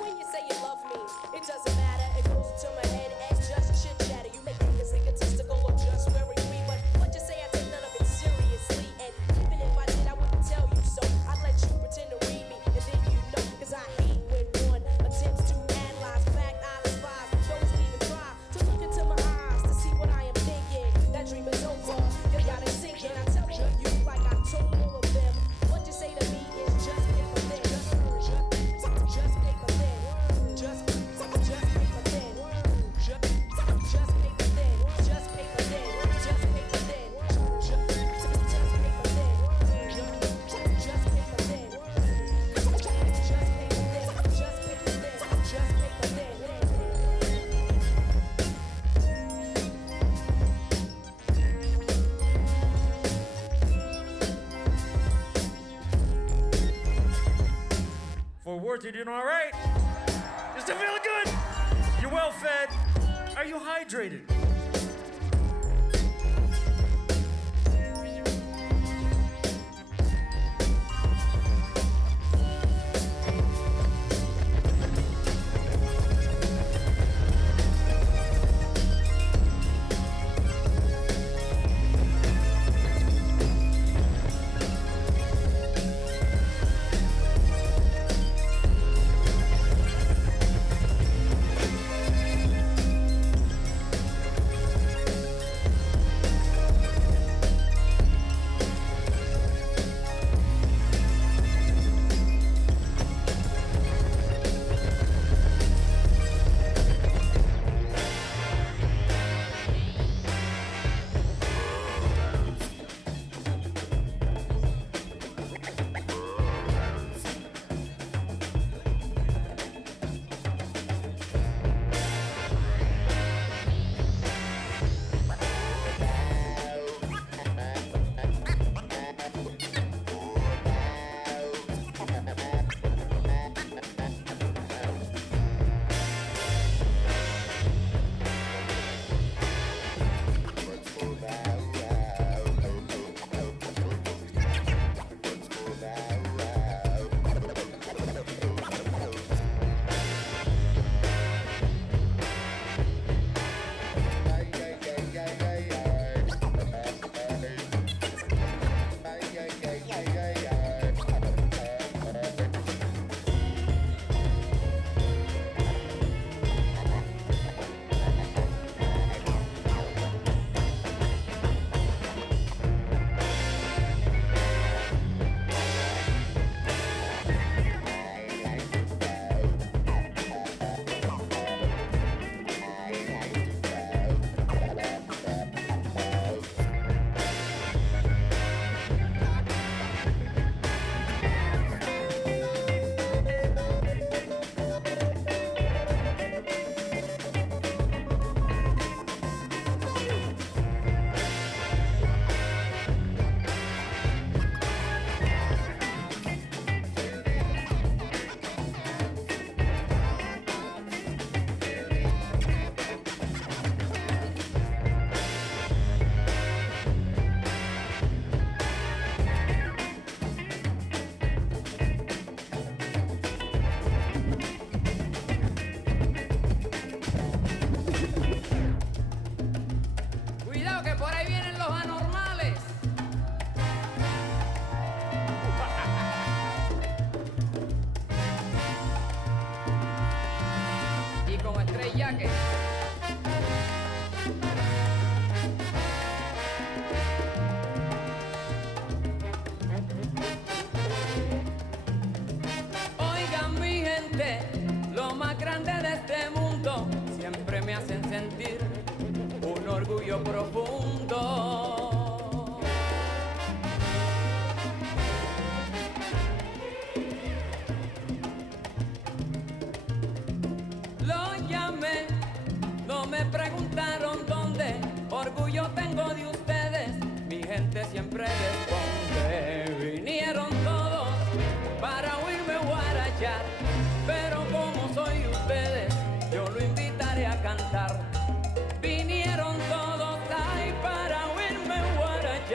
When you say you love me, it doesn't matter. It goes into my head as just chit chatter. You make niggas egotistical or just very free. But what you say, I take none of it seriously. And even if I did, I wouldn't tell you so. I'd let you pretend to read me, and then you know. Cause I hate when one attempts to analyze. Fact, I despise those who even try to look into my eyes to see what I am thinking. That dream is over. Your yacht is sinking. I tell all of you like I told all of them. What you say to me is just paper thin. Just paper thin. Just paper thin. Just paper thin. Just paper thin. Just paper thin. Just paper thin. Just paper thin. Just paper thin. Just paper thin. Fort Worth, you doing all right? You still feeling good? You're well fed? Are you hydrated? yaque. Oigan mi gente, lo más grande de este mundo siempre me hacen sentir un orgullo profundo.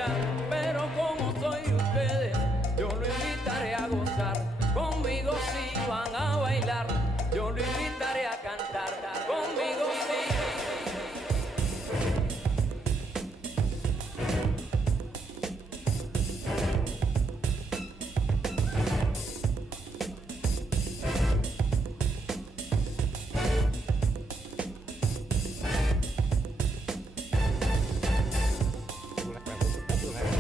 bailar, pero como soy de ustedes, yo lo invitaré a gozar. Conmigo si van a bailar, yo lo invitaré a cantar. Conmigo sí. We'll have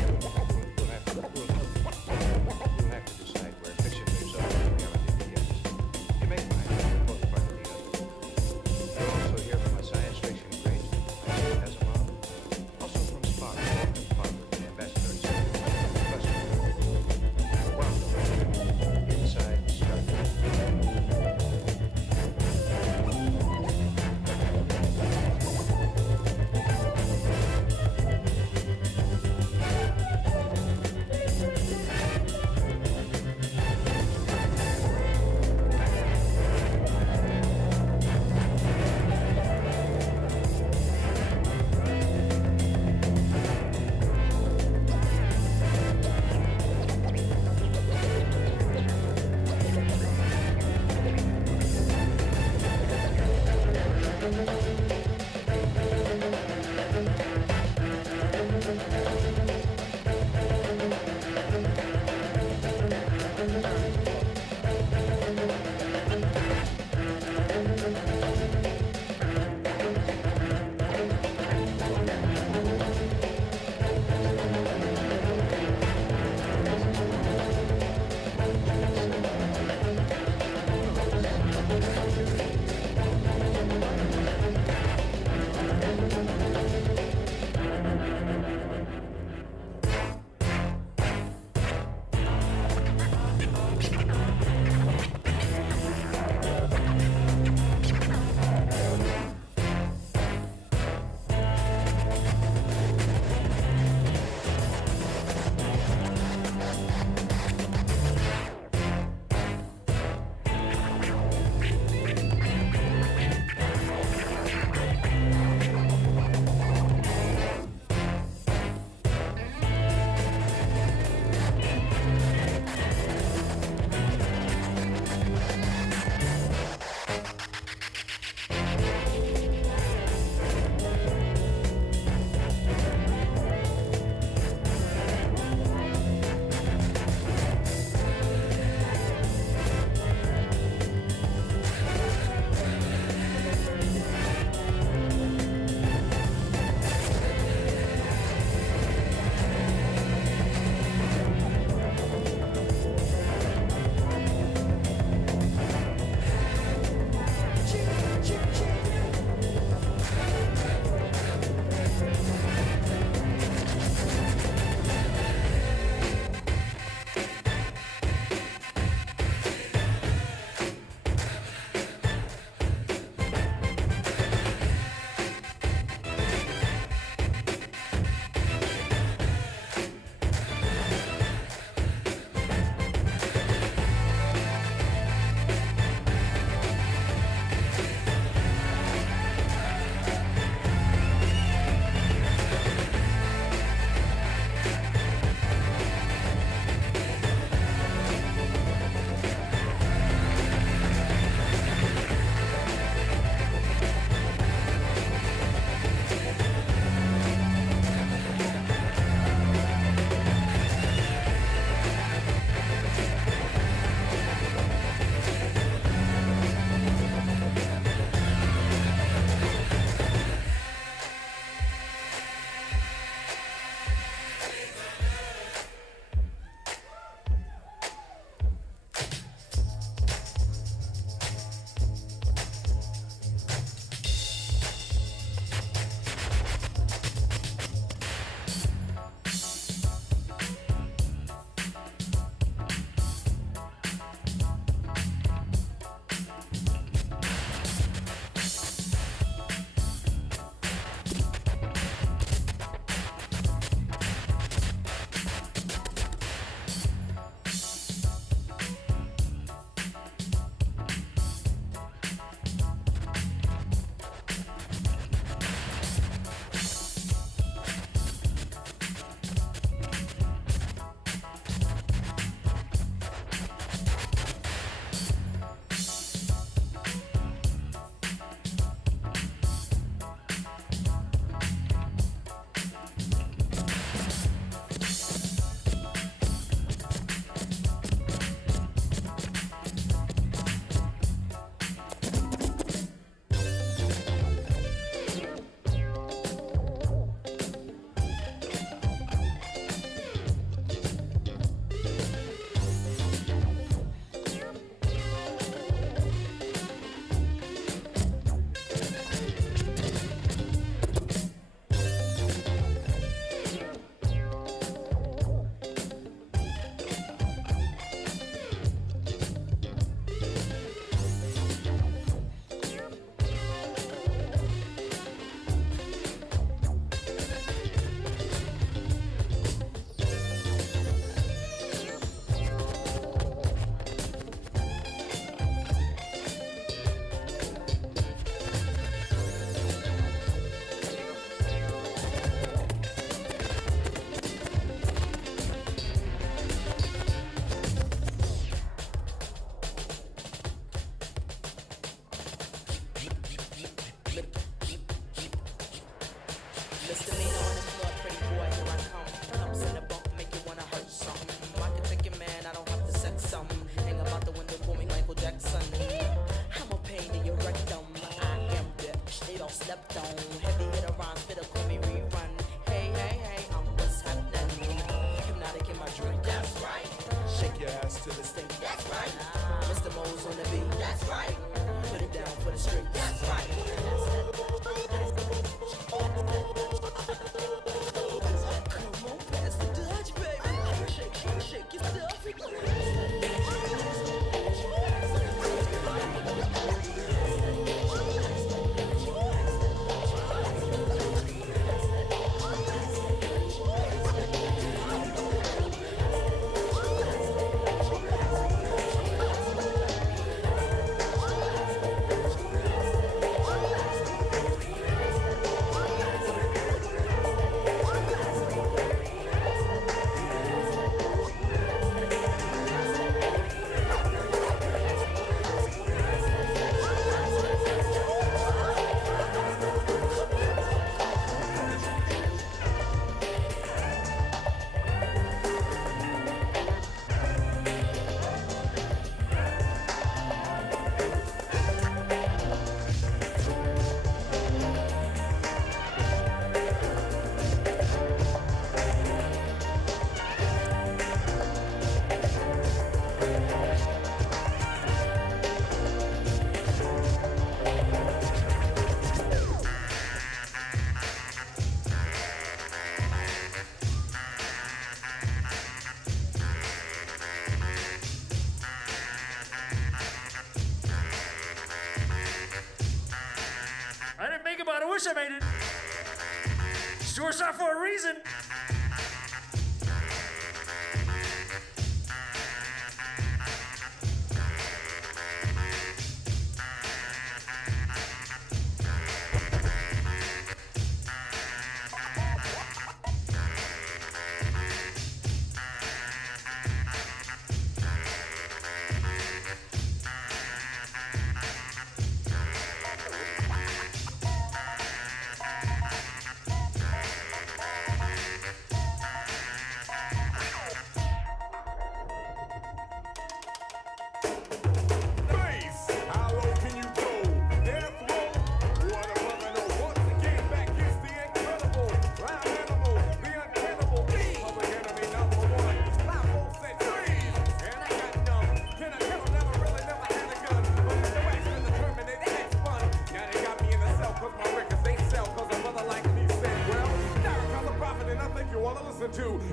Short shot for a reason.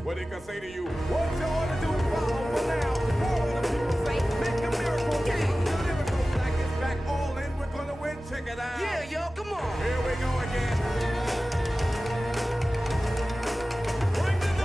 What they can say to you, what you want to do is follow for now. What the people say, make a miracle. The lyrical black is back all in, we're gonna win, check it out. Yeah, yo, come on. Here we go again. Bring the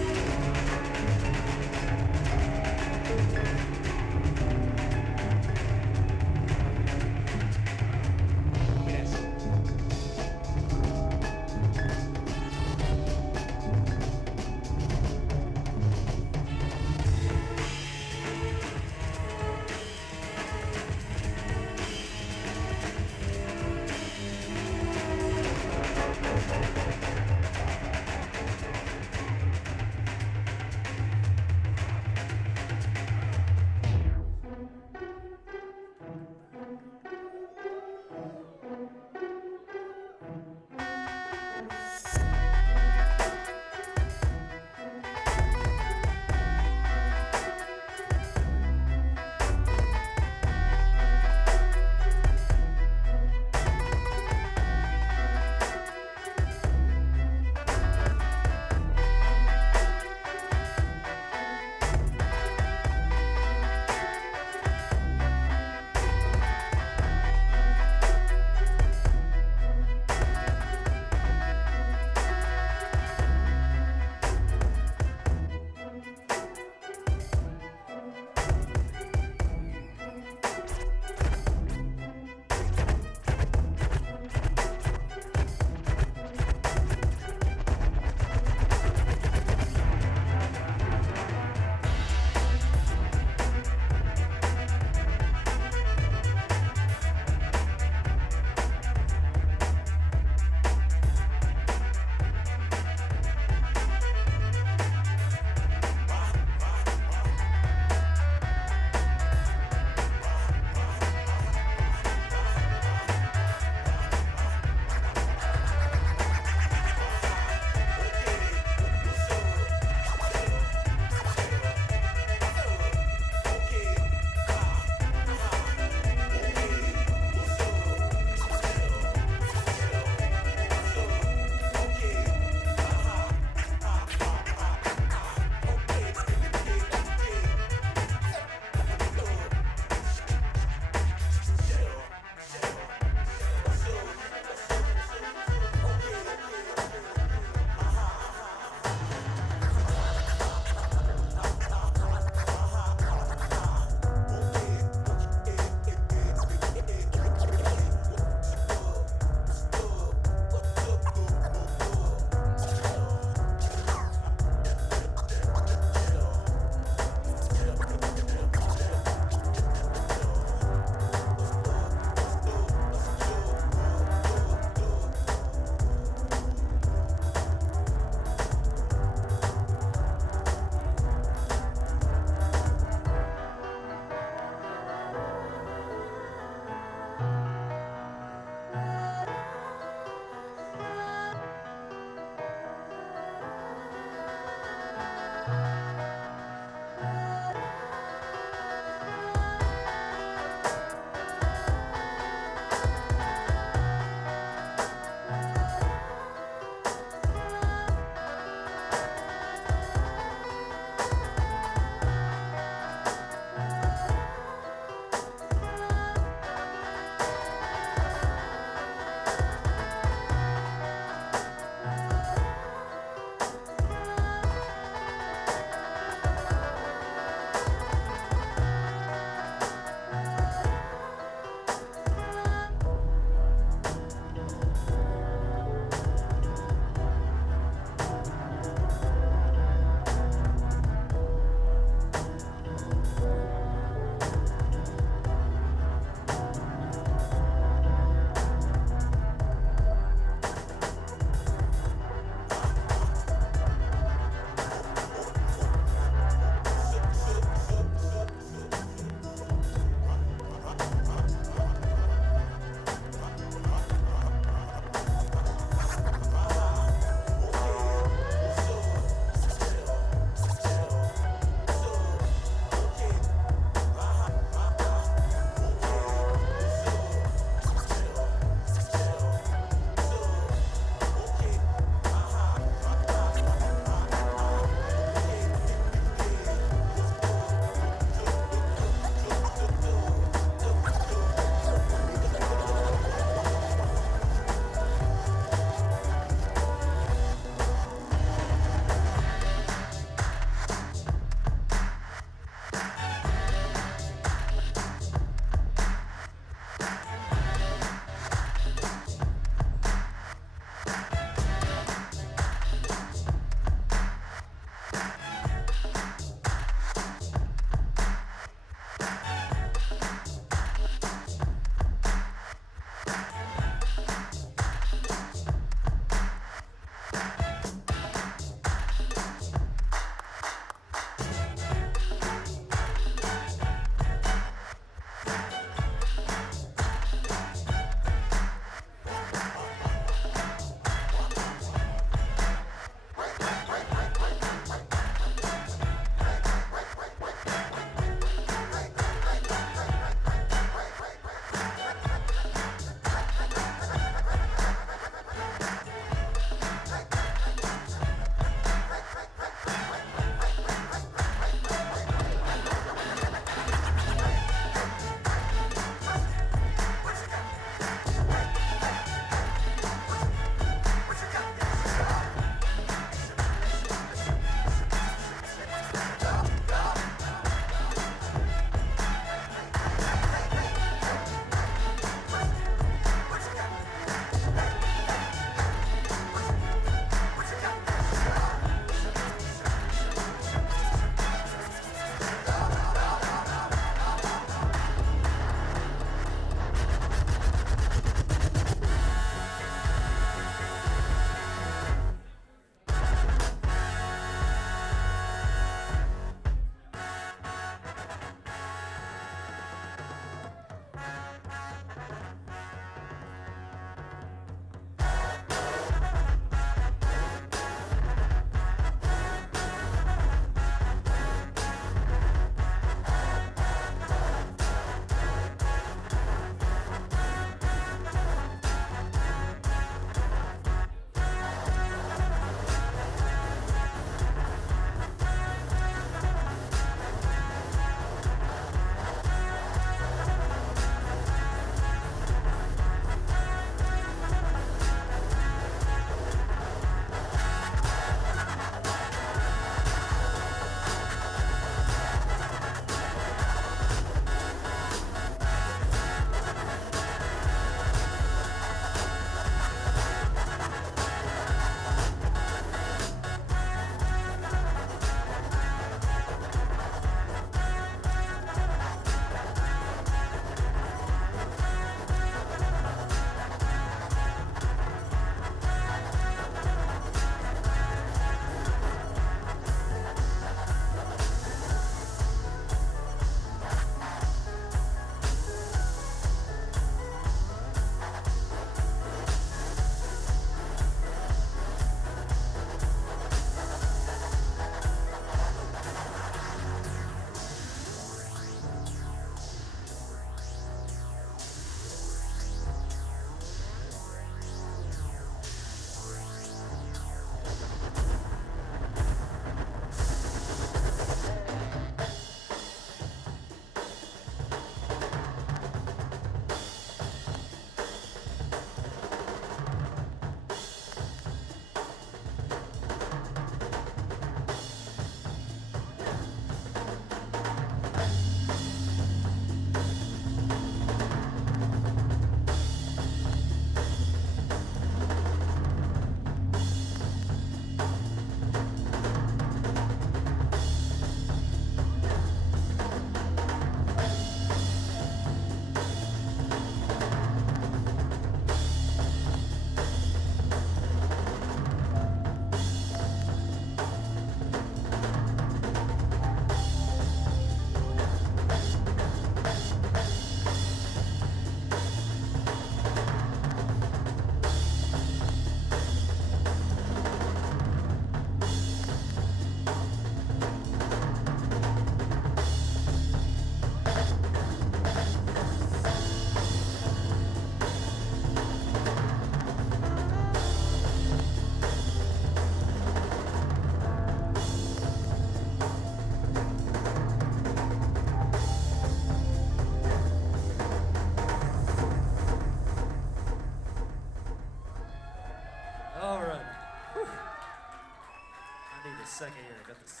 a second here. I got this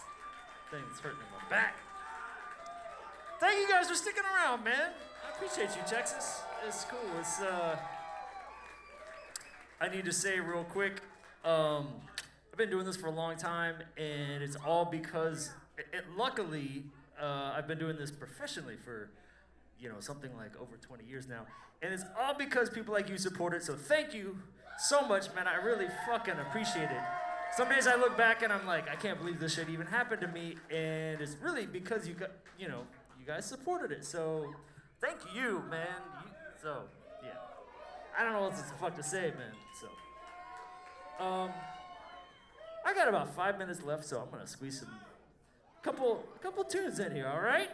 thing that's hurting in my back. Thank you guys for sticking around, man. I appreciate you, Texas. It's cool. It's I need to say real quick, I've been doing this for a long time, and it's all because, luckily, I've been doing this professionally for, something like over 20 years now, and it's all because people like you support it. So thank you so much, man. I really fucking appreciate it. Some days I look back and I'm like, I can't believe this shit even happened to me, and it's really because you guys supported it. So thank you, man. Yeah. I don't know what the fuck to say, man. So, I got about 5 minutes left, so I'm gonna squeeze some couple tunes in here. All right.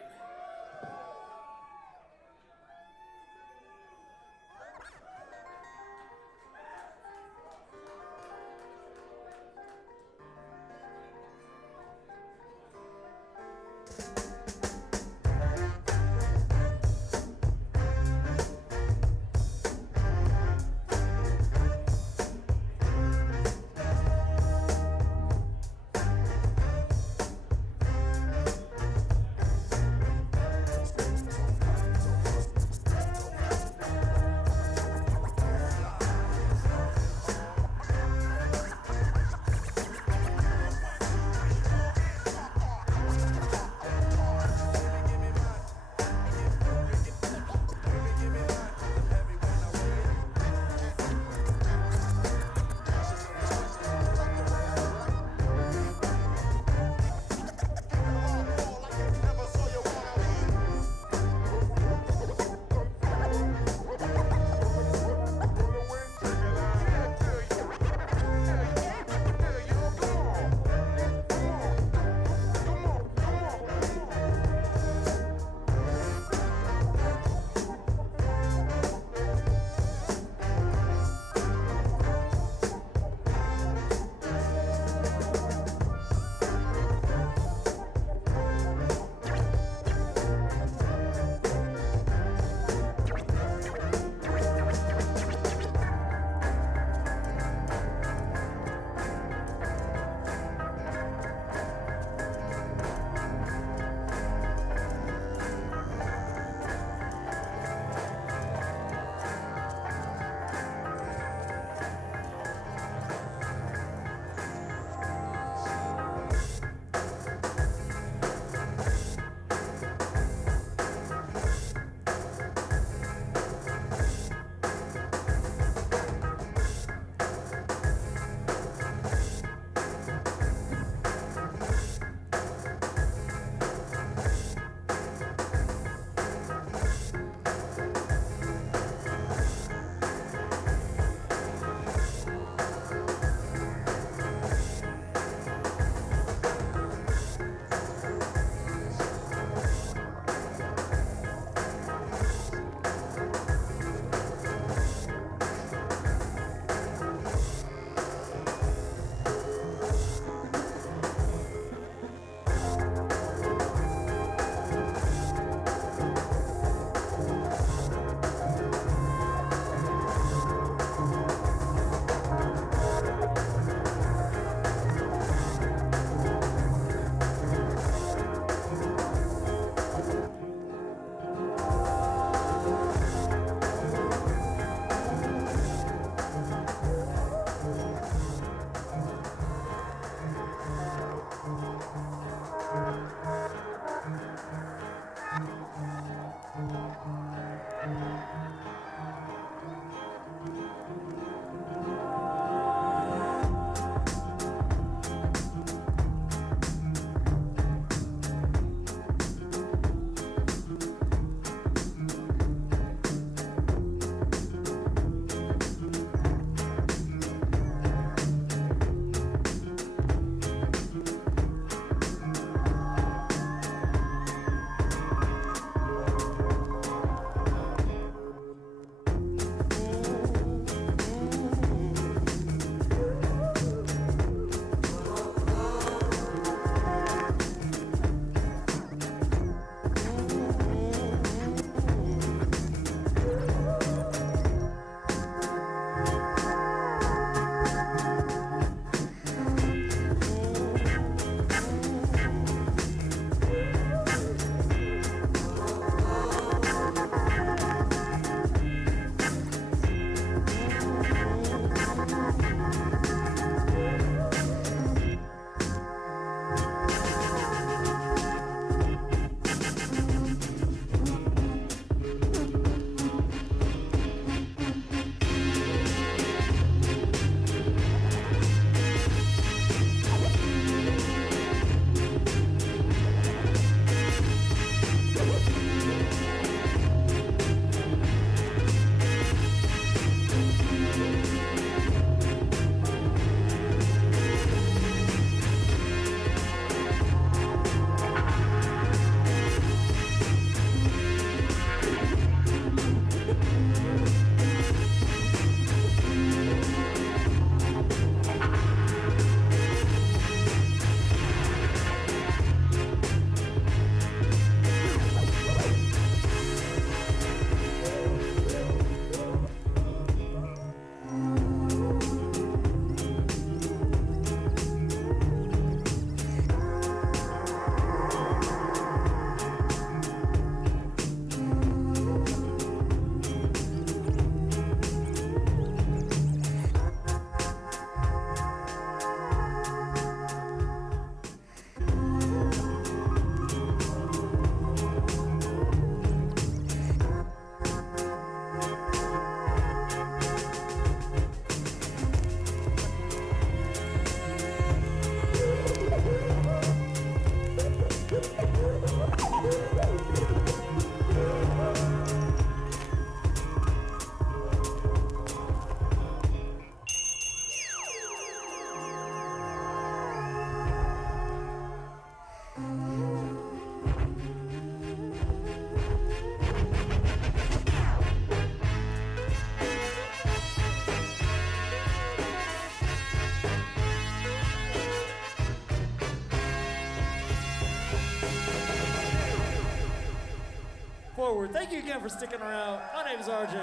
forward. Thank you again for sticking around. My name is RJ.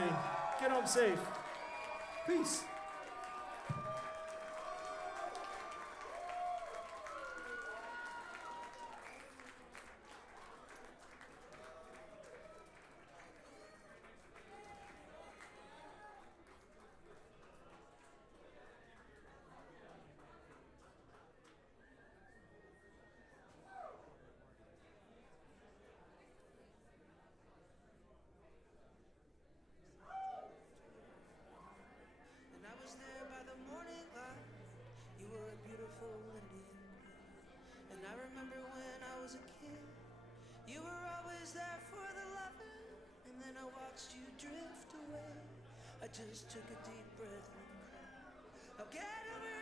Get home safe. Peace. And I was there by the morning light. You were a beautiful Indian queen. And I remember when I was a kid, you were always there for the loving. And then I watched you drift away. I just took a deep breath and cried. I'll get over